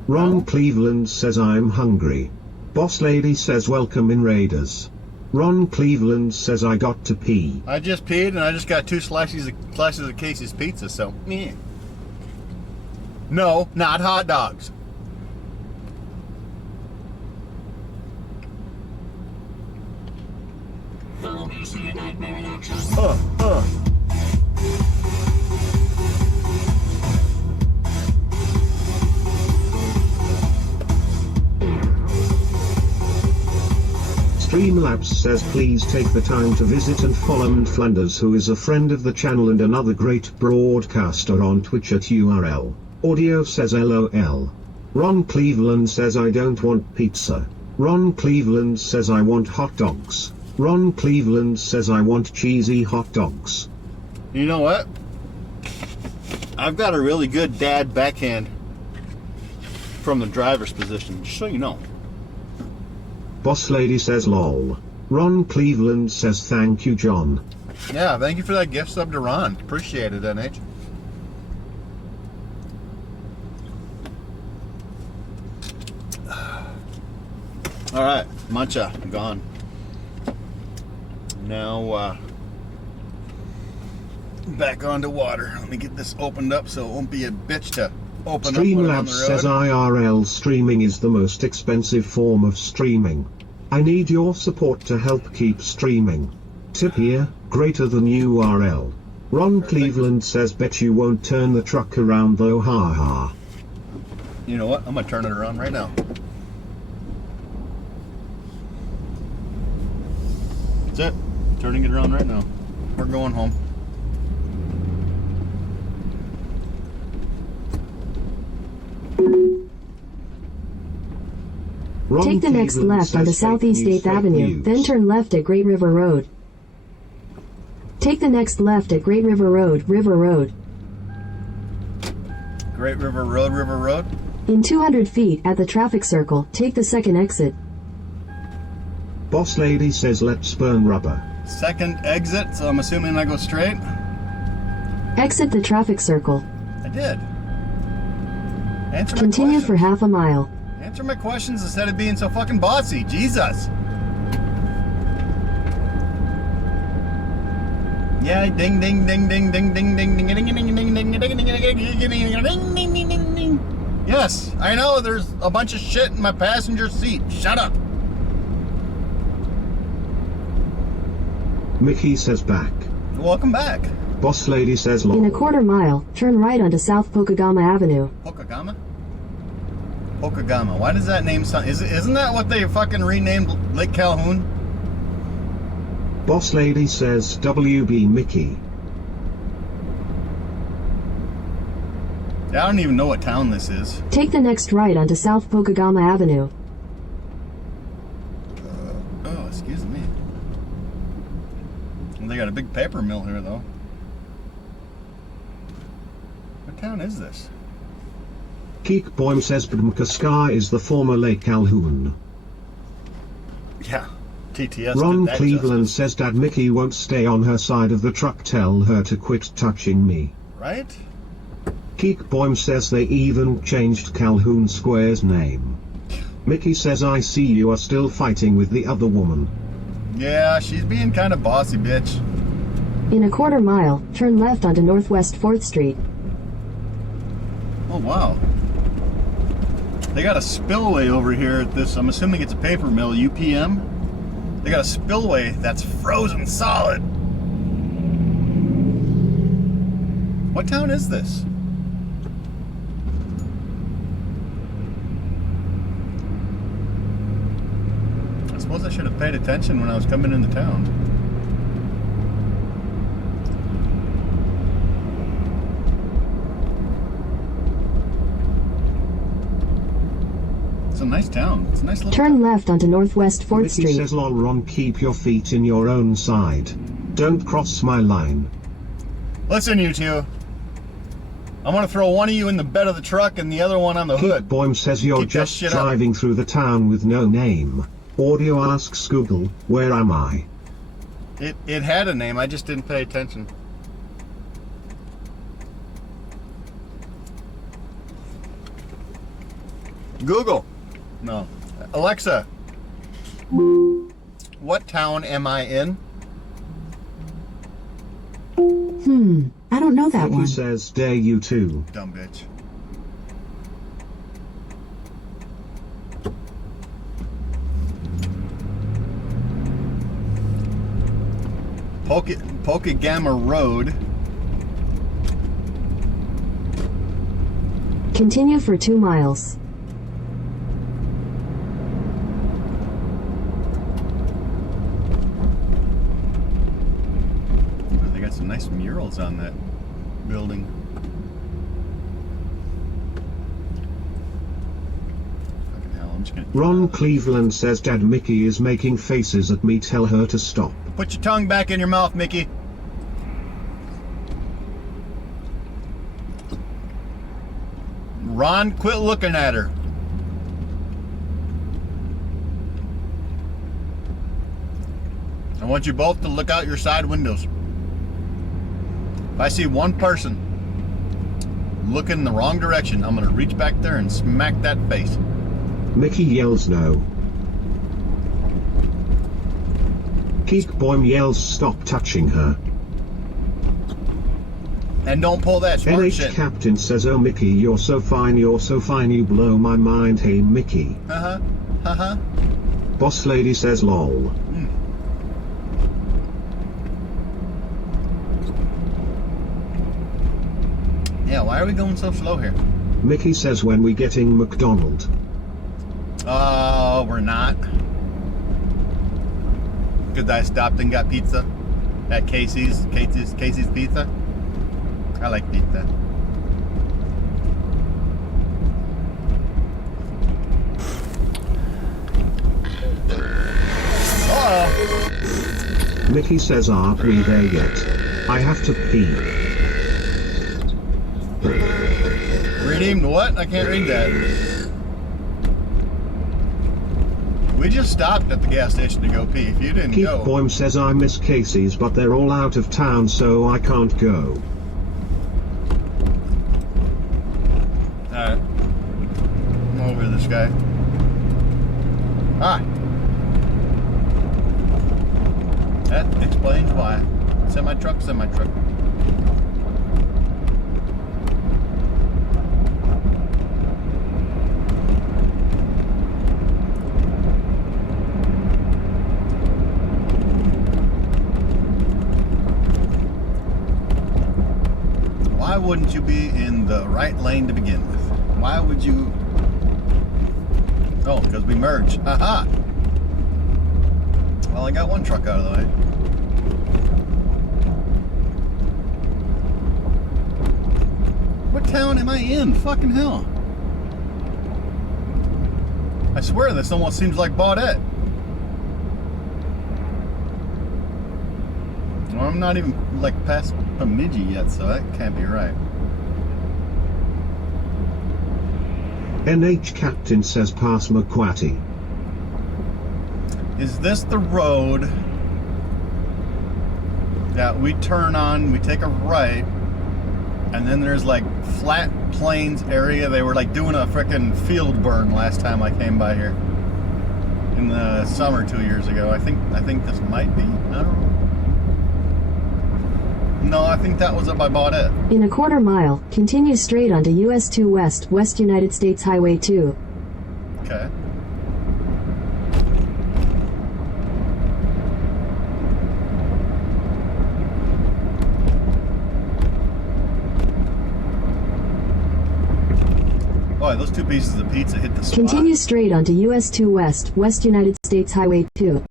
Ron Cleveland says I'm hungry. Boss Lady says welcome in Raiders. Ron Cleveland says I got to pee. I just peed and I just got 2 slices of Casey's pizza, so meh. No, not hot dogs. Streamlabs says please take the time to visit and follow Mnd Flanders, who is a friend of the channel and another great broadcaster on Twitch at URL. Audio says LOL. Ron Cleveland says I don't want pizza. Ron Cleveland says I want hot dogs. Ron Cleveland says I want cheesy hot dogs. You know what? I've got a really good dad backhand from the driver's position, just so you know. Boss Lady says lol. Ron Cleveland says thank you, John. Yeah, thank you for that gift sub to Ron. Appreciate it, NH. Alright, matcha, gone. Now, back onto water. Let me get this opened up so it won't be a bitch to open up when I'm on the Streamlabs road. says IRL streaming is the most expensive form of streaming. I need your support to help keep streaming. Tip here, greater than URL. Ron Cleveland says bet you won't turn the truck around though, ha ha. You know what? I'm gonna turn it around right now. That's it. Turning it around right now. We're going home. Ron Take the next Cleveland left onto says fake Southeast news, 8th fake Avenue, news. then turn left at Great River Road. Take the next left at Great River Road, River Road. Great River Road, River Road. In 200 feet at the traffic circle, take the second exit. Boss lady says let's burn rubber. Second exit, so I'm assuming I go straight. Exit the traffic circle. I did. Answer my Continue question. for half a mile. Answer my questions instead of being so fucking bossy. Jesus. Yeah, ding ding ding ding ding ding ding ding ding ding ding ding ding ding ding ding ding ding. Yes, I know there's a bunch of shit in my passenger seat. Shut up. Mickey says back. Welcome back. Boss lady says In a lol. quarter mile, turn right onto South Pokegama Avenue. Pokegama? Pokegama. Why does that name sound... Isn't that what they fucking renamed Lake Calhoun? Boss lady says WB Mickey. I don't even know what town this is. Take the next right onto South Pokegama Avenue. Oh, excuse me. Well, they got a big paper mill here, though. What town is this? Keek Boym says Bdmkaska is the former Lake Calhoun. Yeah. TTS. Ron did that Cleveland justice. says Dad Mickey won't stay on her side of the truck, tell her to quit touching me. Right? Keek Boym says they even changed Calhoun Square's name. Mickey says I see you are still fighting with the other woman. Yeah, she's being kind of bossy, bitch. In a quarter mile, turn left onto Northwest 4th Street. Oh, wow. They got a spillway over here at this, I'm assuming it's a paper mill, UPM. They got a spillway that's frozen solid. What town is this? I suppose I should have paid attention when I was coming into town. It's a nice town. It's a nice little Turn left onto Northwest 4th Mickey Street. says lol Ron, keep your feet in your own side. Don't cross my line. Listen, you two. I'm gonna throw one of you in the bed of the truck and the other one on the Keek hood. Boym says you're Keep that just shit up. driving through the town with no name. Audio asks Google, where am I? It had a name, I just didn't pay attention. Google. No. Alexa. What town am I in? I don't know that Mickey says dare you too. Dumb bitch. Pokegama Road. Continue for 2 miles. They got some nice murals on that building. Fucking hell, I'm just gonna... Ron Cleveland says Dad Mickey is making faces at me, tell her to stop. Put your tongue back in your mouth, Mickey. Ron, quit looking at her. I want you both to look out your side windows. If I see one person looking in the wrong direction, I'm gonna reach back there and smack that face. Mickey yells no. Keek Boym yells stop touching her. And don't pull that smart NH shit. Captain says, oh Mickey, you're so fine, you blow my mind, hey Mickey. Boss Lady says lol. Yeah, why are we going so slow here? Mickey says, when we getting McDonald's? Oh, we're not. Because I stopped and got pizza at Casey's Pizza. I like pizza. Uh-oh. Mickey says, aren't we there yet? I have to pee. Redeemed what? I can't read that. We just stopped at the gas station to go pee. If you didn't Keith go... Boym says, I miss Casey's, but they're all out of town, so I can't go. Alright. I'm over this guy. Ah! That explains why. Semi-truck, semi-truck. Why wouldn't you be in the right lane to begin with? Why would you... Oh, because we merged. Haha! Well, I got one truck out of the way. What town am I in? Fucking hell. I swear this almost seems like Baudette. Well, I'm not even like past Bemidji yet, so that can't be right. NH Captain says, pass McQuatty. Is this the road that we turn on, we take a right, and then there's like flat plains area? They were like doing a frickin' field burn last time I came by here in the summer 2 years ago. I think this might be. I don't know. No, I think that was up by Baudette. In a quarter mile, continue straight onto US 2 West, West United States Highway 2. Okay. Boy, those two pieces of pizza hit the spot. Continue straight onto US 2 West, West United States Highway 2.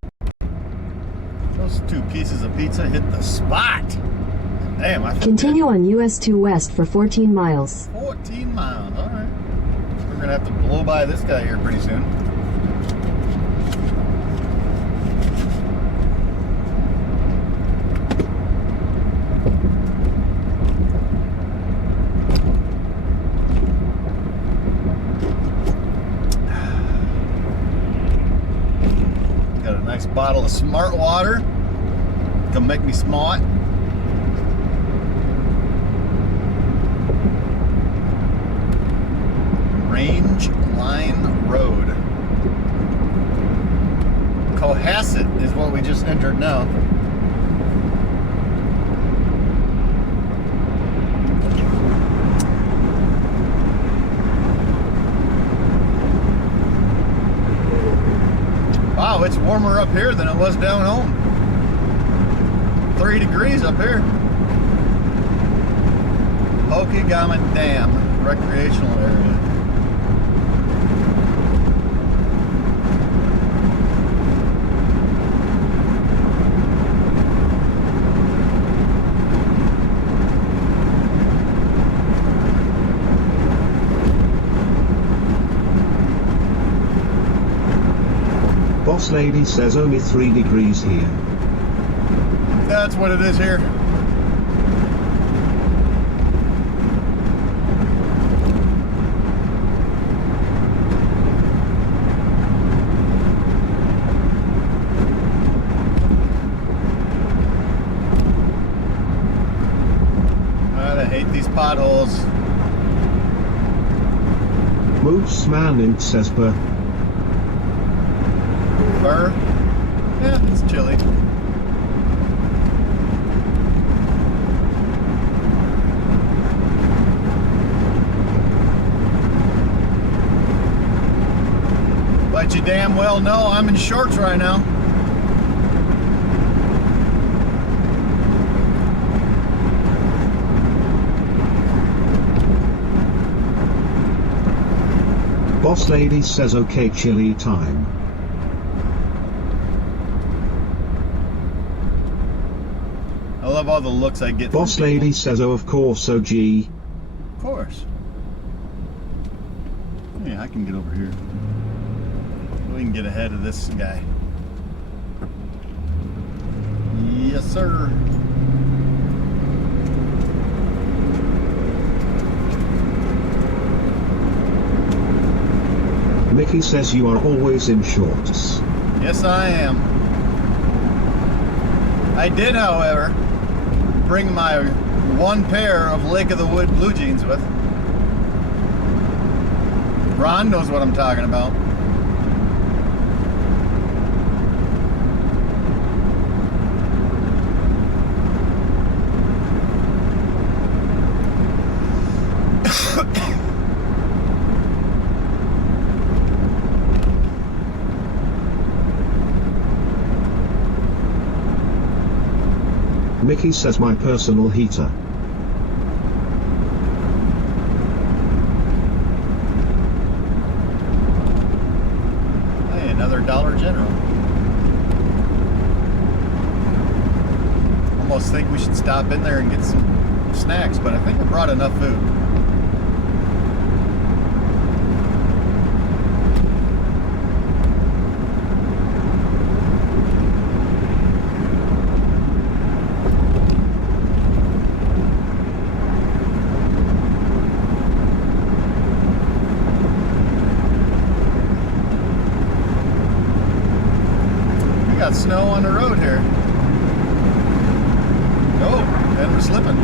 Those two pieces of pizza hit the spot. Damn, I Continue on US 2 West for 14 miles. 14 miles, alright. We're gonna have to blow by this guy here pretty soon. Got a nice bottle of smart water. Gonna make me smart. Range Line Road. Cohasset is what we just entered now. Wow, it's warmer up here than it was down home. 3 degrees up here. Pokegama Dam recreational area. Boss Lady says only 3 degrees here. That's what it is here. God, I hate these potholes. Moose Man Inc. says per. Burr? Yeah, it's chilly. well, no, I'm in shorts right now. Boss Lady says okay, chilly time. I love all the looks I get. Boss Lady says oh of course OG. Of course. Yeah, I can get over here. We can get ahead of this guy. Yes, sir. Mickey says you are always in shorts. Yes, I am. I did, however, bring my one pair of Lake of the Wood blue jeans with. Ron knows what I'm talking about. Mickey says my personal heater. Hey, another Dollar General. Almost think we should stop in there and get some snacks, but I think I brought enough food. Got snow on the road here. Oh, and we're slipping.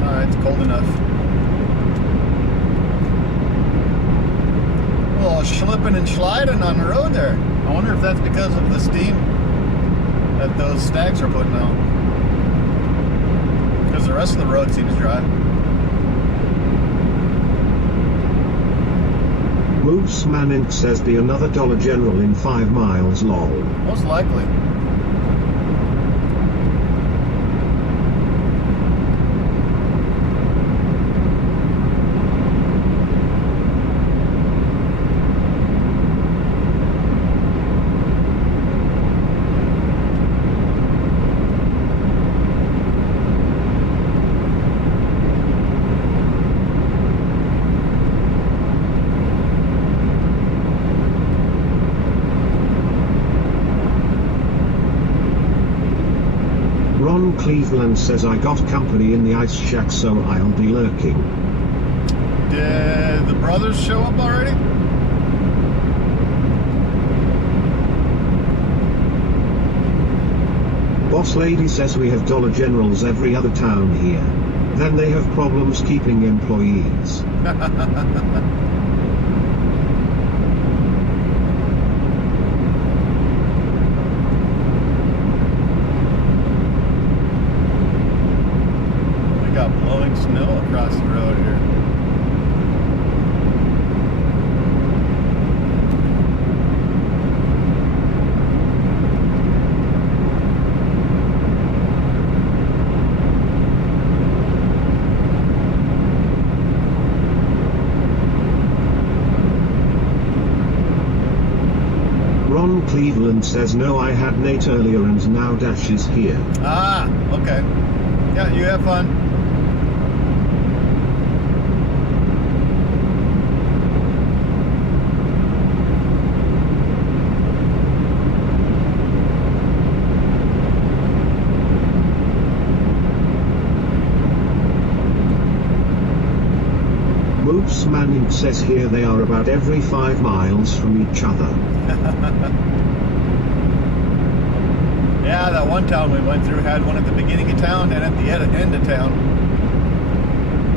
All right, it's cold enough. Slipping and sliding on the road there. I wonder if that's because of the steam that those stacks are putting out. Because the rest of the road seems dry. Moose Manning says be another Dollar General in 5 miles lol. Most likely. Ron Cleveland says I got company in the ice shack, so I'll be lurking. Did the brothers show up already? Boss Lady says we have Dollar Generals every other town here. Then they have problems keeping employees. We got blowing snow across the road here. Ron Cleveland says no, I had Nate earlier and now Dash is here. Ah, okay. Yeah, you have fun. Moose Manning says here they are about every 5 miles from each other. Yeah, that one town we went through had one at the beginning of town and at the end of town.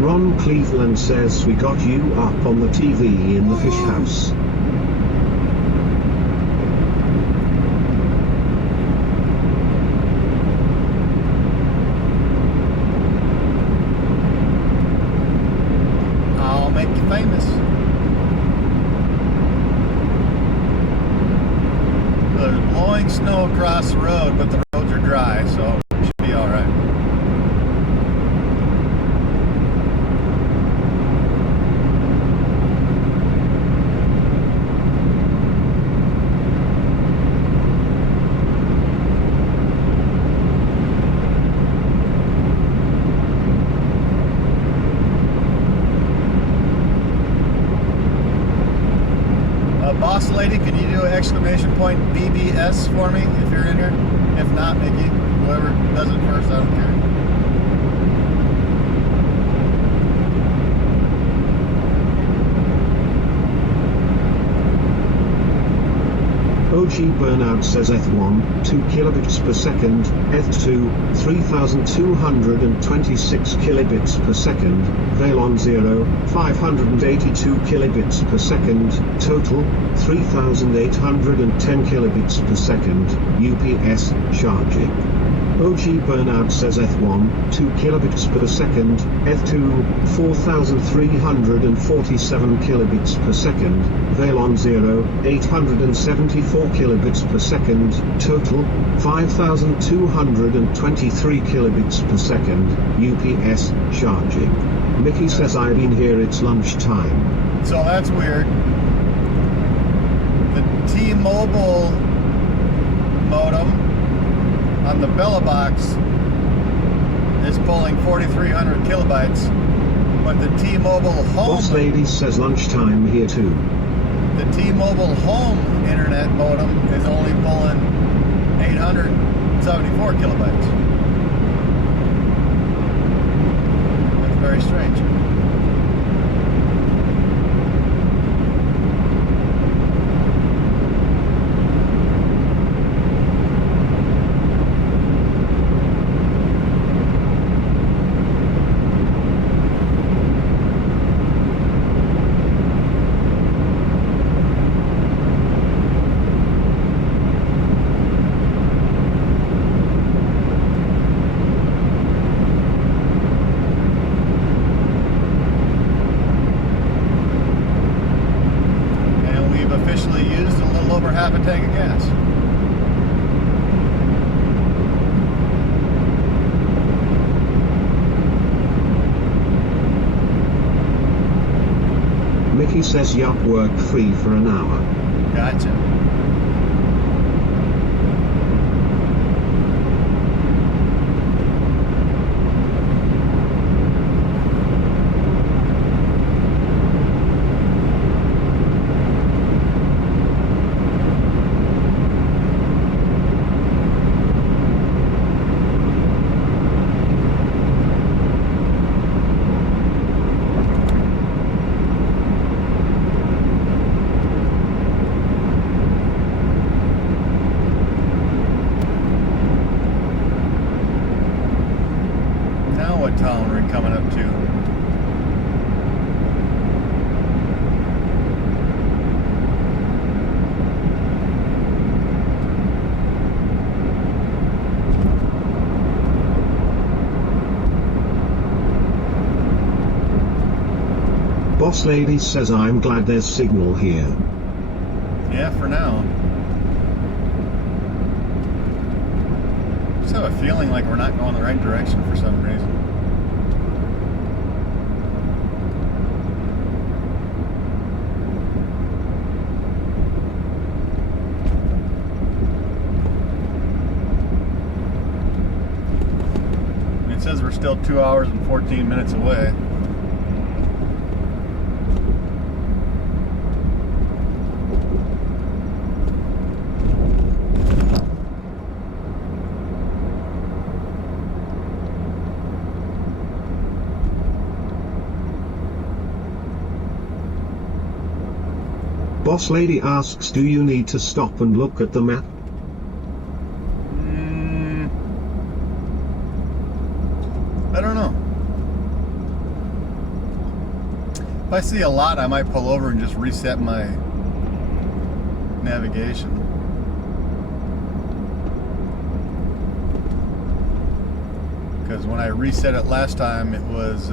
Ron Cleveland says we got you up on the TV in the fish house. I'll make you famous. There's blowing snow across the road, but the roads are dry, so it should be all right. Boss lady, can you do an exclamation point BBS for me if you're in here? If not, Mickey, whoever does it first, I don't care. OG Burnout says Eth1, 2 kilobits per second, Eth2, 3226 kilobits per second, Valon 0, 582 kilobits per second, total, 3810 kilobits per second, UPS, charging. OG Burnout says Eth1, 2 kilobits per second, Eth2, 4347 kilobits per second, Valon 0, 874 kilobits per second, total, 5223 kilobits per second, UPS, charging. Mickey says I've been here, it's lunchtime. So that's weird. The T-Mobile modem on the Bella box is pulling 4,300 kilobytes, but the T-Mobile home... Boss Lady says lunchtime here too. The T-Mobile home internet modem is only pulling 874 kilobytes. That's very strange. Officially used a little over half a tank of gas. Mickey says yup, work free for an hour. Gotcha. What town are we coming up to? Boss Lady says I'm glad there's signal here. Yeah, for now. Just have a feeling like we're not going the right direction for some reason. It says we're still 2 hours and 14 minutes away. Boss Lady asks, do you need to stop and look at the map? I don't know. If I see a lot, I might pull over and just reset my navigation. Because when I reset it last time, it was,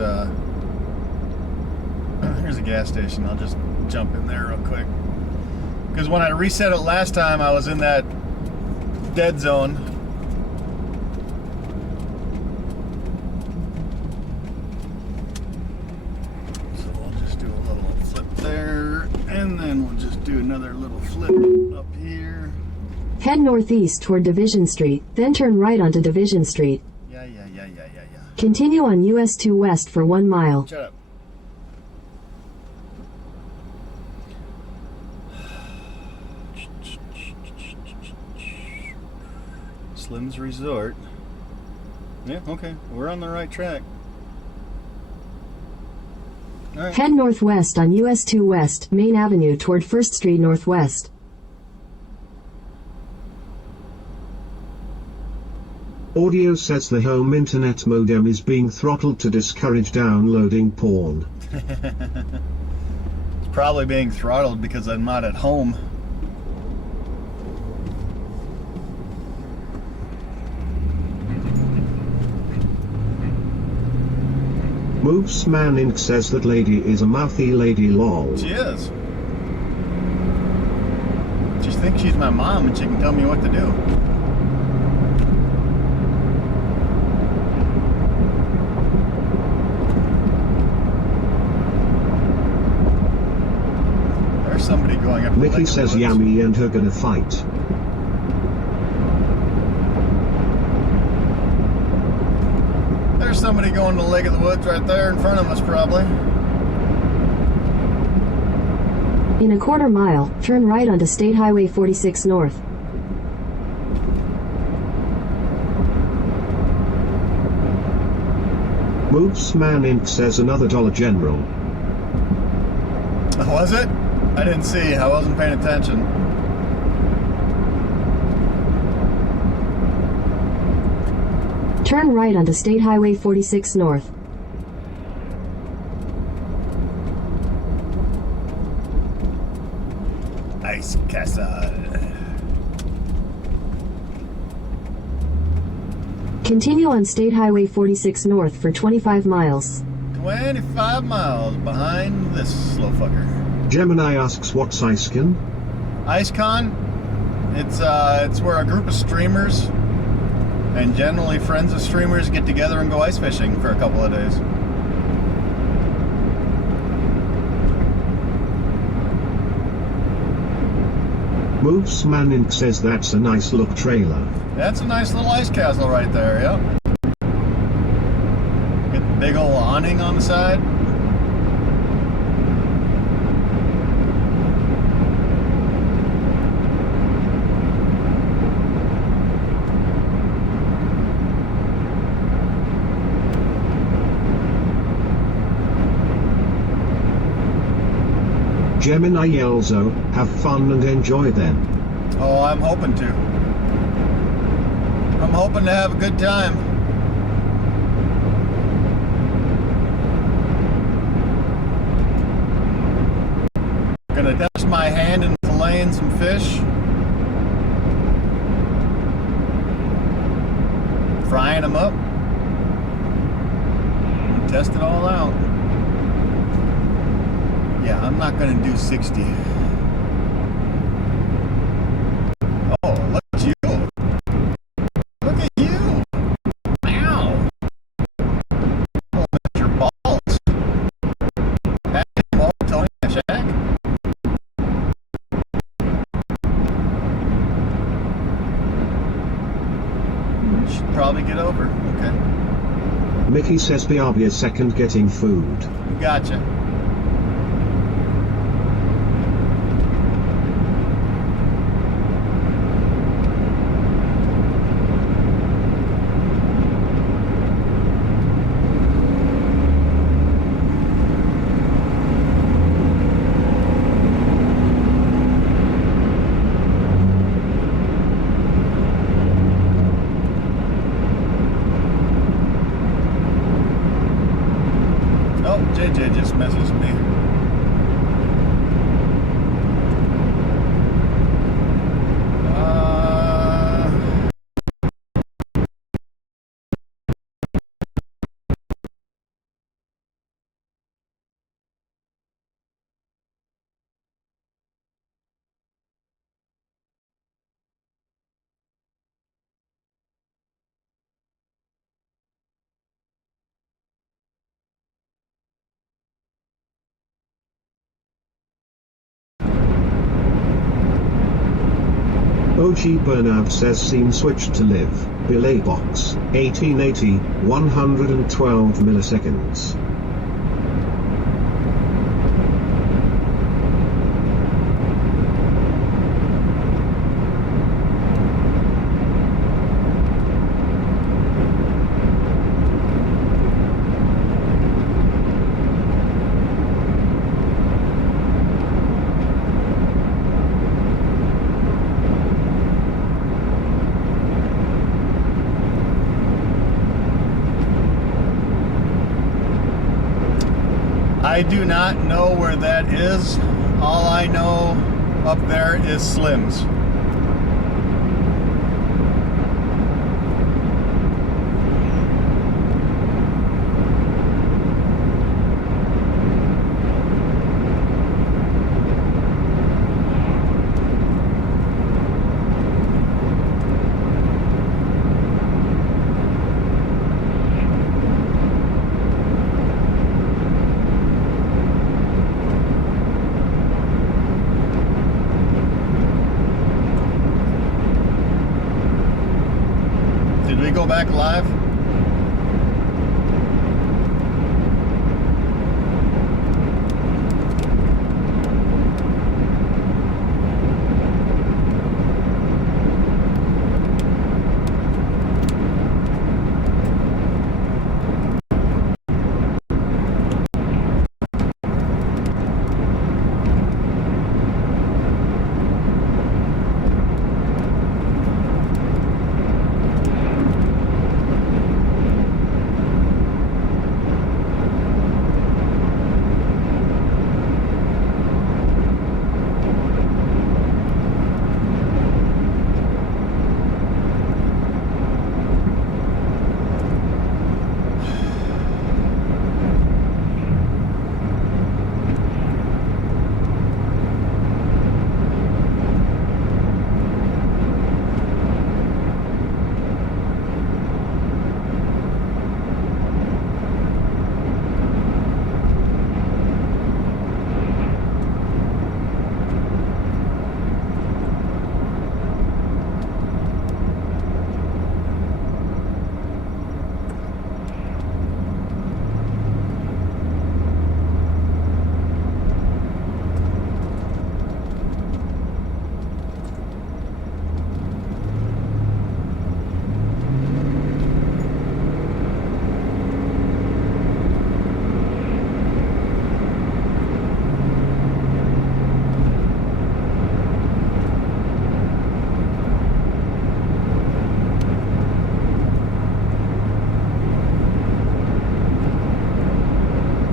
here's a gas station. I'll just jump in there real quick. Because when I reset it last time, I was in that dead zone. So we'll just do a little flip there, and then we'll just do another little flip up here. Head northeast toward Division Street, then turn right onto Division Street. Yeah. Continue on US 2 West for 1 mile. Shut up. Slim's Resort. Yeah, okay. We're on the right track. All right. Head northwest on US 2 West, Main Avenue toward 1st Street Northwest. Audio says the home internet modem is being throttled to discourage downloading porn. It's probably being throttled because I'm not at home. Movesman Inc. says that lady is a mouthy lady lol. She is. Just think she's my mom and she can tell me what to do. There's somebody going up the Mickey lake says of the woods. Yami and her gonna fight. There's somebody going to the Lake of the Woods right there in front of us, probably. In a quarter mile, turn right onto State Highway 46 North. Movesman Inc. says another Dollar General. Was it? I didn't see. I wasn't paying attention. Turn right onto State Highway 46 North. Ice Castle. Continue on State Highway 46 North for 25 miles. 25 miles behind this slow fucker. Gemini asks what's IceCon? IceCon? It's where a group of streamers and generally friends of streamers get together and go ice fishing for a couple of days. Movesman Inc. says that's a nice look trailer. That's a nice little ice castle right there, yep. Get the big old awning on the side. Gemini yells, "Oh, have fun and enjoy them." Oh, I'm hoping to. I'm hoping to have a good time. Gonna test my hand in filleting some fish. Frying them up. And test it all out. Yeah, I'm not gonna do 60. Oh, look at you. Look at you. Ow. Oh, your balls. Patrick Ball, Tony Shack. Should probably get over. Okay. Mickey says BRB a second getting food. Gotcha. JJ just messaged OG Burnout says scene switched to live. Belay box, 1880, 112 milliseconds. I do not know where that is. All I know up there is Slim's. Did we go back live?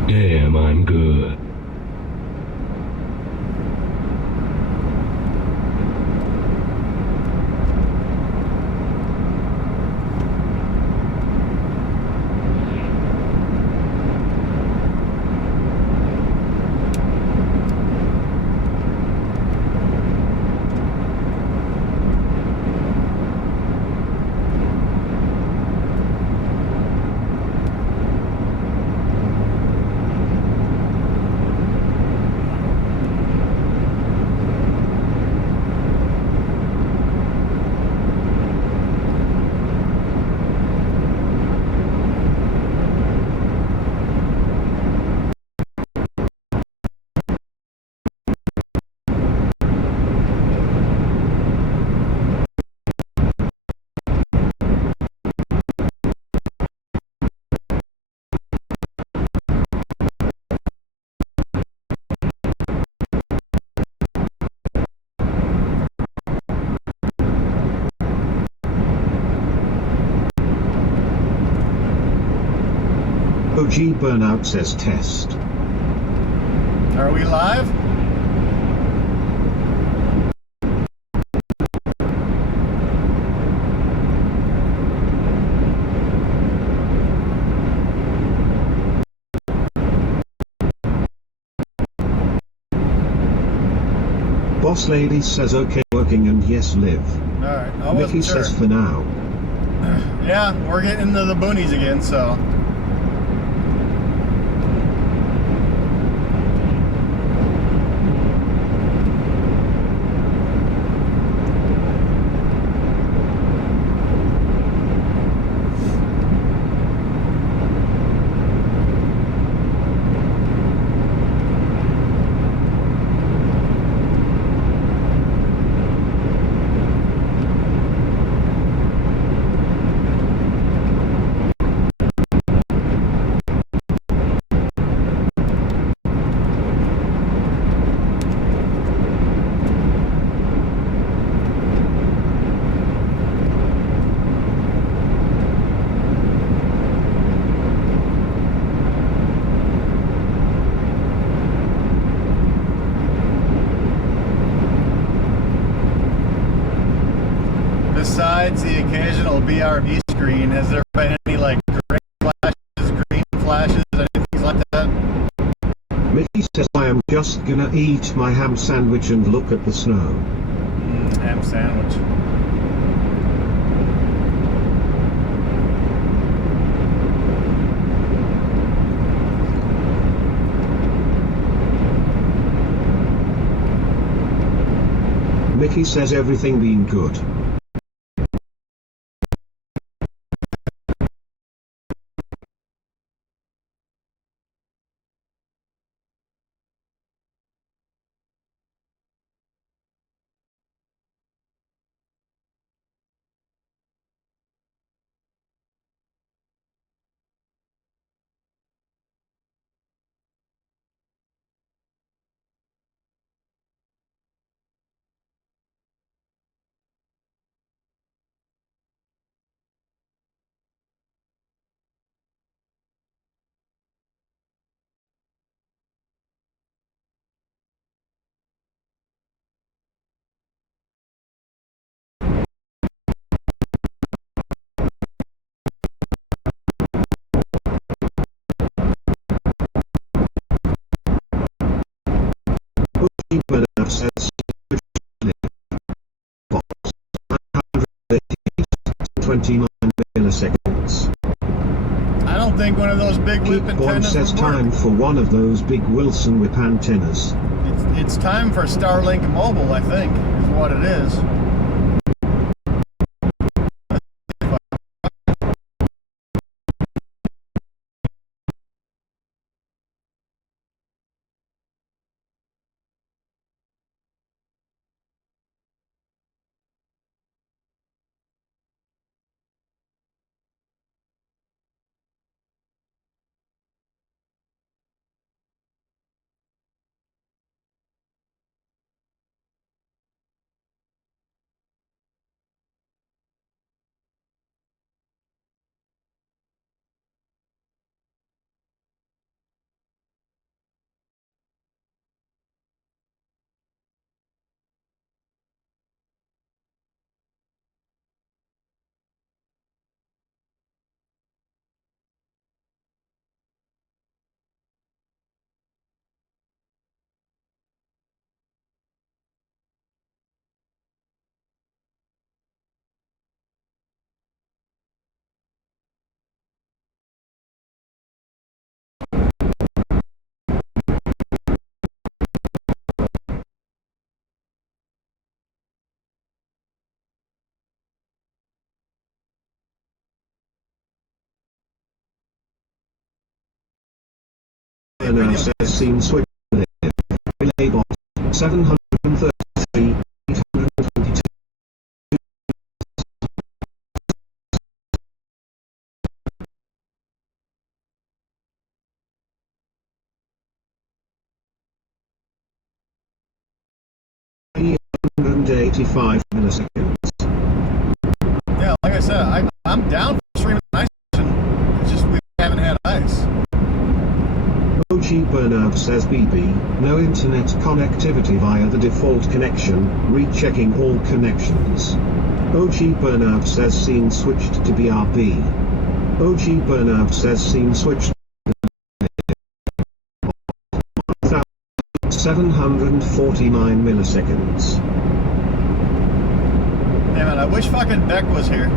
Damn, I'm good. OG Burnout says test. Are we live? Boss Lady says okay working and yes live. Alright, I Mickey wasn't sure. says for now. Yeah, we're getting into the boonies again, so. besides the occasional BRB screen, has there been any like gray flashes, green flashes, anything like that? Mickey says I am just gonna eat my ham sandwich and look at the snow. Ham sandwich. Mickey says everything been good. Bernard says 29 milliseconds. I don't think one of those big whip Keep antennas says would work. time for one of those big Wilson whip antennas. It's time for Starlink Mobile, I think, is what it is. Bernard says scene switch. Relay bot 733 822. $385 milliseconds. Yeah, like I said, I'm down for streaming ice. It's just we haven't had ice. Mochi Bernard says BB, no internet connectivity via the default connection, rechecking all connections. Mochi Bernard says scene switched to BRB. Mochi Bernard says scene switched to 749 milliseconds. Damn it, I wish fucking Beck was here.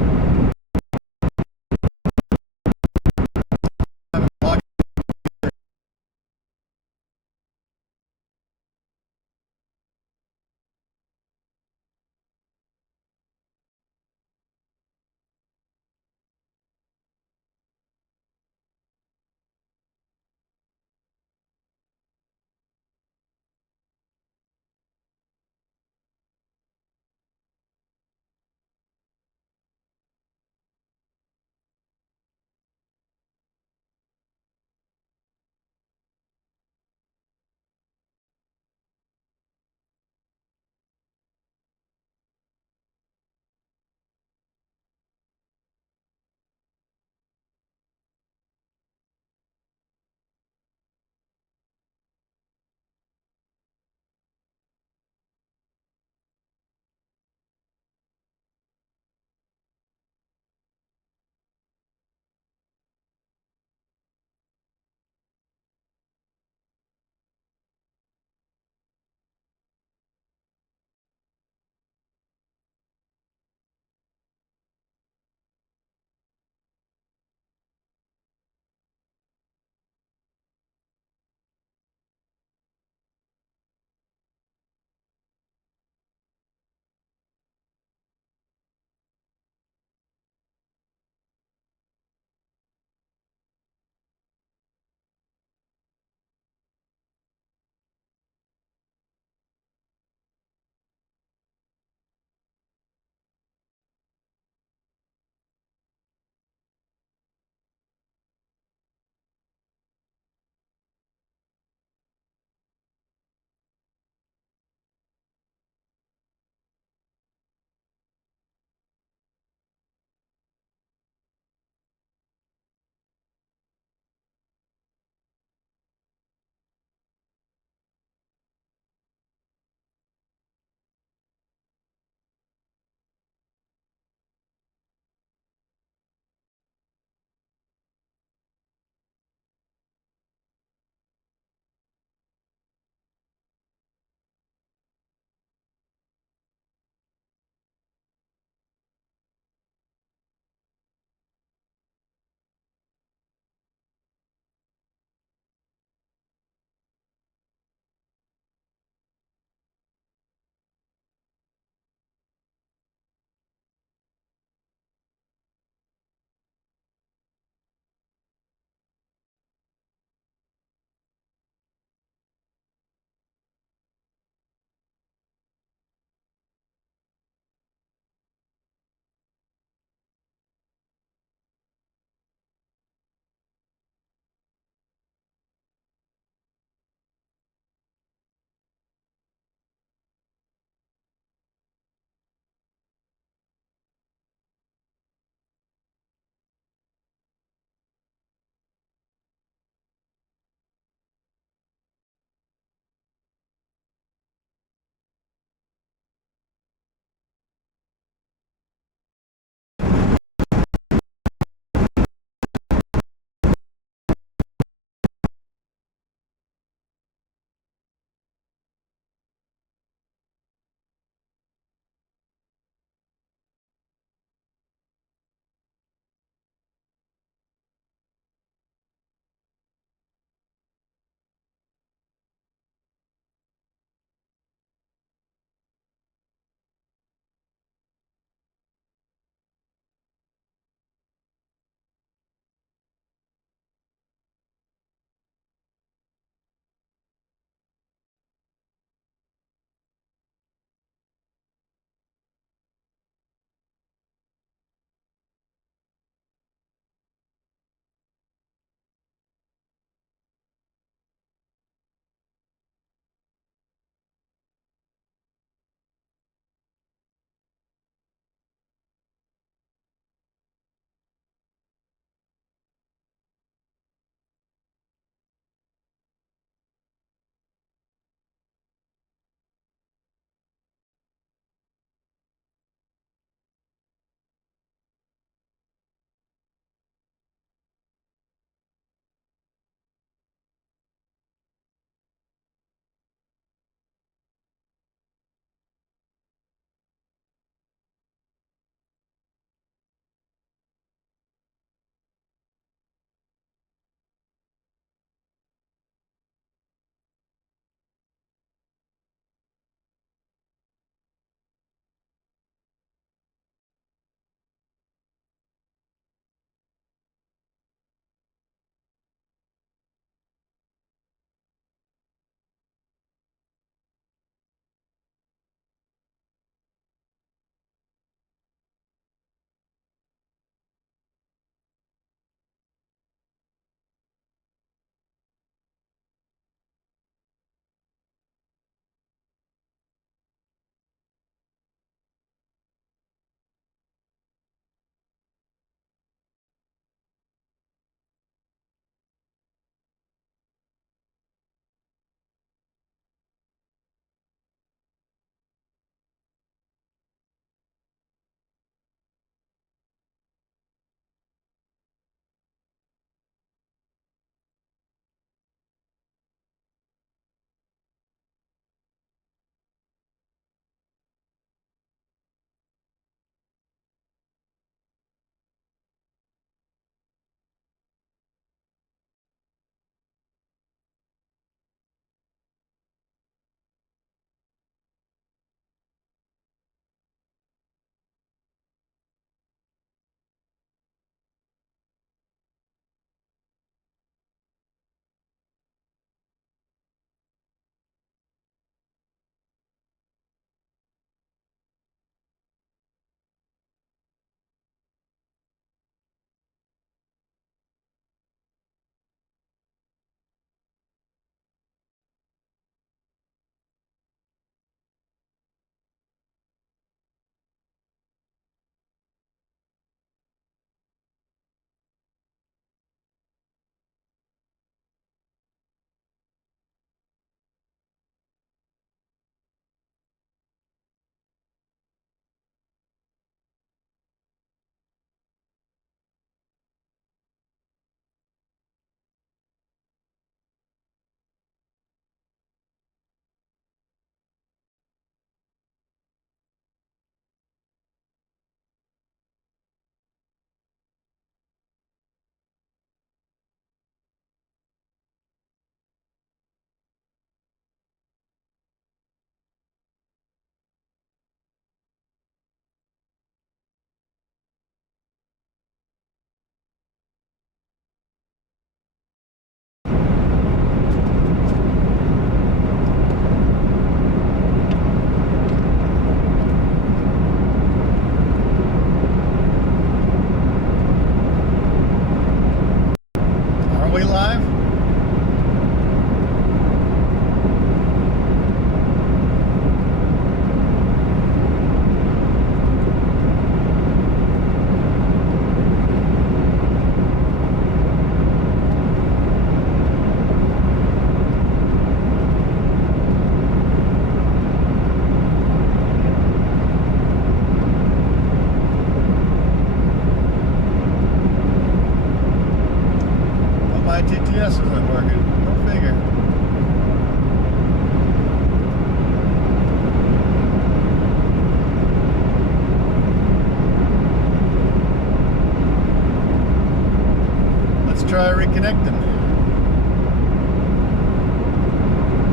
connecting.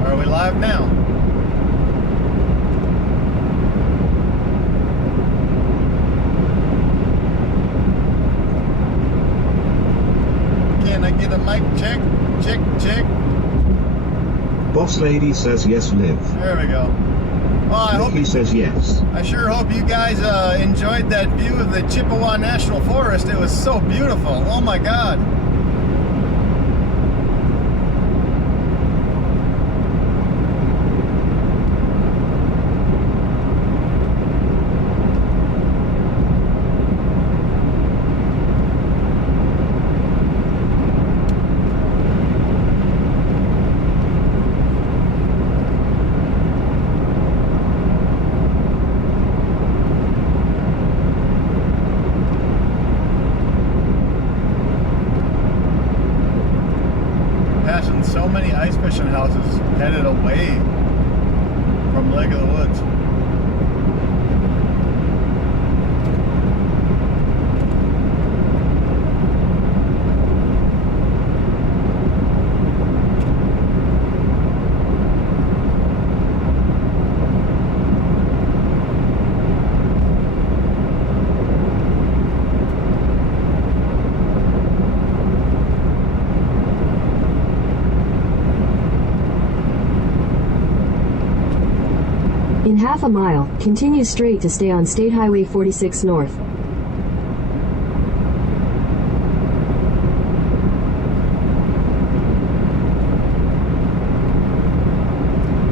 Are we live now? Can I get a mic check? Check, check. Boss Lady says yes, Liv. There we go. Well, I hope He says yes. I sure hope you guys enjoyed that view of the Chippewa National Forest. It was so beautiful. Oh my God. Passing so many ice fishing houses headed away from Lake of the Woods. In half a mile, continue straight to stay on State Highway 46 North.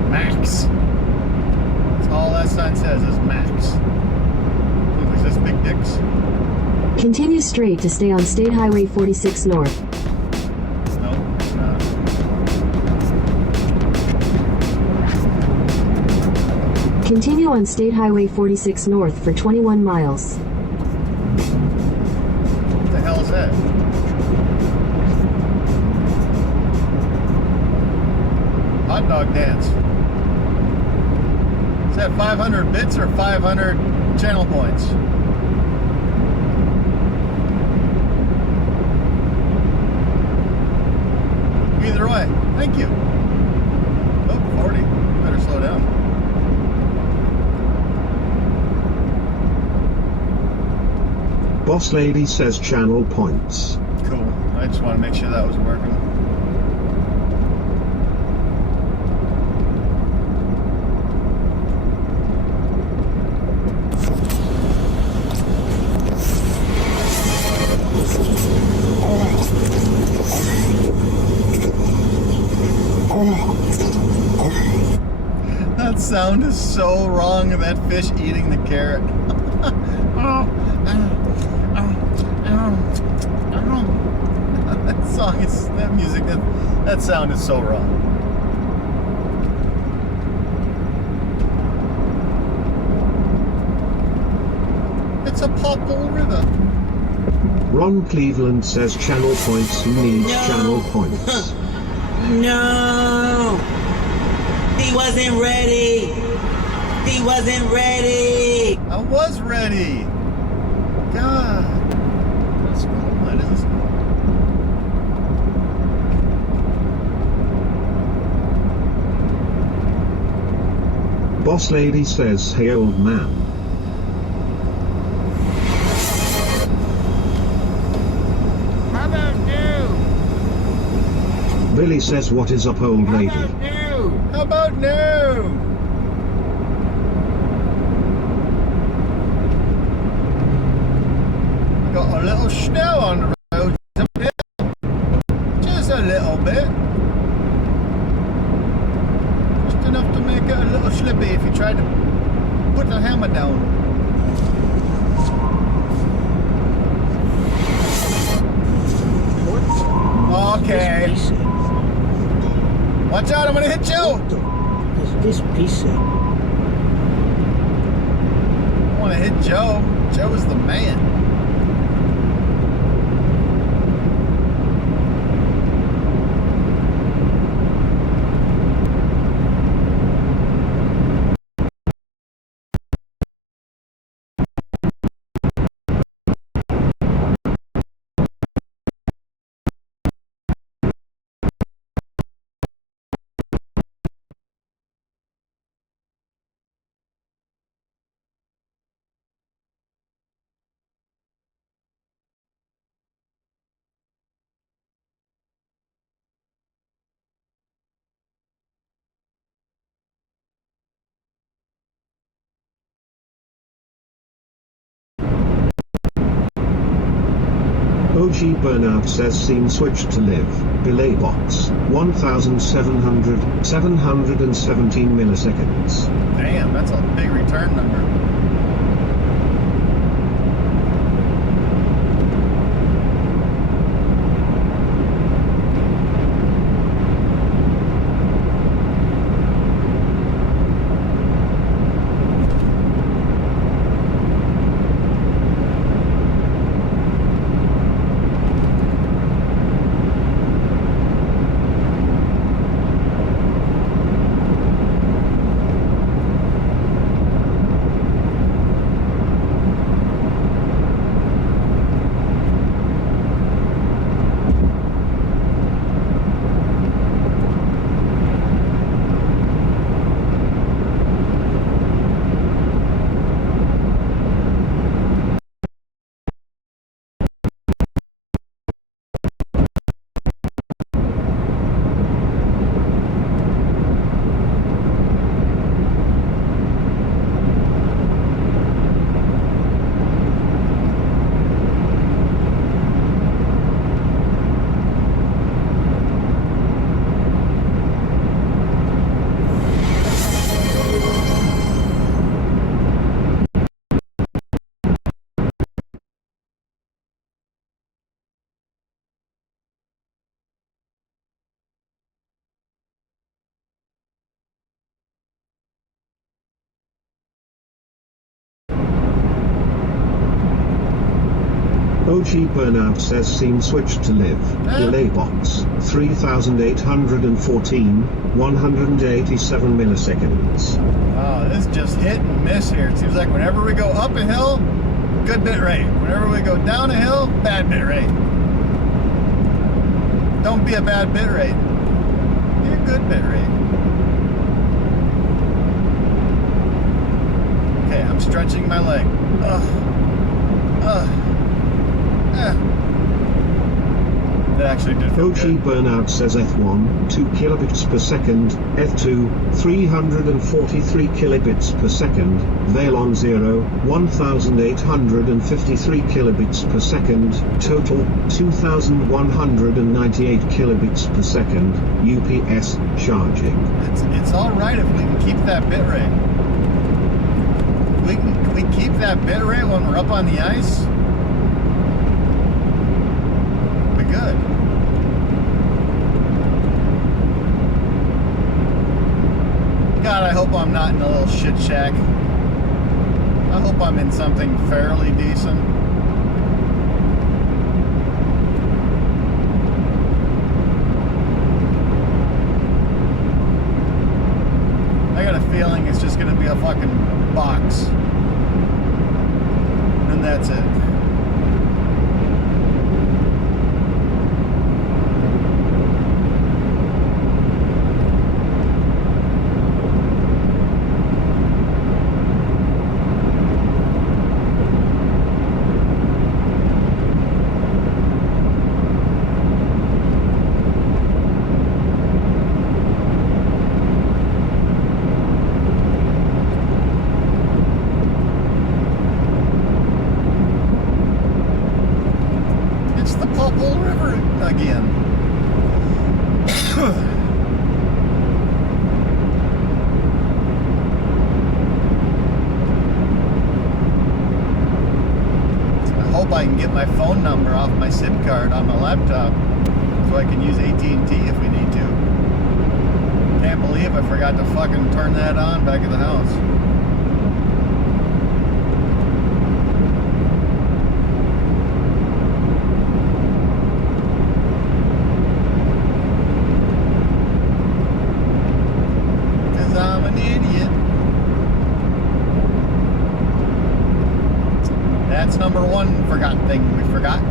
Max. That's all that sign says is Max. Look, there's this big dicks. Continue straight to stay on State Highway 46 North. No, it's not. Continue on State Highway 46 North for 21 miles. What the hell is that? Hot dog dance. Is that 500 bits or 500 channel points? Either way, thank you. Oh, 40. Better slow down. Boss Lady says channel points. Cool. I just want to make sure that was working. That sound is so wrong of that fish eating the carrot. That song is, that music, that sound is so wrong. It's a Popple River. Ron Cleveland says channel points needs channel points. No! He wasn't ready! He wasn't ready! I was ready! God. Let's go. What is this? Boss Lady says hey old man. How about new? Billy says what is up old lady? How about new? Got a little snow on the road. Just a little bit. Just enough to make it a little slippy if you try to put the hammer down. Okay. Watch out, I'm gonna hit you! This piece of... I wanna hit Joe. Joe is the man. OG Burnout says scene switched to live. Delay box 717 milliseconds. Damn, that's a big return number. OG Burnout says scene switched to live. Delay box 3814 187 milliseconds. Oh, this is just hit and miss here. It seems like whenever we go up a hill, good bit rate. Whenever we go down a hill, bad bit rate. Don't be a bad bit rate. Be a good bit rate. Okay, I'm stretching my leg. That actually did feel OG good. Burnout says F1 2 kilobits per second, F2 343 kilobits per second, Valon 0 1853 kilobits per second, total 2198 kilobits per second, UPS charging. It's all right if we can keep that bit rate. Can we keep that bit rate when we're up on the ice? We're good. God, I hope I'm not in a little shit shack. I hope I'm in something fairly decent. I got a feeling it's just gonna be a fucking box. And that's it. Again. I hope I can get my phone number off my SIM card on my laptop so I can use AT&T if we need to. Can't believe I forgot to fucking turn that on back at the house. I'm an idiot. That's number one forgotten thing we forgot.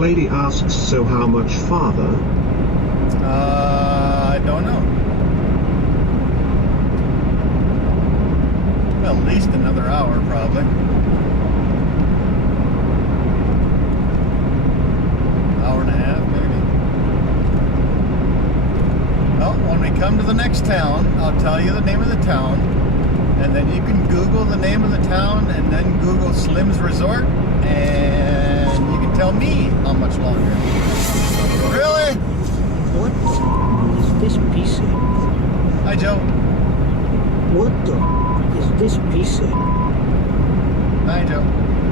Lady asks, so how much farther? I don't know. At least another hour, probably. Hour and a half, maybe. Well, when we come to the next town, I'll tell you the name of the town, and then you can Google the name of the town, and then Google Slim's Resort, and you can tell me how much longer. Really? What is this piece of? Hi, Joe. What the is this piece of? Hi, Joe.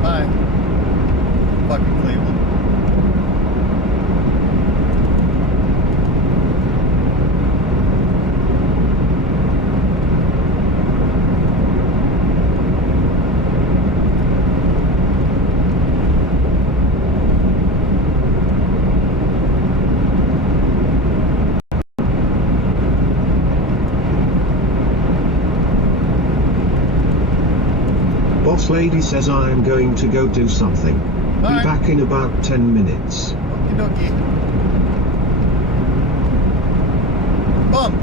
Bye. Fucking Cleveland. Boss Lady says I'm going to go do something. Be Bye. back in about 10 minutes. Okie dokie. Bump.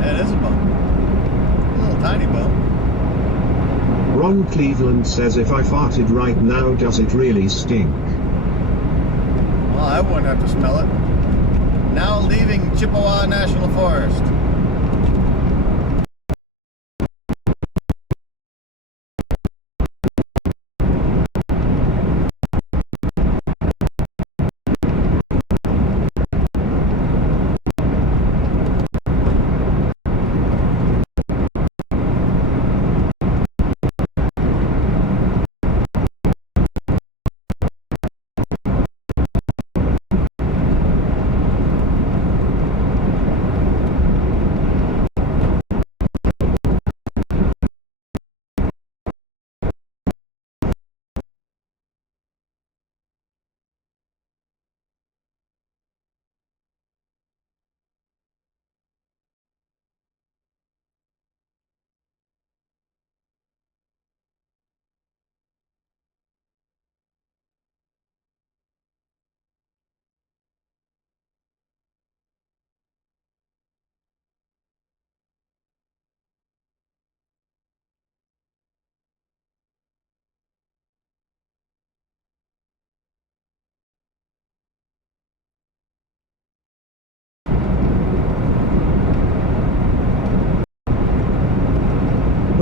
That is a bump. A little tiny bump. Ron Cleveland says if I farted right now, does it really stink? Well, I wouldn't have to smell it. Now leaving Chippewa National Forest.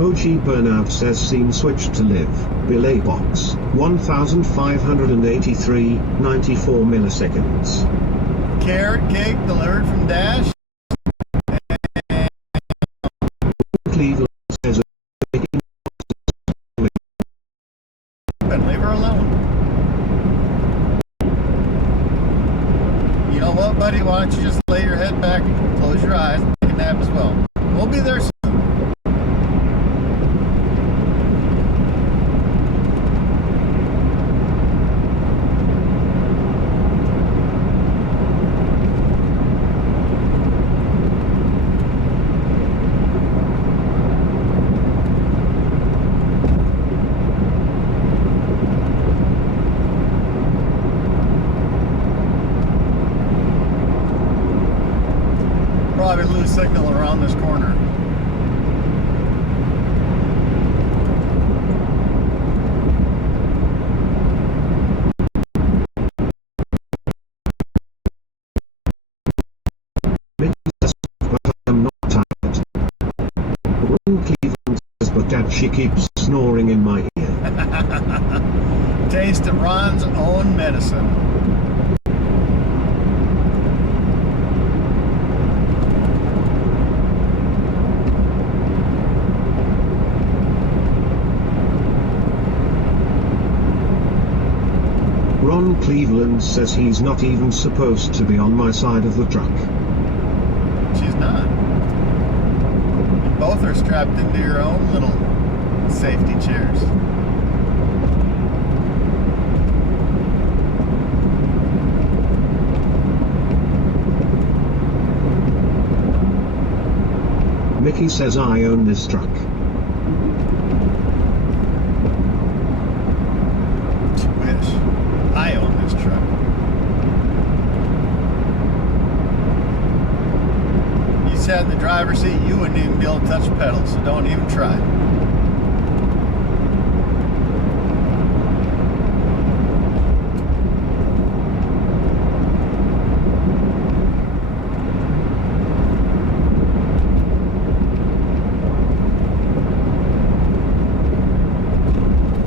OG Burnout says scene switched to live. Belay box. 1583, 94 milliseconds. Carrot cake delivered from Dash. Cleveland says And leave her alone. You know what, buddy? Why don't you just lay your head back, close your eyes, and take a nap as well. We'll be there soon. Probably lose signal around this corner. I'm not tired. Ron Cleveland says, but Dad, she keeps snoring in my ear. Taste of Ron's own medicine. Ron Cleveland says he's not even supposed to be on my side of the truck. She's not. You both are strapped into your own little safety chairs. Mickey says I own this truck. Wish. I own this truck. sat in the driver's seat, you wouldn't even be able to touch the pedals, so don't even try.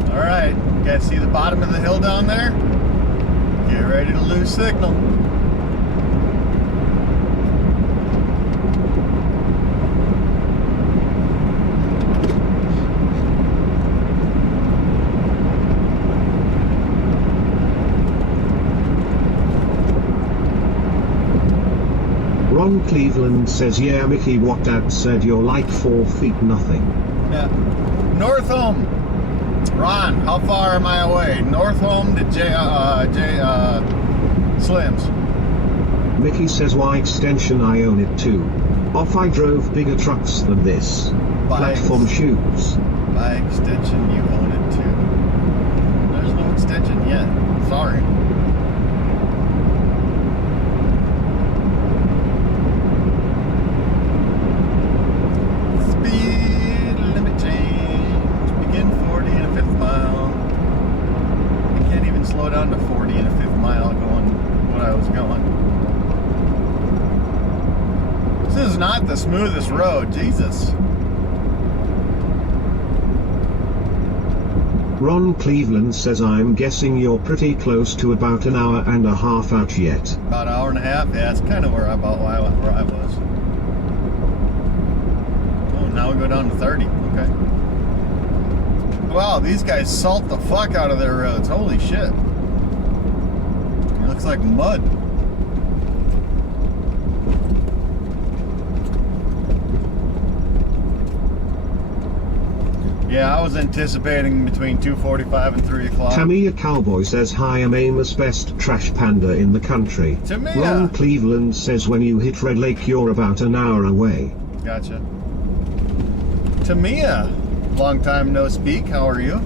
Alright, you guys see the bottom of the hill down there? Get ready to lose signal. Ron Cleveland says, yeah, Mickey, what Dad said, you're like 4 feet nothing. Yeah. North Home. Ron, how far am I away? North Home to Slim's. Mickey says, why extension, I own it too. Off, I drove bigger trucks than this. Platform shoes. By extension, you own it too. There's no extension yet. Sorry. Speed limit change. Begin 40 and a fifth mile. You can't even slow down to 40 and a fifth mile going what I was going. This is not the smoothest road, Jesus. Ron Cleveland says, I'm guessing you're pretty close to about an hour and a half out yet. About an hour and a half? Yeah, that's kind of where I was. Oh, now we go down to 30. Okay. Wow, these guys salt the fuck out of their roads. Holy shit. It looks like mud. Yeah, I was anticipating between 2:45 and 3 o'clock. Tamiya Cowboy says, hi, I'm Amos, best trash panda in the country. Tamiya. Ron Cleveland says, when you hit Red Lake, you're about an hour away. Gotcha. Tamiya, long time no speak. How are you?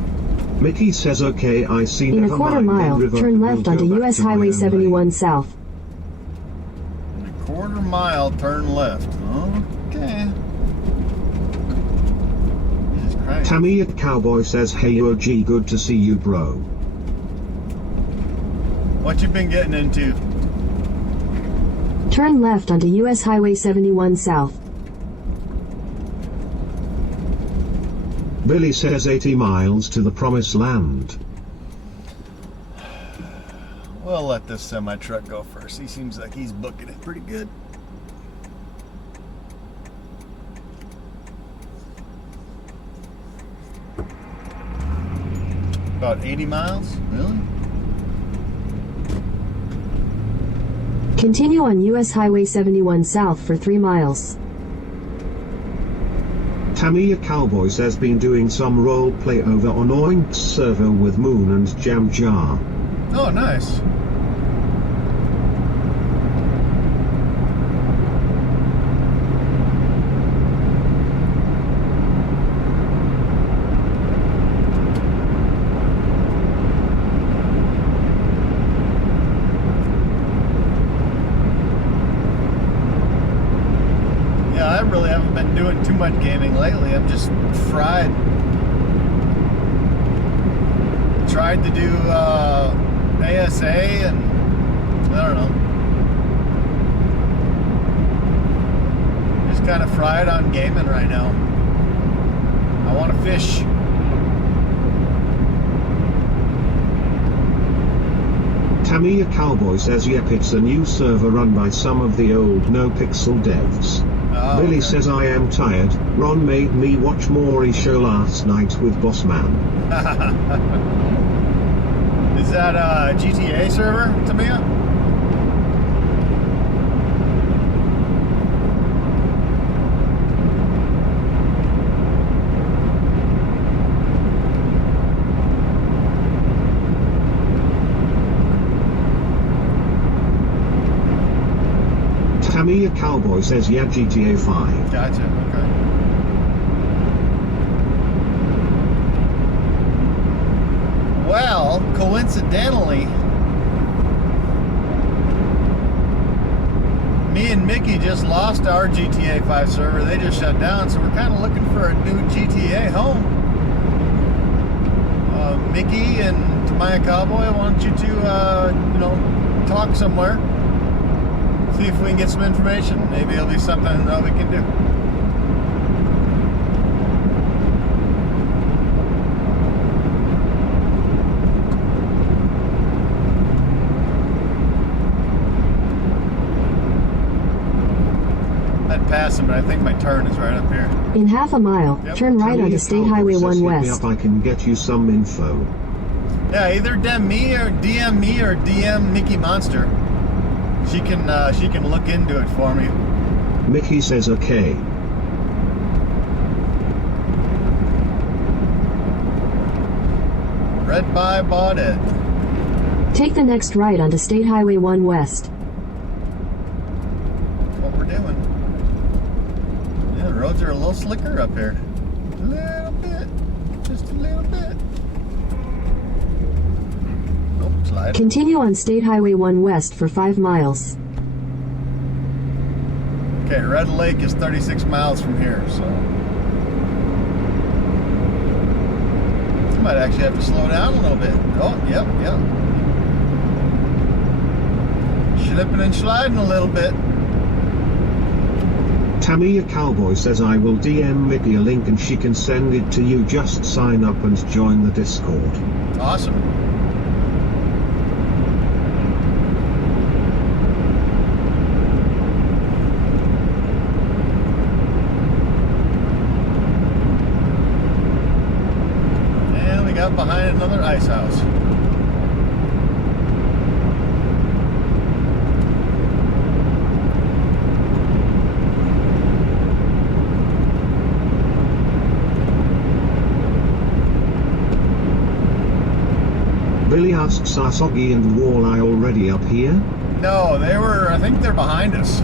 Mickey says, okay, I see. In a quarter mile, turn left onto US Highway 71 South. In a quarter mile, turn left. Okay. Jesus Christ. Tamiya Cowboy says, hey, OG, good to see you, bro. What you been getting into? Turn left onto US Highway 71 South. Billy says 80 miles to the promised land. We'll let this semi-truck go first. He seems like he's booking it pretty good. About 80 miles? Really? Continue on US Highway 71 South for 3 miles. Tamiya Cowboy says, been doing some role play over on Oink's server with Moon and Jam Jar. Oh, nice. I really haven't been doing too much gaming lately. I'm just fried. Tried to do ASA and I don't know. Just kind of fried on gaming right now. I want to fish. Tamiya Cowboy says, yep, it's a new server run by some of the old No Pixel devs. Oh, Billy okay. says, I am tired. Ron made me watch Maury's show last night with Bossman. Is that a GTA server, Tamiya? Tamiya Cowboy says, yeah, GTA 5. Gotcha, okay. Well, coincidentally, me and Mickey just lost our GTA 5 server. They just shut down, so we're kind of looking for a new GTA home. Mickey and Tamaya Cowboy, I want you to, talk somewhere. See if we can get some information. Maybe it'll be something that we can do. Passing, but I think my turn is right up here. In half a mile, turn right onto State Highway 1 West. Up, I can get you some info. Yeah, either DM me or DM Mickey Monster. She can look into it for me. Mickey says okay. Red by bought it. Take the next right onto State Highway 1 West. That's what we're doing. Yeah, the roads are a little slicker up here. A little bit. Just a little bit. Nope, slide. Continue on State Highway 1 West for 5 miles. Okay, Red Lake is 36 miles from here, so I might actually have to slow down a little bit. Oh, yep. Slipping and sliding a little bit. Tamia Cowboy says I will DM Mickey a link and she can send it to you. Just sign up and join the Discord. Awesome. And we got behind another ice house. Billy asks, are Soggy and Walleye already up here? No, I think they're behind us.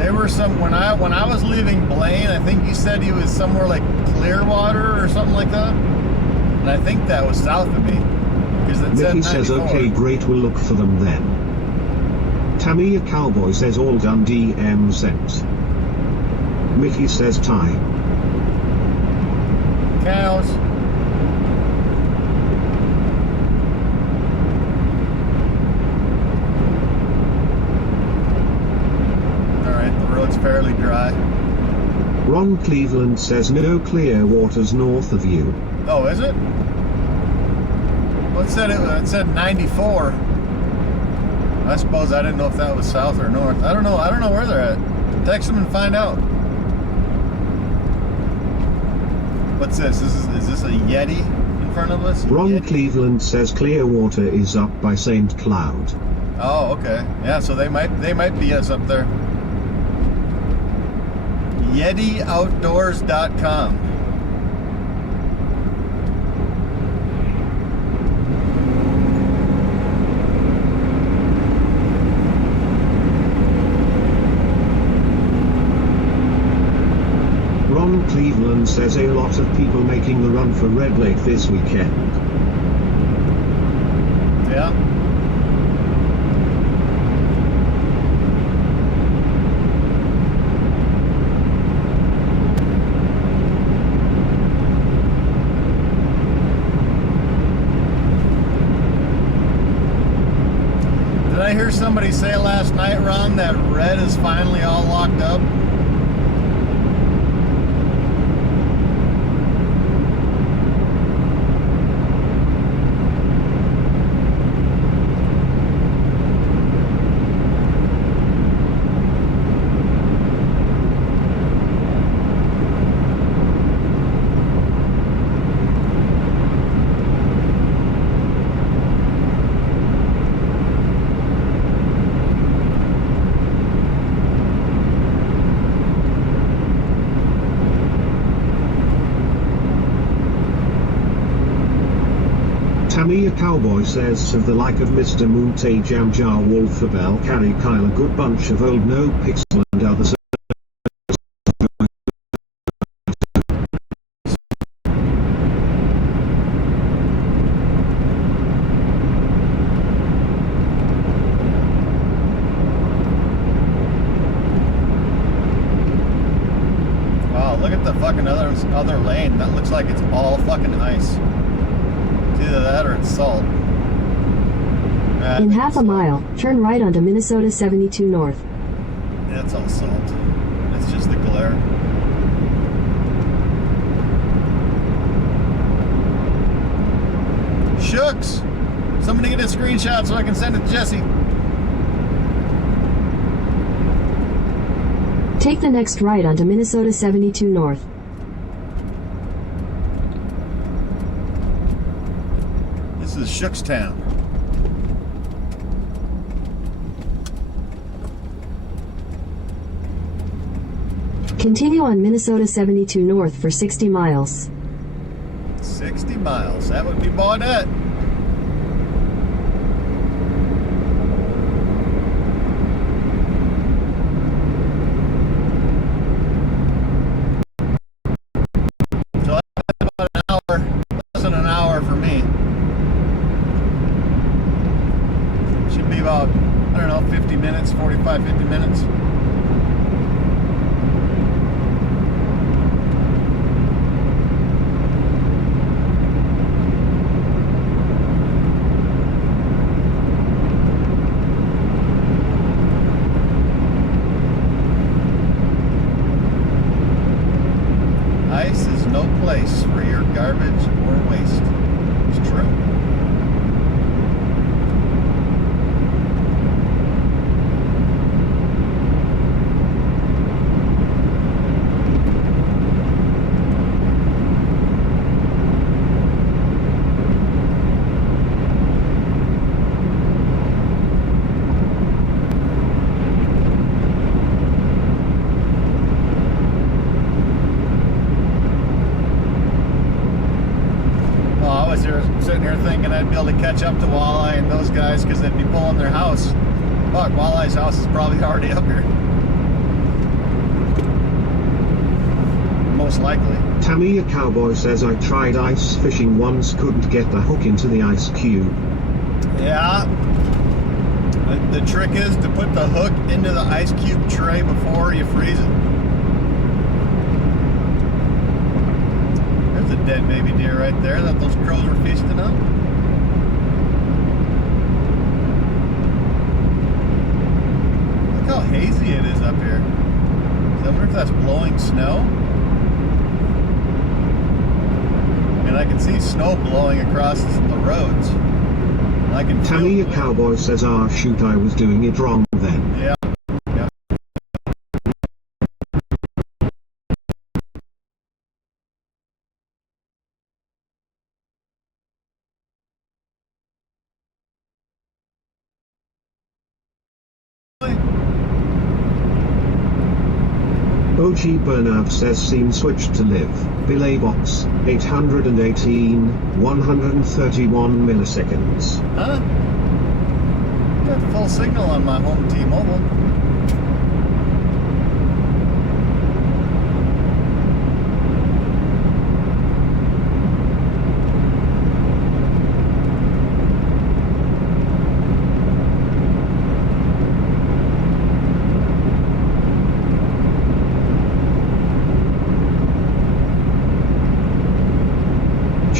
They were when I was leaving Blaine, I think you said he was somewhere like Clearwater or something like that. And I think that was south of me. Because it said Mickey says, okay, great, we'll look for them then. Tamia Cowboy says, all done, DM sent. Mickey says, tie. Cows. It's fairly dry. Ron Cleveland says no clear waters north of you. Oh, is it? Well, it said 94. I suppose I didn't know if that was south or north. I don't know where they're at. Text them and find out. What's this? Is this a Yeti in front of us? Ron Yeti? Cleveland says Clearwater is up by St. Cloud. Oh, okay. Yeah, so they might be us up there. YetiOutdoors.com. Ron Cleveland says a lot of people making the run for Red Lake this weekend. Yeah. I hear somebody say last night, Ron, that Red is finally all locked up? Tamia Cowboy says of the like of Mr. Moonte Jamjar Wolfabel carry Kyle a good bunch of old no pixel and others. look at the fucking other lane. That looks like it's all fucking ice. It's either that or it's salt. In half a mile, turn right onto Minnesota 72 North. That's all salt. It's just the glare. Shucks! Somebody get a screenshot so I can send it to Jesse. Take the next right onto Minnesota 72 North. This is Shookstown. Continue on Minnesota 72 North for 60 miles. 60 miles. That would be Baudette. So that's about an hour, less than an hour for me. Should be about, I don't know, 50 minutes, 45, 50 minutes. Ice is no place for your garbage or waste. It's true. Sitting here thinking I'd be able to catch up to Walleye and those guys because they'd be pulling their house. Fuck, Walleye's house is probably already up here. Most likely. Tamiya Cowboy says I tried ice fishing once, couldn't get the hook into the ice cube. Yeah. The trick is to put the hook into the ice cube tray before you freeze it. There's a dead baby deer right there that those crows were feasting on. Look how hazy it is up here. I wonder if that's blowing snow. I mean, I can see snow blowing across the roads. I can feel Tamiya Cowboy says, ah shoot, I was doing it wrong then. Yeah. OG Burnout says scene switched to live. Belay box, 818, 131 milliseconds. Huh? Got full signal on my home T-Mobile.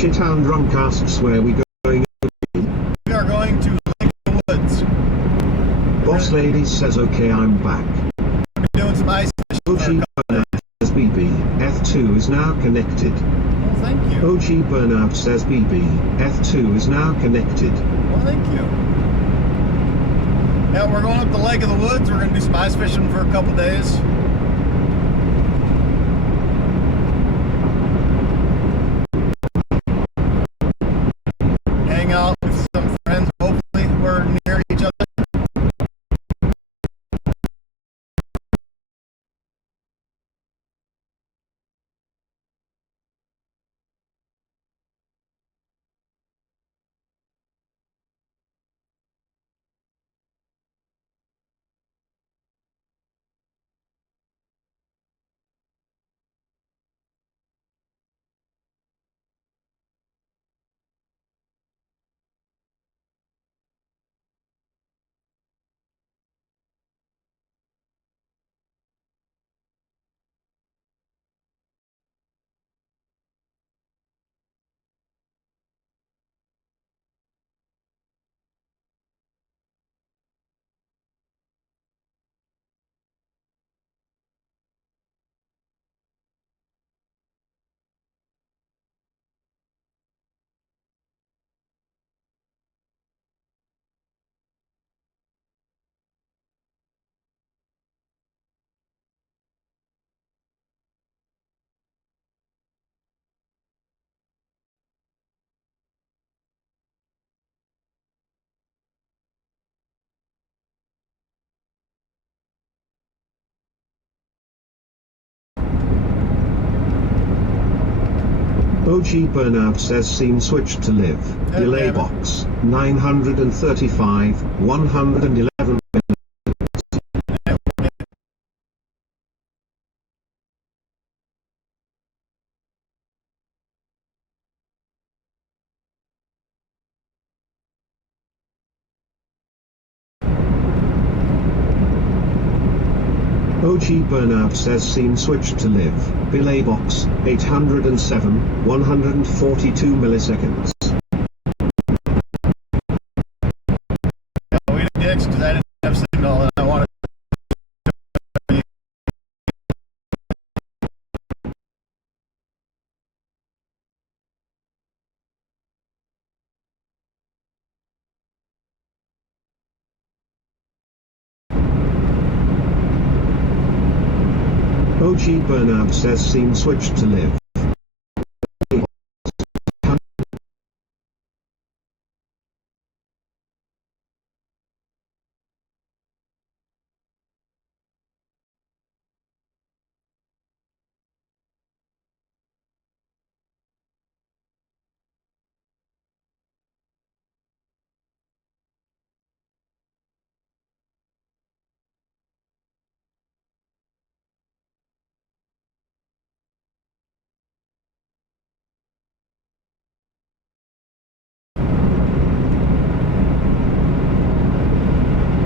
Shittown Drunk asks where we going. We are going to Lake of the Woods. Boss Lady says okay, I'm back. We're doing some ice fishing. OG Burnout says BB, F2 is now connected. Well, thank you. OG Burnout says BB, F2 is now connected. Well, thank you. Yeah, we're going up the Lake of the Woods. We're going to do some ice fishing for a couple days. OG Burnout says scene switched to live. Delay box 935, 111. OG Burnout says scene switched to live. Delay box 807, 142 milliseconds. We dicks because I didn't have signal and I wanted. OG Burnout says scene switched to live.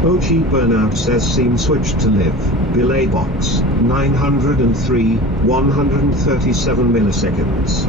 OG Burnout says scene switched to live. Delay box 903, 137 milliseconds.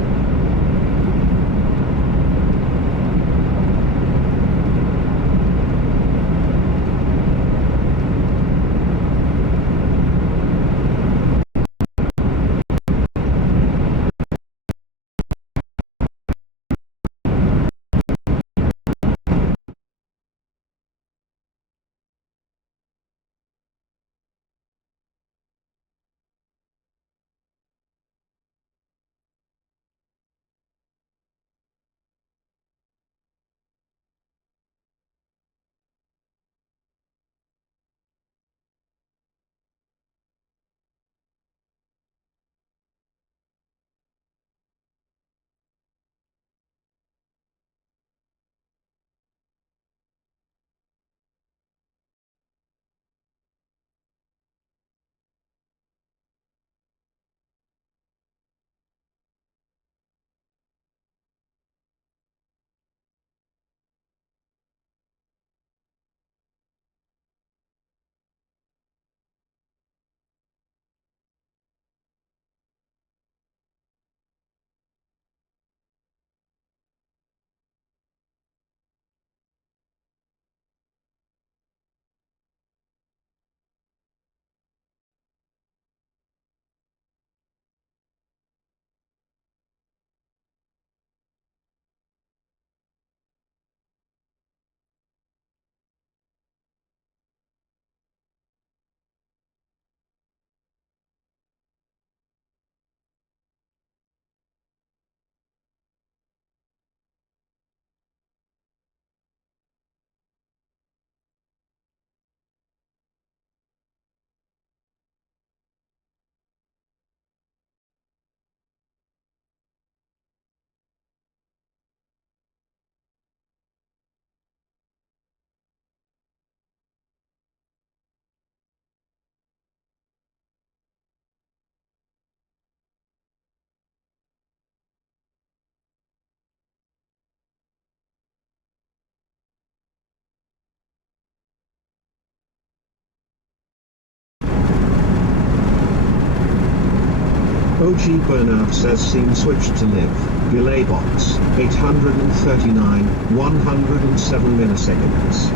OG Burnout says scene switched to live. Delay box 839, 107 milliseconds.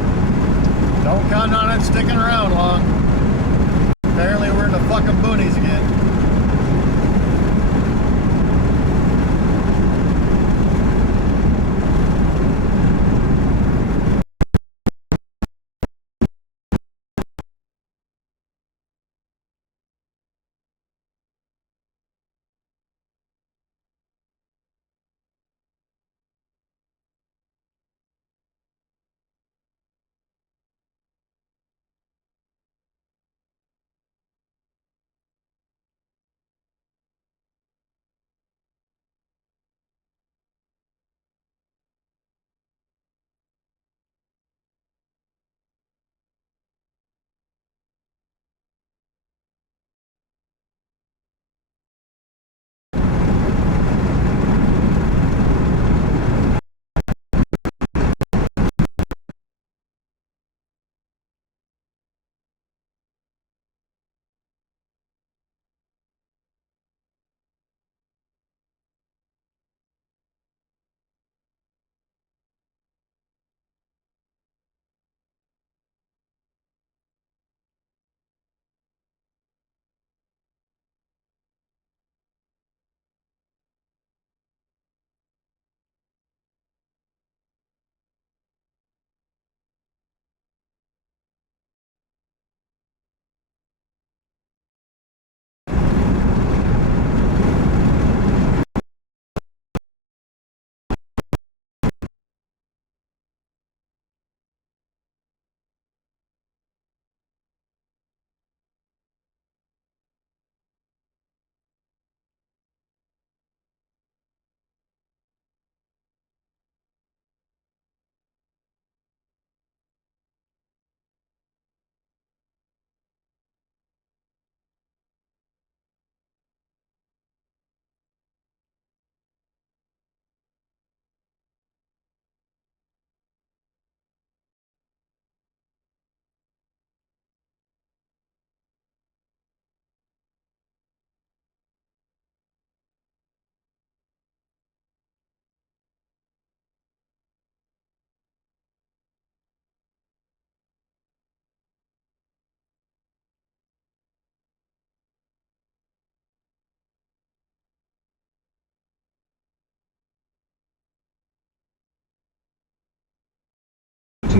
Don't count on it sticking around long. Apparently we're in the fucking boonies again.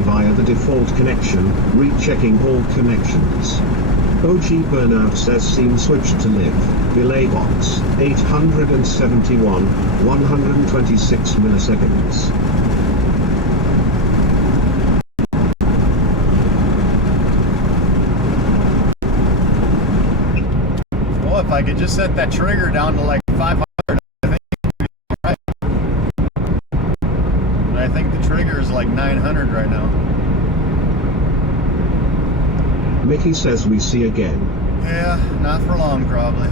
via the default connection, rechecking all connections. OG Burnout says scene switched to live, belay box, 871, 126 milliseconds. Well, if I could just set that trigger down to like 500, I think it'd be all right. And I think the trigger is like 900 right now. Mickey says we see again. Yeah, not for long probably.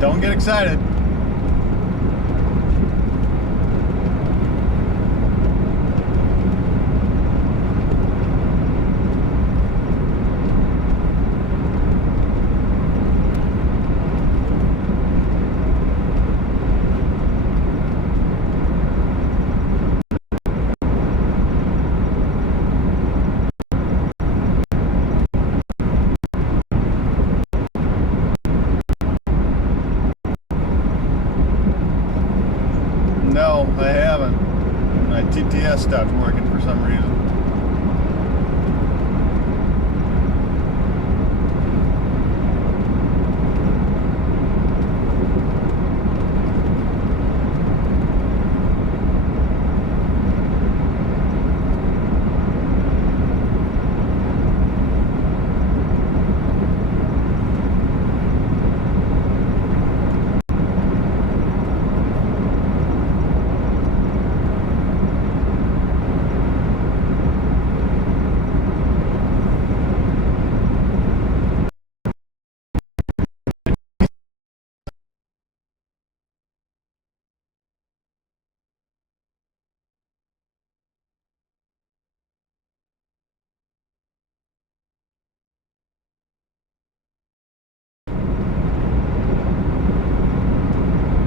Don't get excited. No, I haven't. My TTS stopped working for some reason.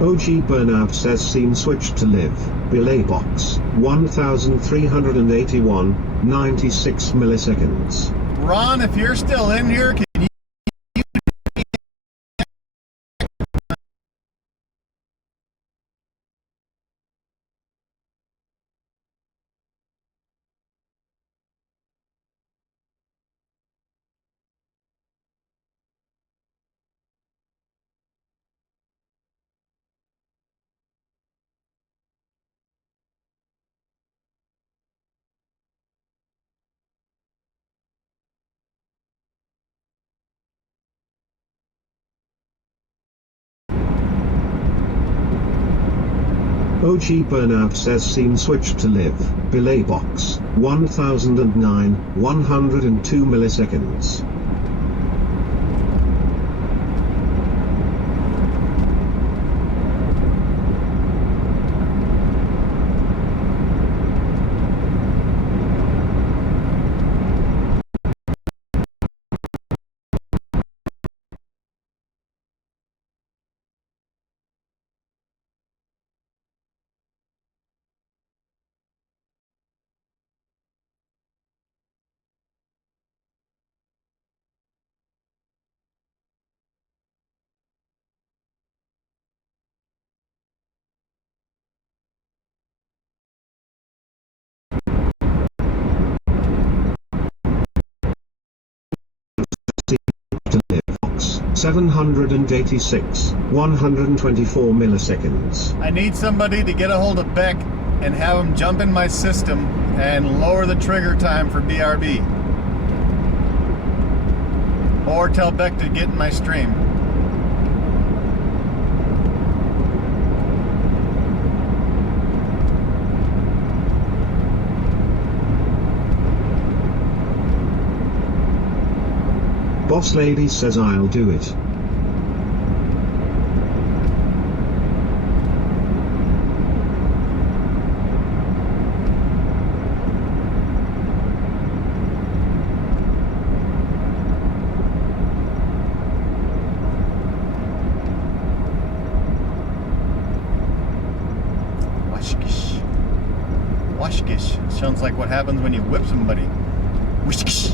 OG Burnout says scene switched to live, belay box, 1381, 96 milliseconds. Ron, if you're still in here, can you... OG Burnout says scene switched to live, belay box, 1009, 102 milliseconds. 786, 124 milliseconds. I need somebody to get a hold of Beck and have him jump in my system and lower the trigger time for BRB. Or tell Beck to get in my stream. Boss Lady says I'll do it. Washkish. Washkish. Sounds like what happens when you whip somebody. Wishkish.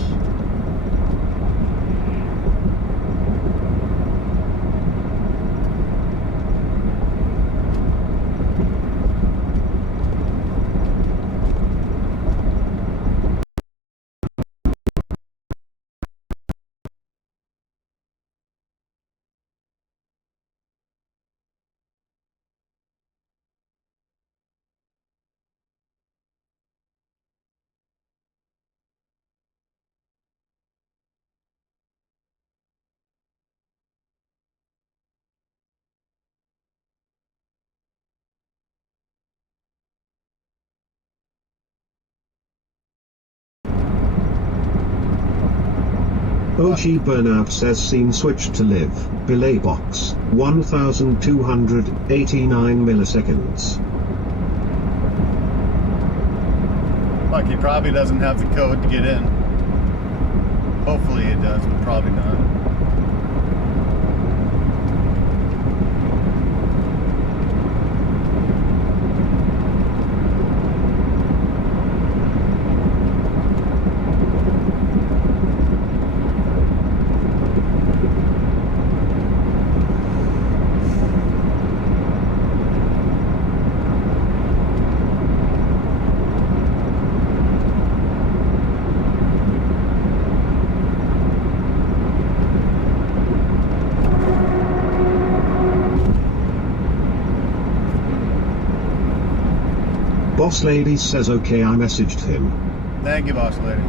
OG Burnout says scene switched to live. Belay box, 1289 milliseconds. Fuck, he probably doesn't have the code to get in. Hopefully it does, but probably not. Boss Lady says okay, I messaged him. Thank you, Boss Lady.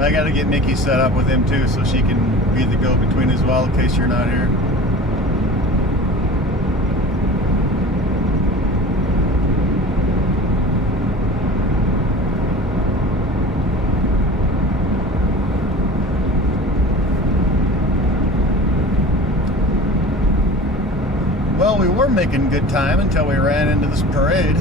I gotta get Nikki set up with him too, so she can be the go-between as well in case you're not here. Well, we were making good time until we ran into this parade.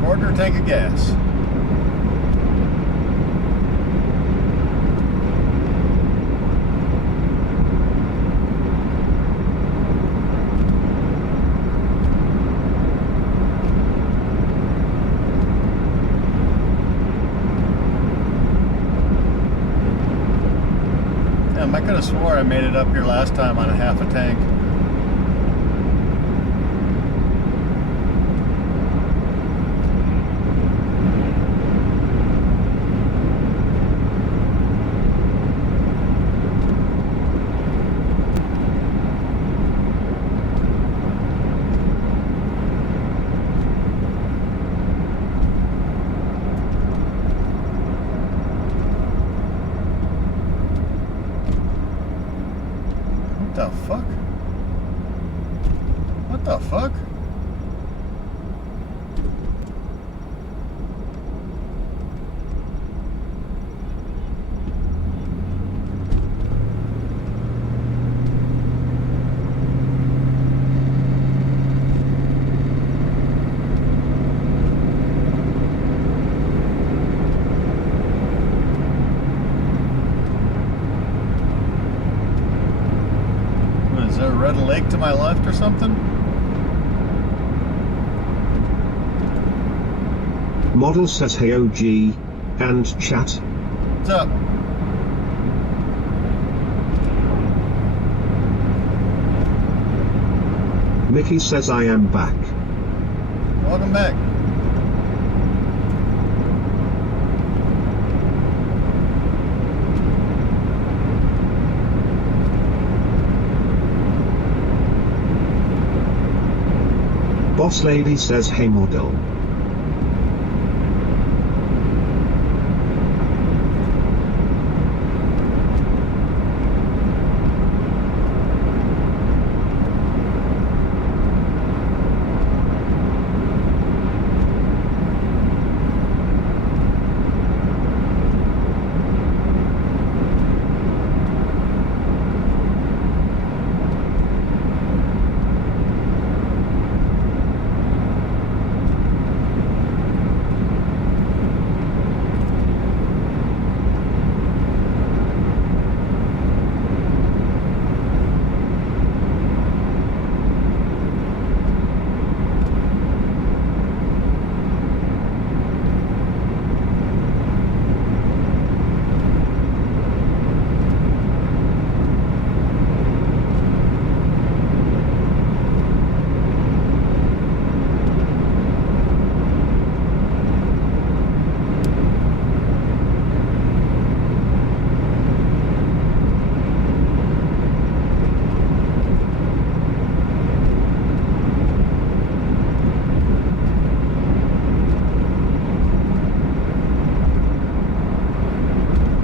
Quarter tank of gas. I could have swore I made it up here last time on a half a tank. What the fuck? What the fuck? Is there a red lake to my left or something? Model says hey OG and chat. What's up? Mickey says I am back. Welcome back. Boss Lady says hey model.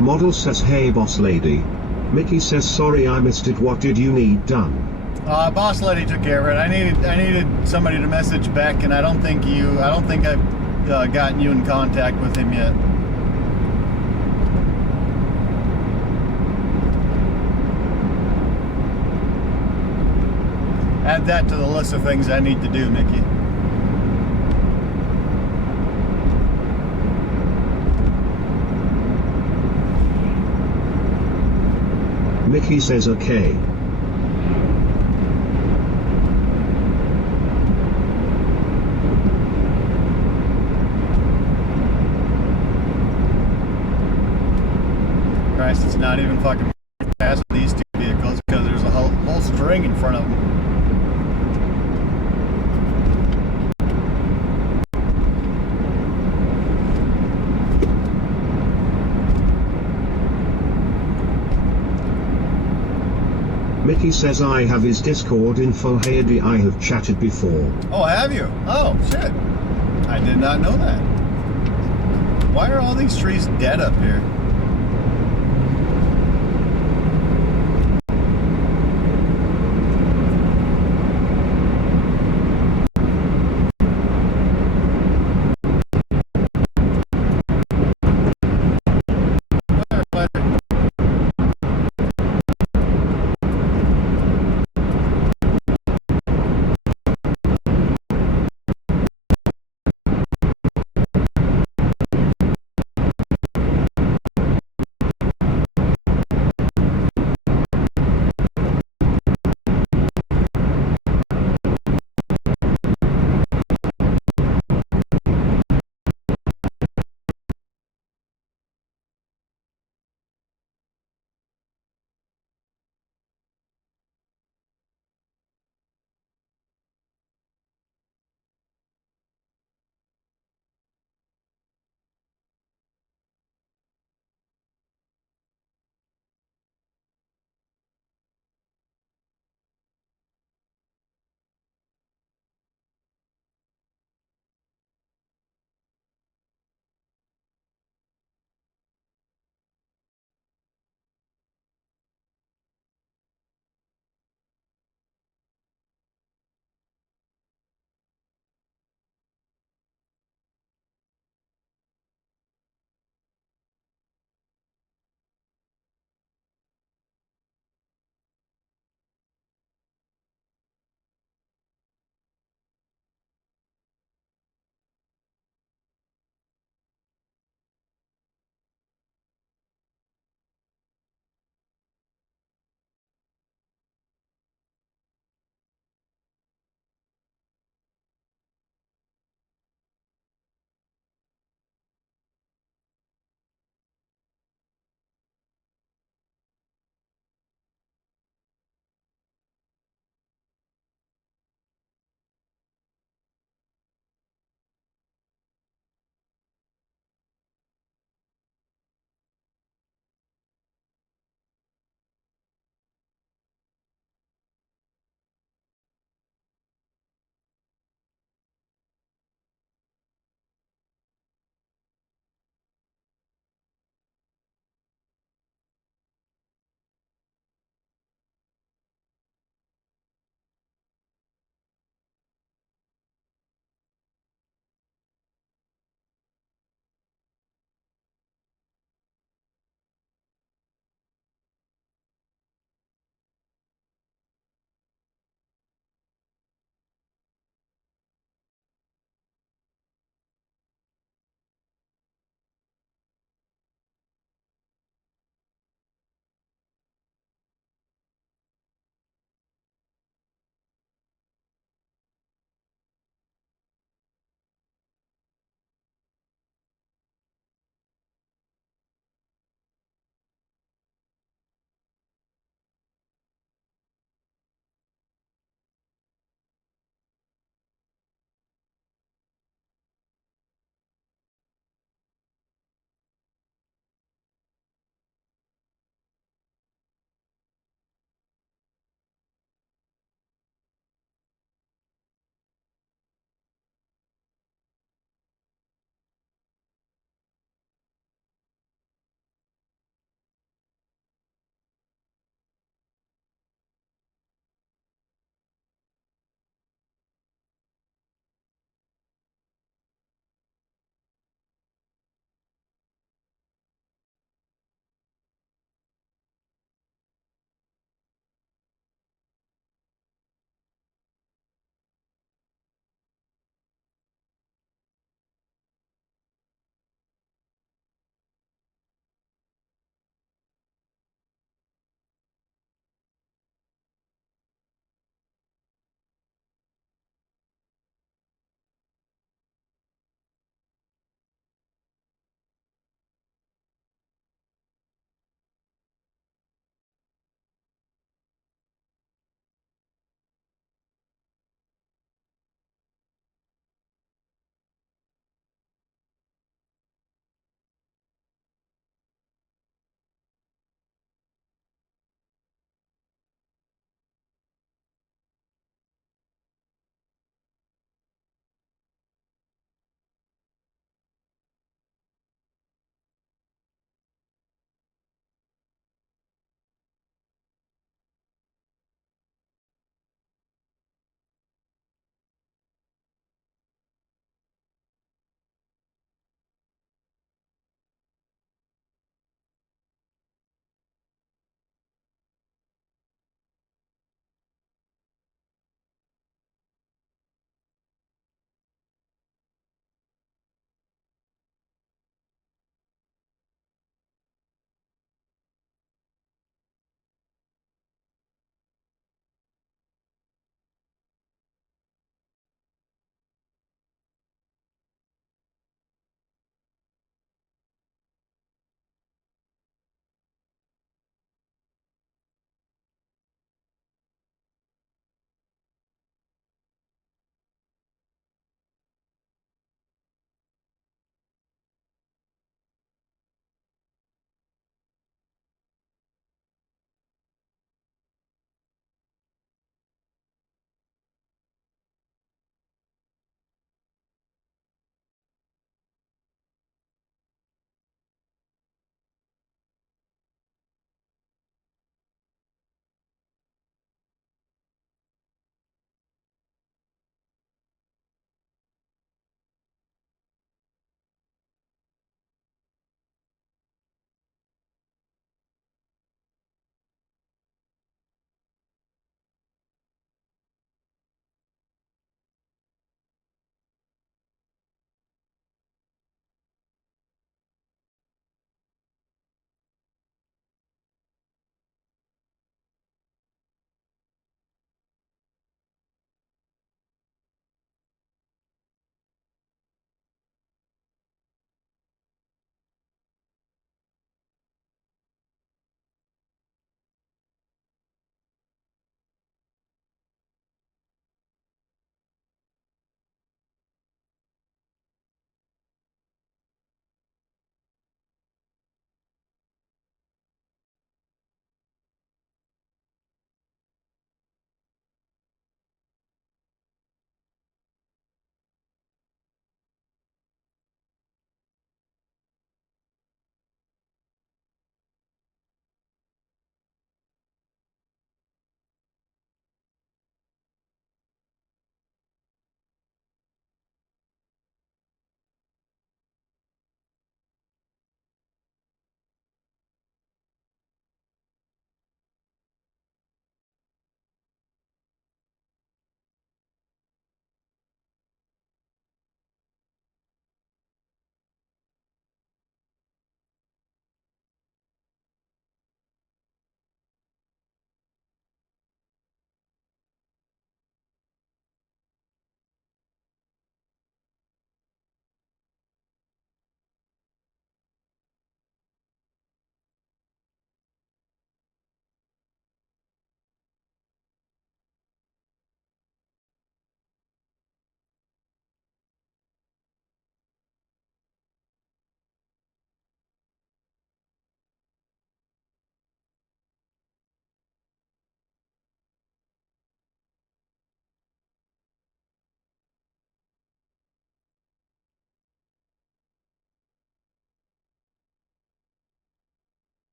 Model says hey boss lady. Mickey says sorry I missed it, what did you need done? Boss lady took care of it. I needed somebody to message Beck, and I don't think I've gotten you in contact with him yet. Add that to the list of things I need to do, Mickey. Mickey says okay. Christ, it's not even fucking past these two vehicles because there's a whole string in front of them. Mickey says I have his Discord info. Hey Eddie, I have chatted before. Oh, have you? Oh, shit. I did not know that. Why are all these trees dead up here?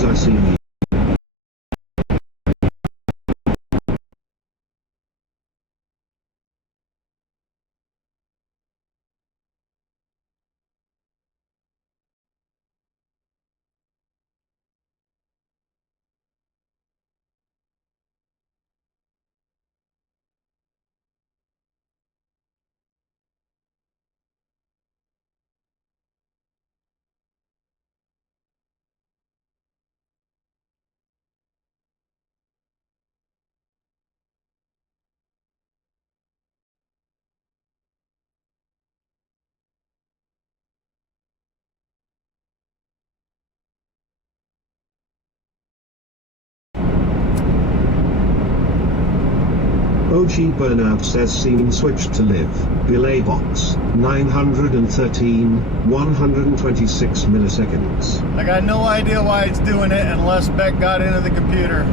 says I see you. OG Burnout says scene switched to live. Belay box 913, 126 milliseconds. I got no idea why it's doing it unless Beck got into the computer.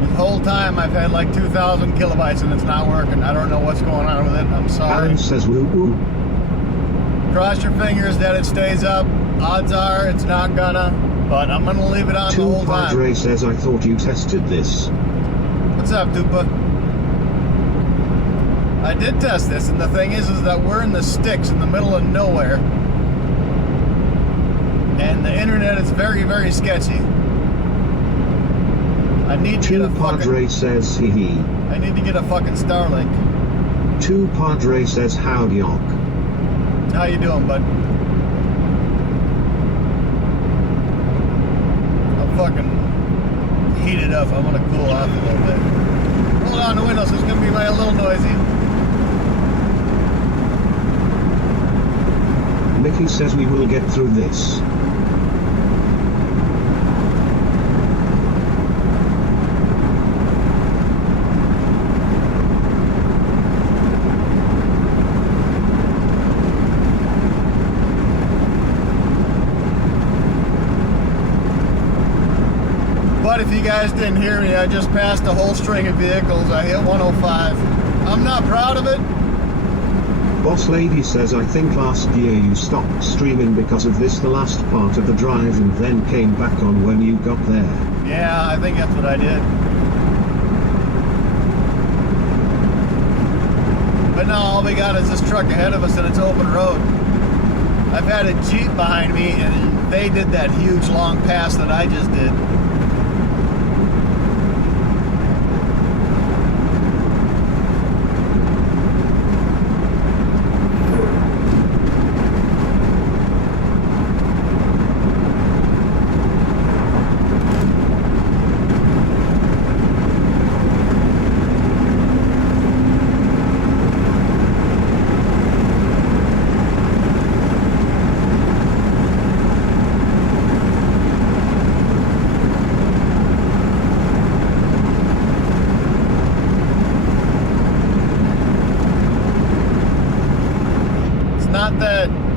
The whole time I've had like 2,000 kilobytes and it's not working. I don't know what's going on with it. I'm sorry. Aaron says woo woo. Cross your fingers that it stays up. Odds are it's not gonna, but I'm gonna leave it on the whole time. Padre says I thought you tested this. What's up, Dupa? I did test this, and the thing is that we're in the sticks in the middle of nowhere. And the internet is very, very sketchy. I need to get a Padre says hee hee. I need to get a fucking Starlink. Padre says howdy yonk. How you doing, bud? I'm fucking heated up. I'm gonna cool off a little bit. Roll down the windows, so it's gonna be a little noisy. Mickey says we will get through this. But if you guys didn't hear me, I just passed a whole string of vehicles. I hit 105. I'm not proud of it. Boss Lady says I think last year you stopped streaming because of this, the last part of the drive, and then came back on when you got there. Yeah, I think that's what I did. But now all we got is this truck ahead of us and it's open road. I've had a Jeep behind me and they did that huge long pass that I just did.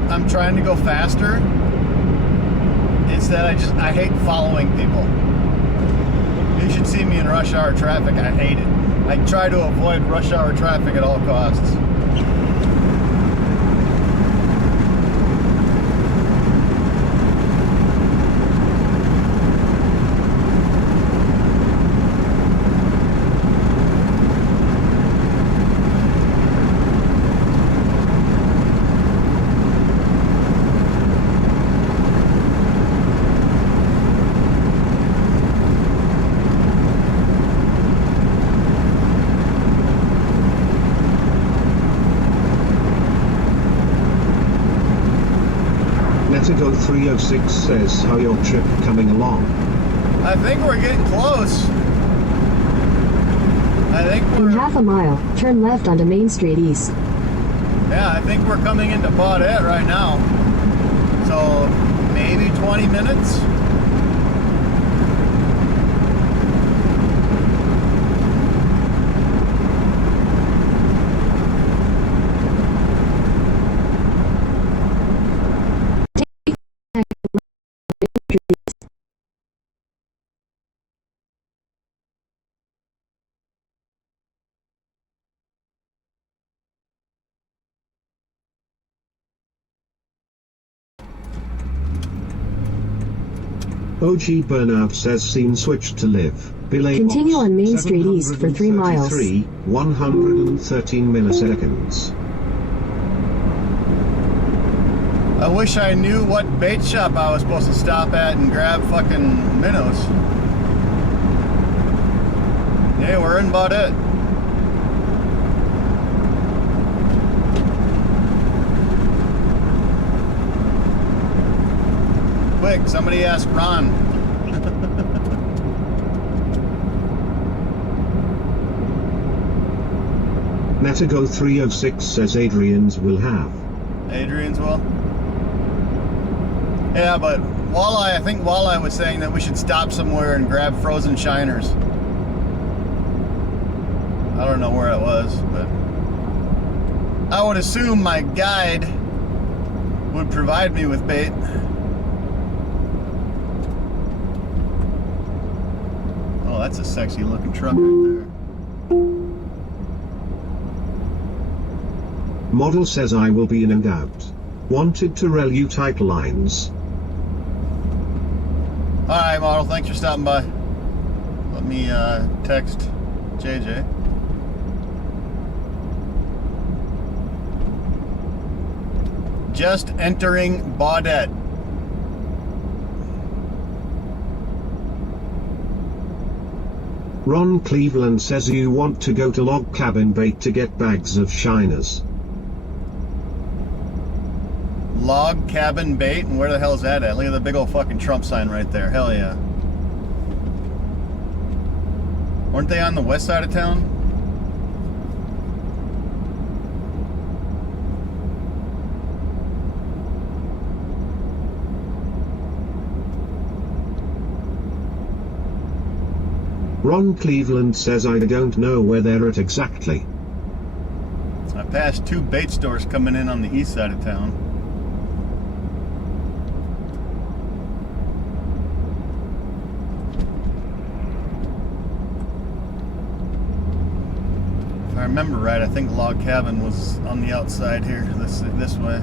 I'm trying to go faster. It's that I hate following people. You should see me in rush hour traffic. I hate it. I try to avoid rush hour traffic at all costs. Metigo 306 says how your trip coming along. I think we're getting close. I think we're... In half a mile, turn left onto Main Street East. Yeah, I think we're coming into Baudette right now. So, maybe 20 minutes? OG Burnout says scene switched to live. Belay Continue box, on Main Street East for 3 miles. 113 milliseconds. I wish I knew what bait shop I was supposed to stop at and grab fucking minnows. Yeah, we're in about it. Quick, somebody ask Ron. Netago 306 says Adrian's will have. Adrian's will? Yeah, but Walleye, I think Walleye was saying that we should stop somewhere and grab frozen shiners. I don't know where it was, but I would assume my guide would provide me with bait. Oh, that's a sexy looking truck right there. Model says I will be in and out. Wanted to rel you title lines. Alright, Model, thanks for stopping by. Let me text JJ. Just entering Baudette. Ron Cleveland says you want to go to Log Cabin Bait to get bags of shiners. Log Cabin Bait? And where the hell is that at? Look at the big old fucking Trump sign right there. Hell yeah. Weren't they on the west side of town? Ron Cleveland says I don't know where they're at exactly. I passed 2 bait stores coming in on the east side of town. If I remember right, I think Log Cabin was on the outside here, this way.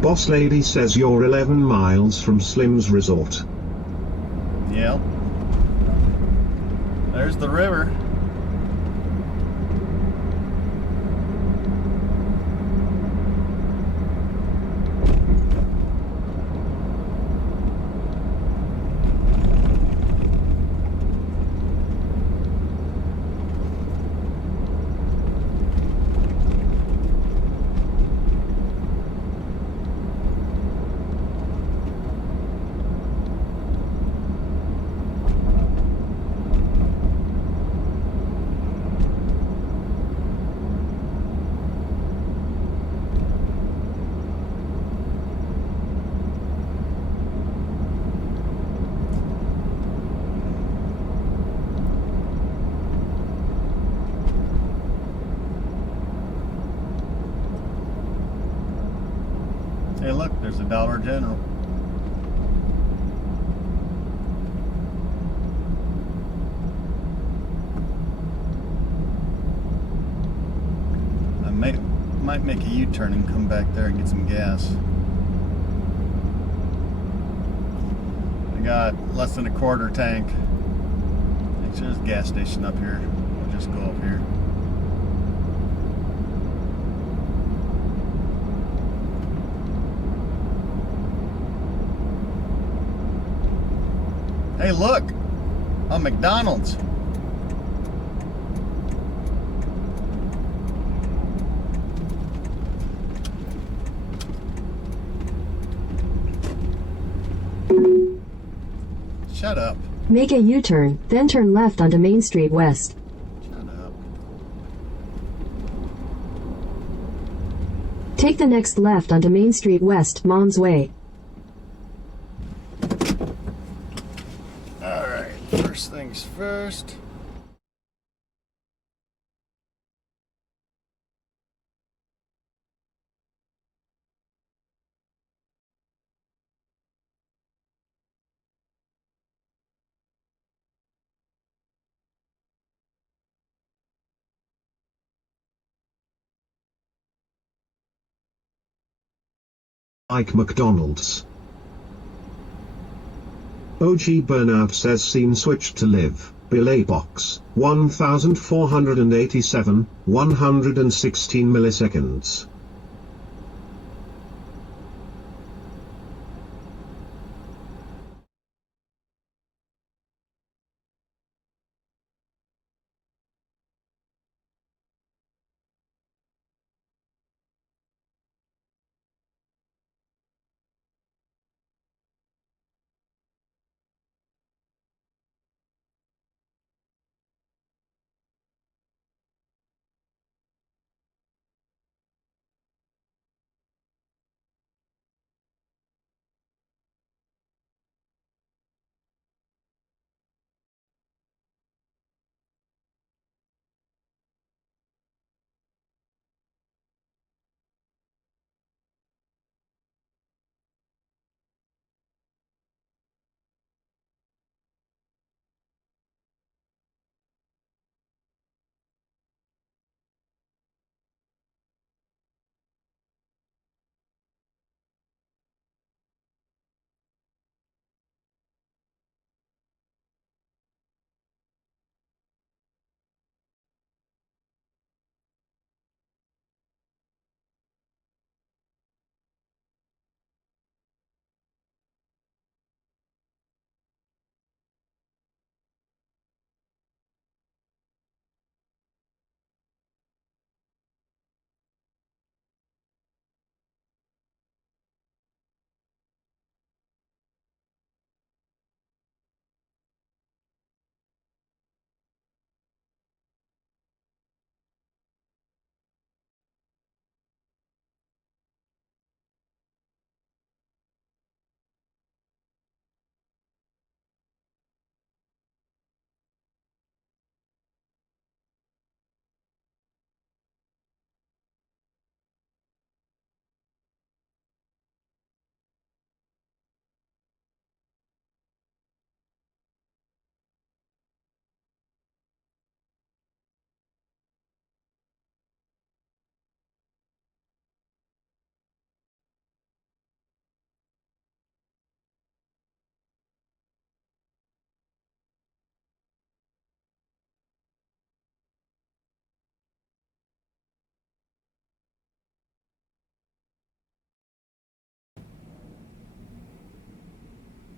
Boss Lady says you're 11 miles from Slim's Resort. Yep. There's the river. Hey look, there's a Dollar General. I might make a U-turn and come back there and get some gas. I got less than a quarter tank. Actually, there's a gas station up here. We'll just go up here. Hey, look! A McDonald's. Shut up. Make a U-turn, then turn left onto Main Street West. Shut up. Take the next left onto Main Street West, Mom's Way. Alright, first things first. Ike McDonald's. OG Burnout says scene switched to live. Belay box, 1487, 116 milliseconds.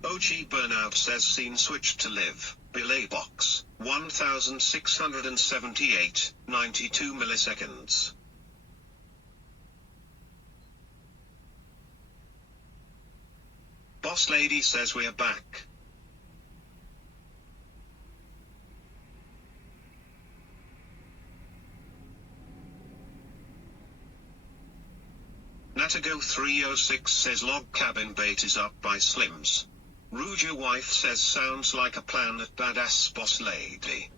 OG Burnout says scene switched to live. Belay box, 1678, 92 milliseconds. Boss Lady says we're back. Natago 306 says log cabin bait is up by Slims. Ruja wife says sounds like a plan at badass boss lady.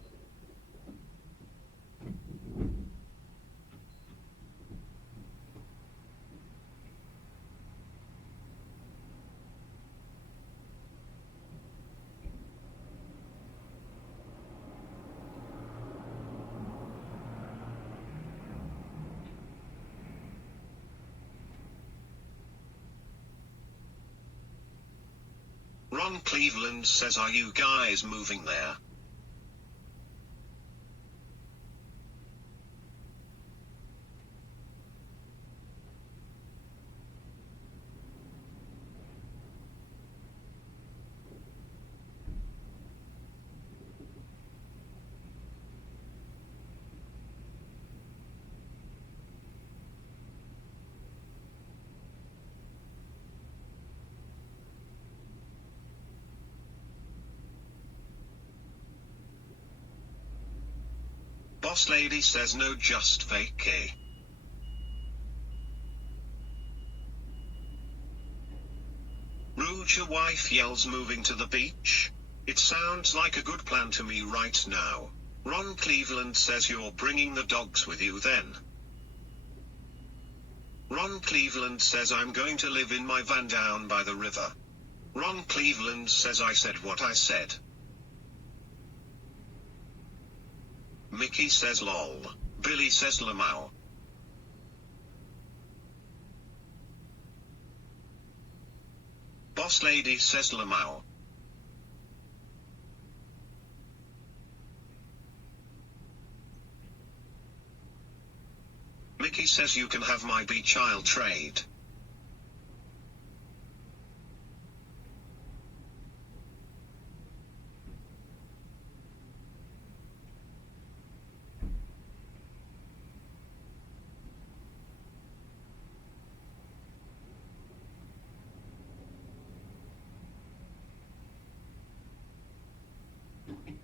Ron Cleveland says, are you guys moving there? Boss Lady says no, just vacay. Ruja wife yells moving to the beach. It sounds like a good plan to me right now. Ron Cleveland says you're bringing the dogs with you then. Ron Cleveland says I'm going to live in my van down by the river. Ron Cleveland says I said what I said. Mickey says lol. Billy says lamau. Boss lady says Lamau. Mickey says you can have my B-child trade.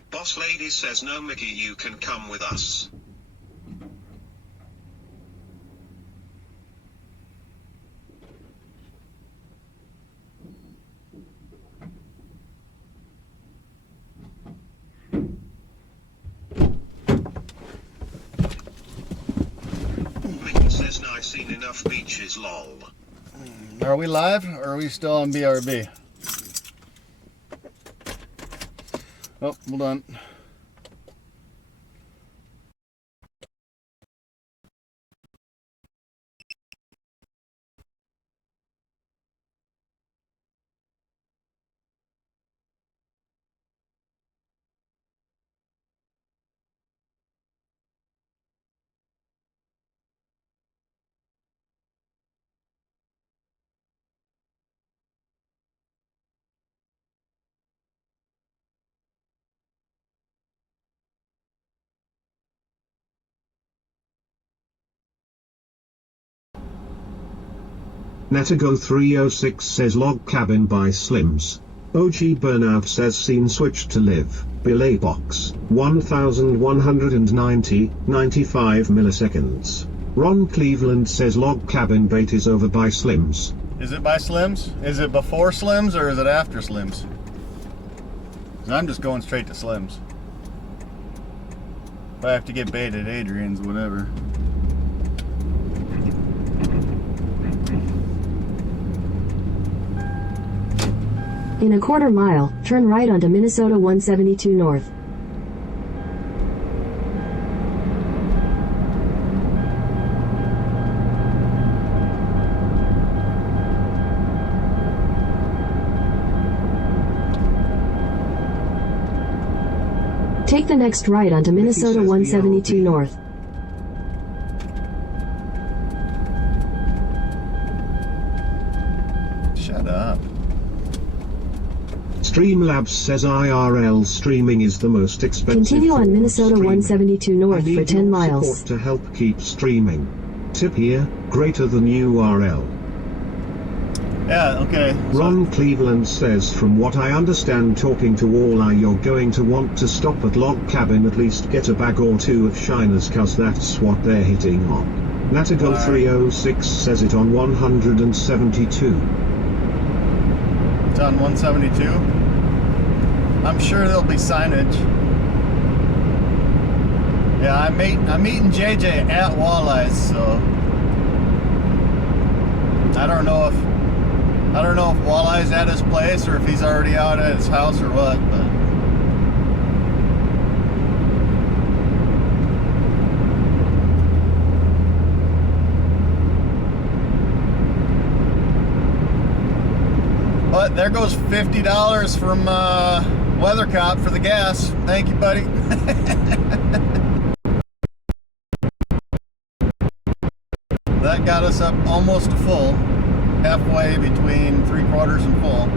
Boss lady says no Mickey, you can come with us. Mickey says no, I've seen enough beaches, lol. Are we live or are we still on BRB? Oh, hold on. Netago306 says log cabin by Slims. OG Burnout says scene switched to live. Belay box 1190, 95 milliseconds. Ron Cleveland says log cabin bait is over by Slims. Is it by Slims? Is it before Slims or is it after Slims? 'Cause I'm just going straight to Slims. If I have to get bait at Adrian's, whatever. In a quarter mile, turn right onto Minnesota 172 North. Take the next right onto Minnesota 172 North. Shut up. Streamlabs says IRL streaming is the most expensive. Continue on form of Minnesota streaming. 172 North I need for 10 your miles. support to help keep streaming. Tip here, greater than URL. Yeah, okay. Ron Cleveland says, from what I understand talking to all you're going to want to stop at log cabin, at least get a bag or two of shiners, cause that's what they're hitting on. Natago306 says it on 172. It's on 172. I'm sure there'll be signage. Yeah, I'm meeting JJ at Walleyes, so I don't know if Walleye's at his place or if he's already out at his house or what, but there goes $50 from Weather Cop for the gas. Thank you, buddy. That got us up almost to full. Halfway between 3/4 and full.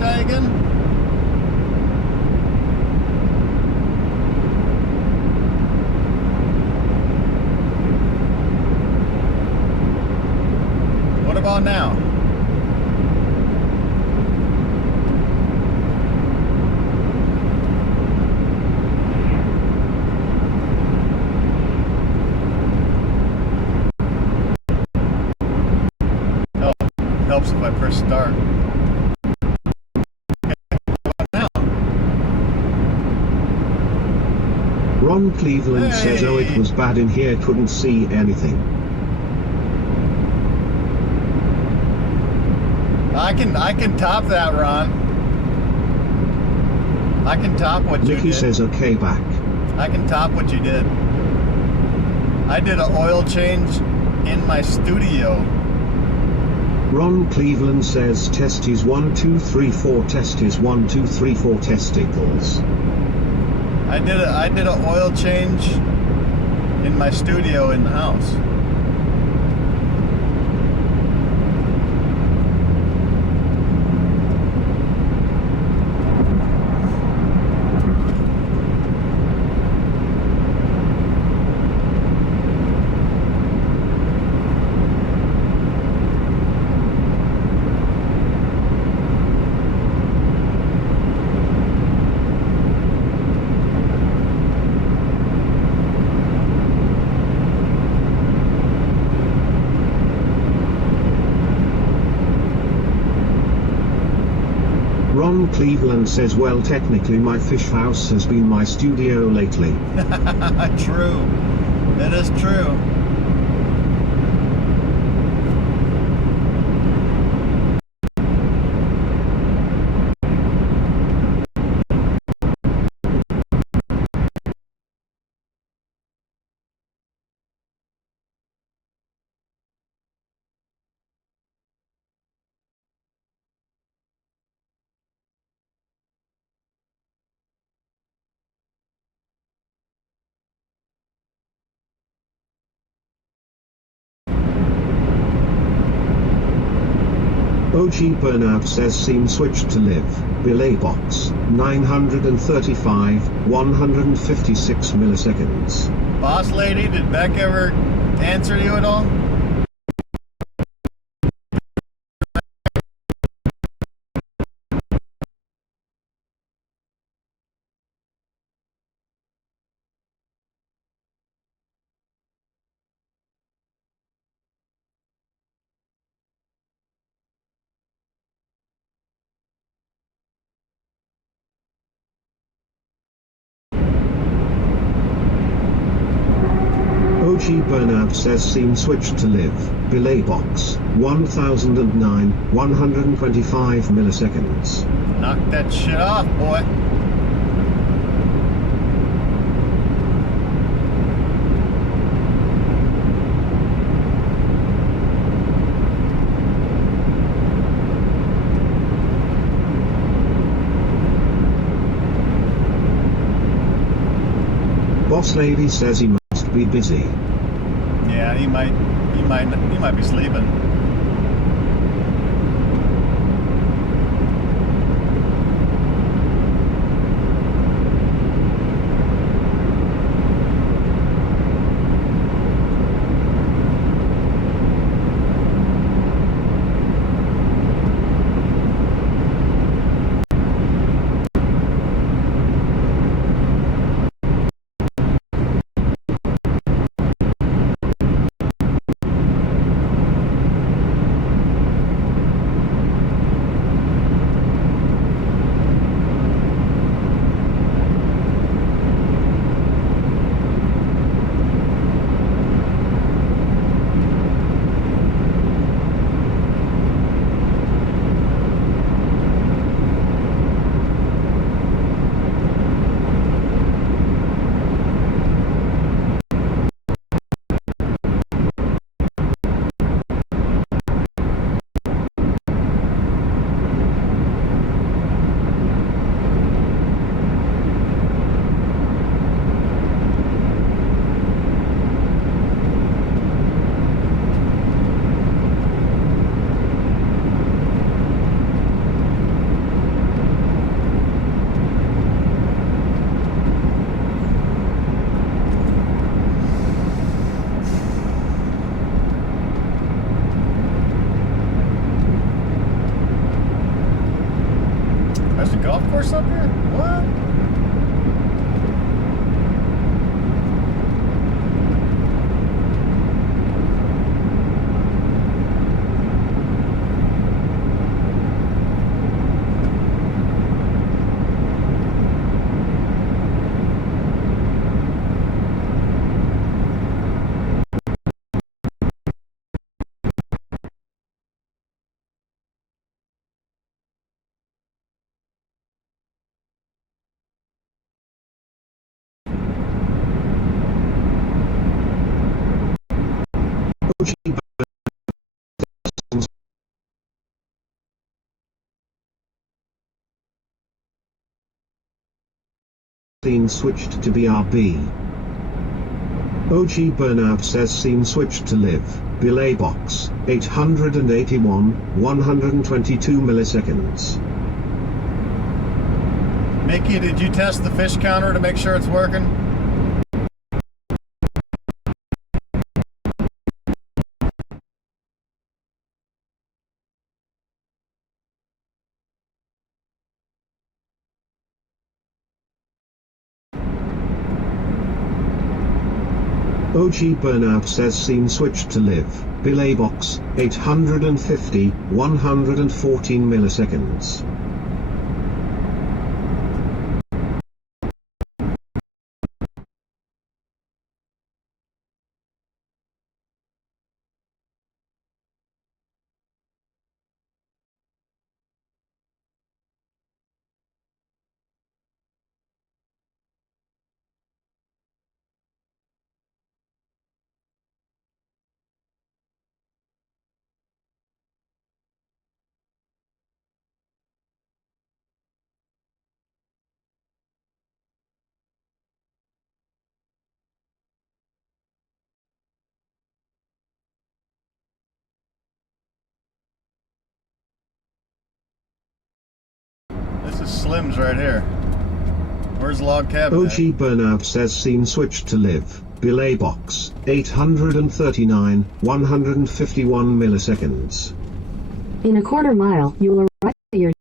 guy again? What about now? Helps if I press start. Ron Cleveland says, oh, it was bad in here, couldn't see anything. I can top that, Ron. I can top what you did. Mickey says, okay, back. I can top what you did. I did an oil change in my studio. Ron Cleveland says, testes 1 2 3 4 testes 1 2 3 4 testicles. I did an oil change in my studio in the house. Ron Cleveland says, well, technically my fish house has been my studio lately. True. That is true. OG Burnout says, scene switched to live. Belay box. 935, 156 milliseconds. Boss lady, did Beck ever answer you at all? OG Burnout says, scene switched to live. Belay box. 1009, 125 milliseconds. Knock that shit off, boy. Boss lady says he must be busy. Yeah, he might be sleeping. golf course up here? What? Scene switched to BRB. OG Burnout says scene switched to live. Belay box, 881, 122 milliseconds. Mickey, did you test the fish counter to make sure it's working? OG Burnout says scene switched to live. Belay box, 850, 114 milliseconds. This is Slim's right here. Where's Log Cabin? OG Burnout says scene switched to live. Belay box, 839, 151 milliseconds. In a quarter mile, you will arrive at your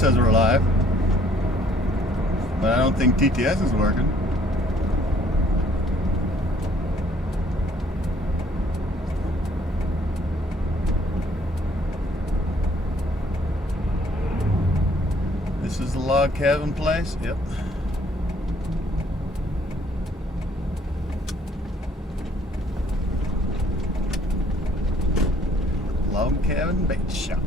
says we're live. But I don't think TTS is working. This is the log cabin place? Yep. Log cabin bait shop.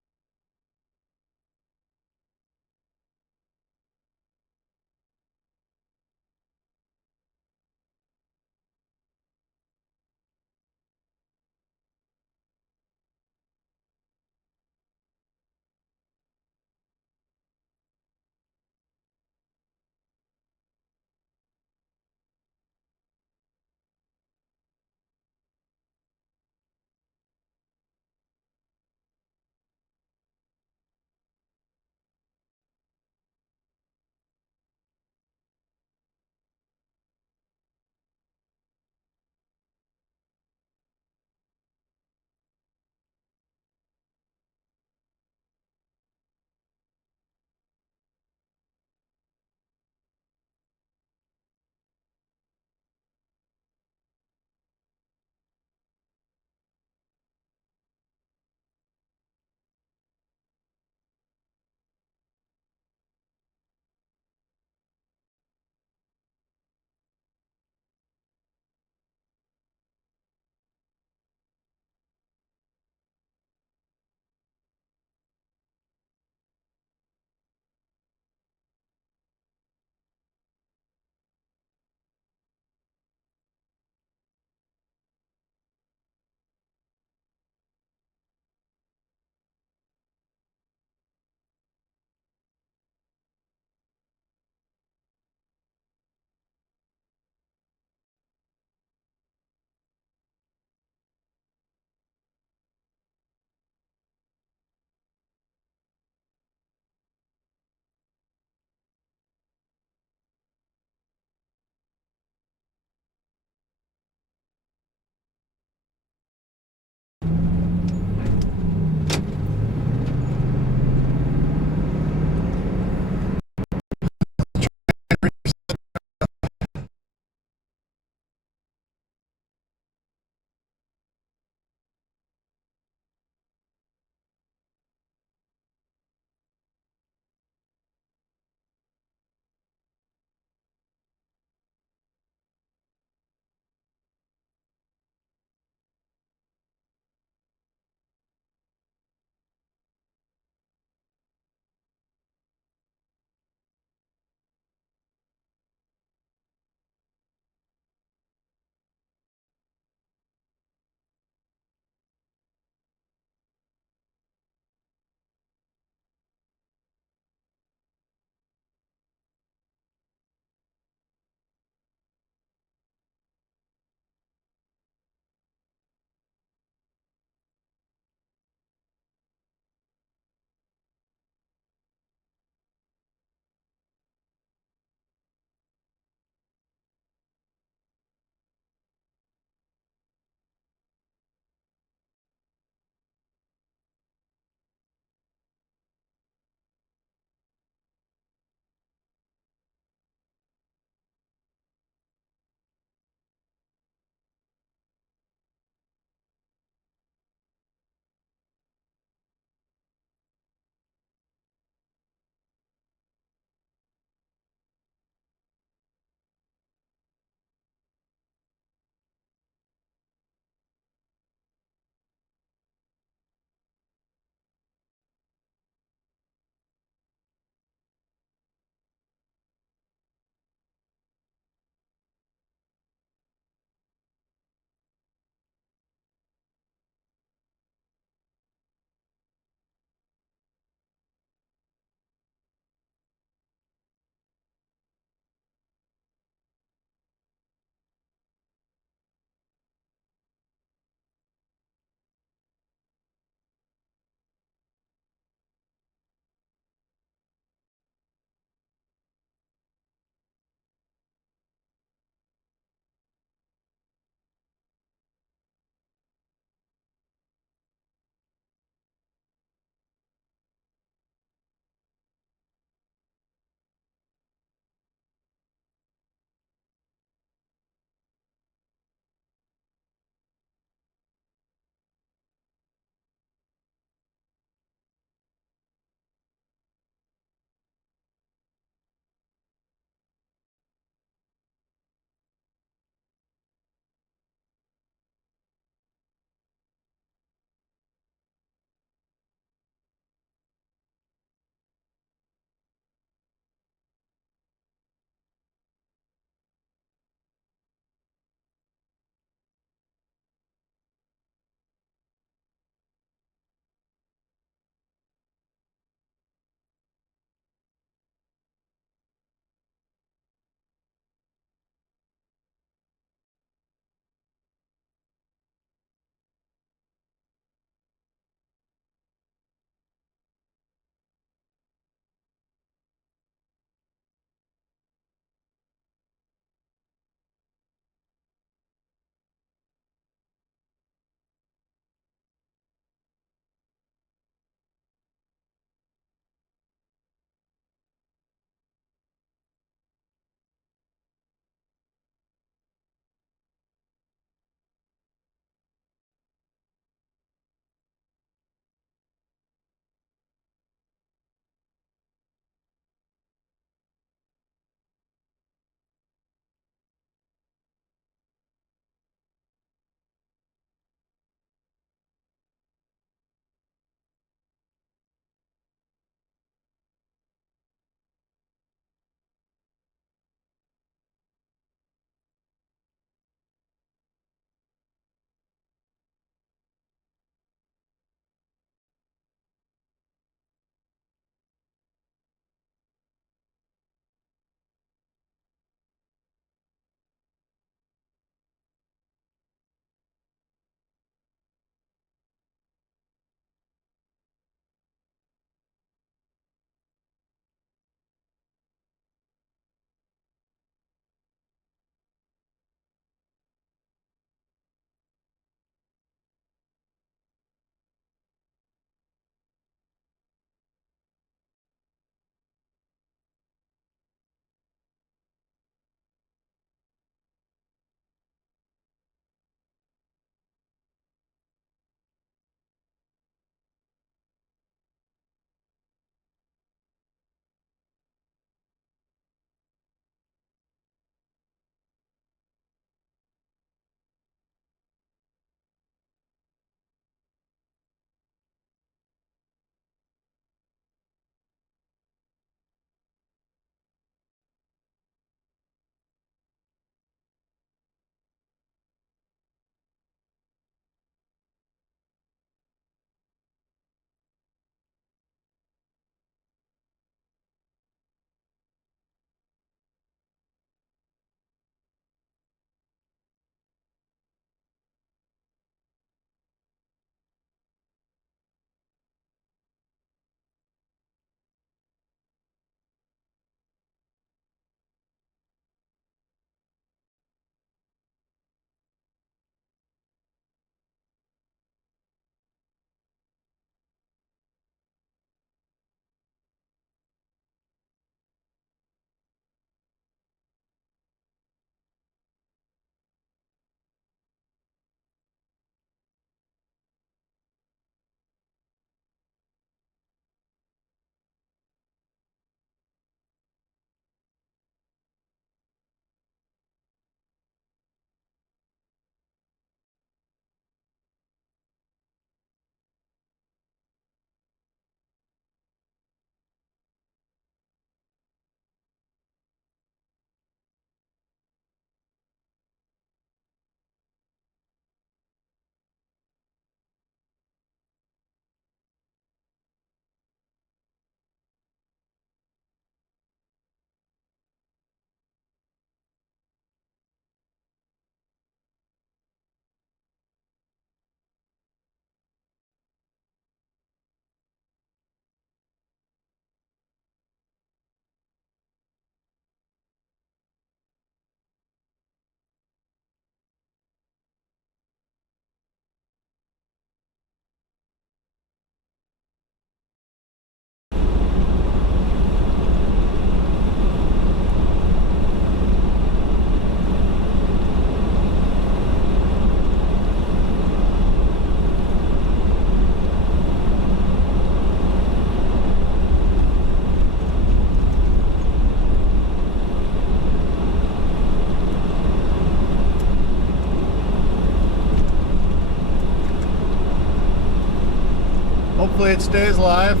Hopefully it stays live.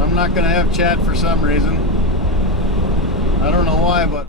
I'm not going to have chat for some reason. I don't know why, but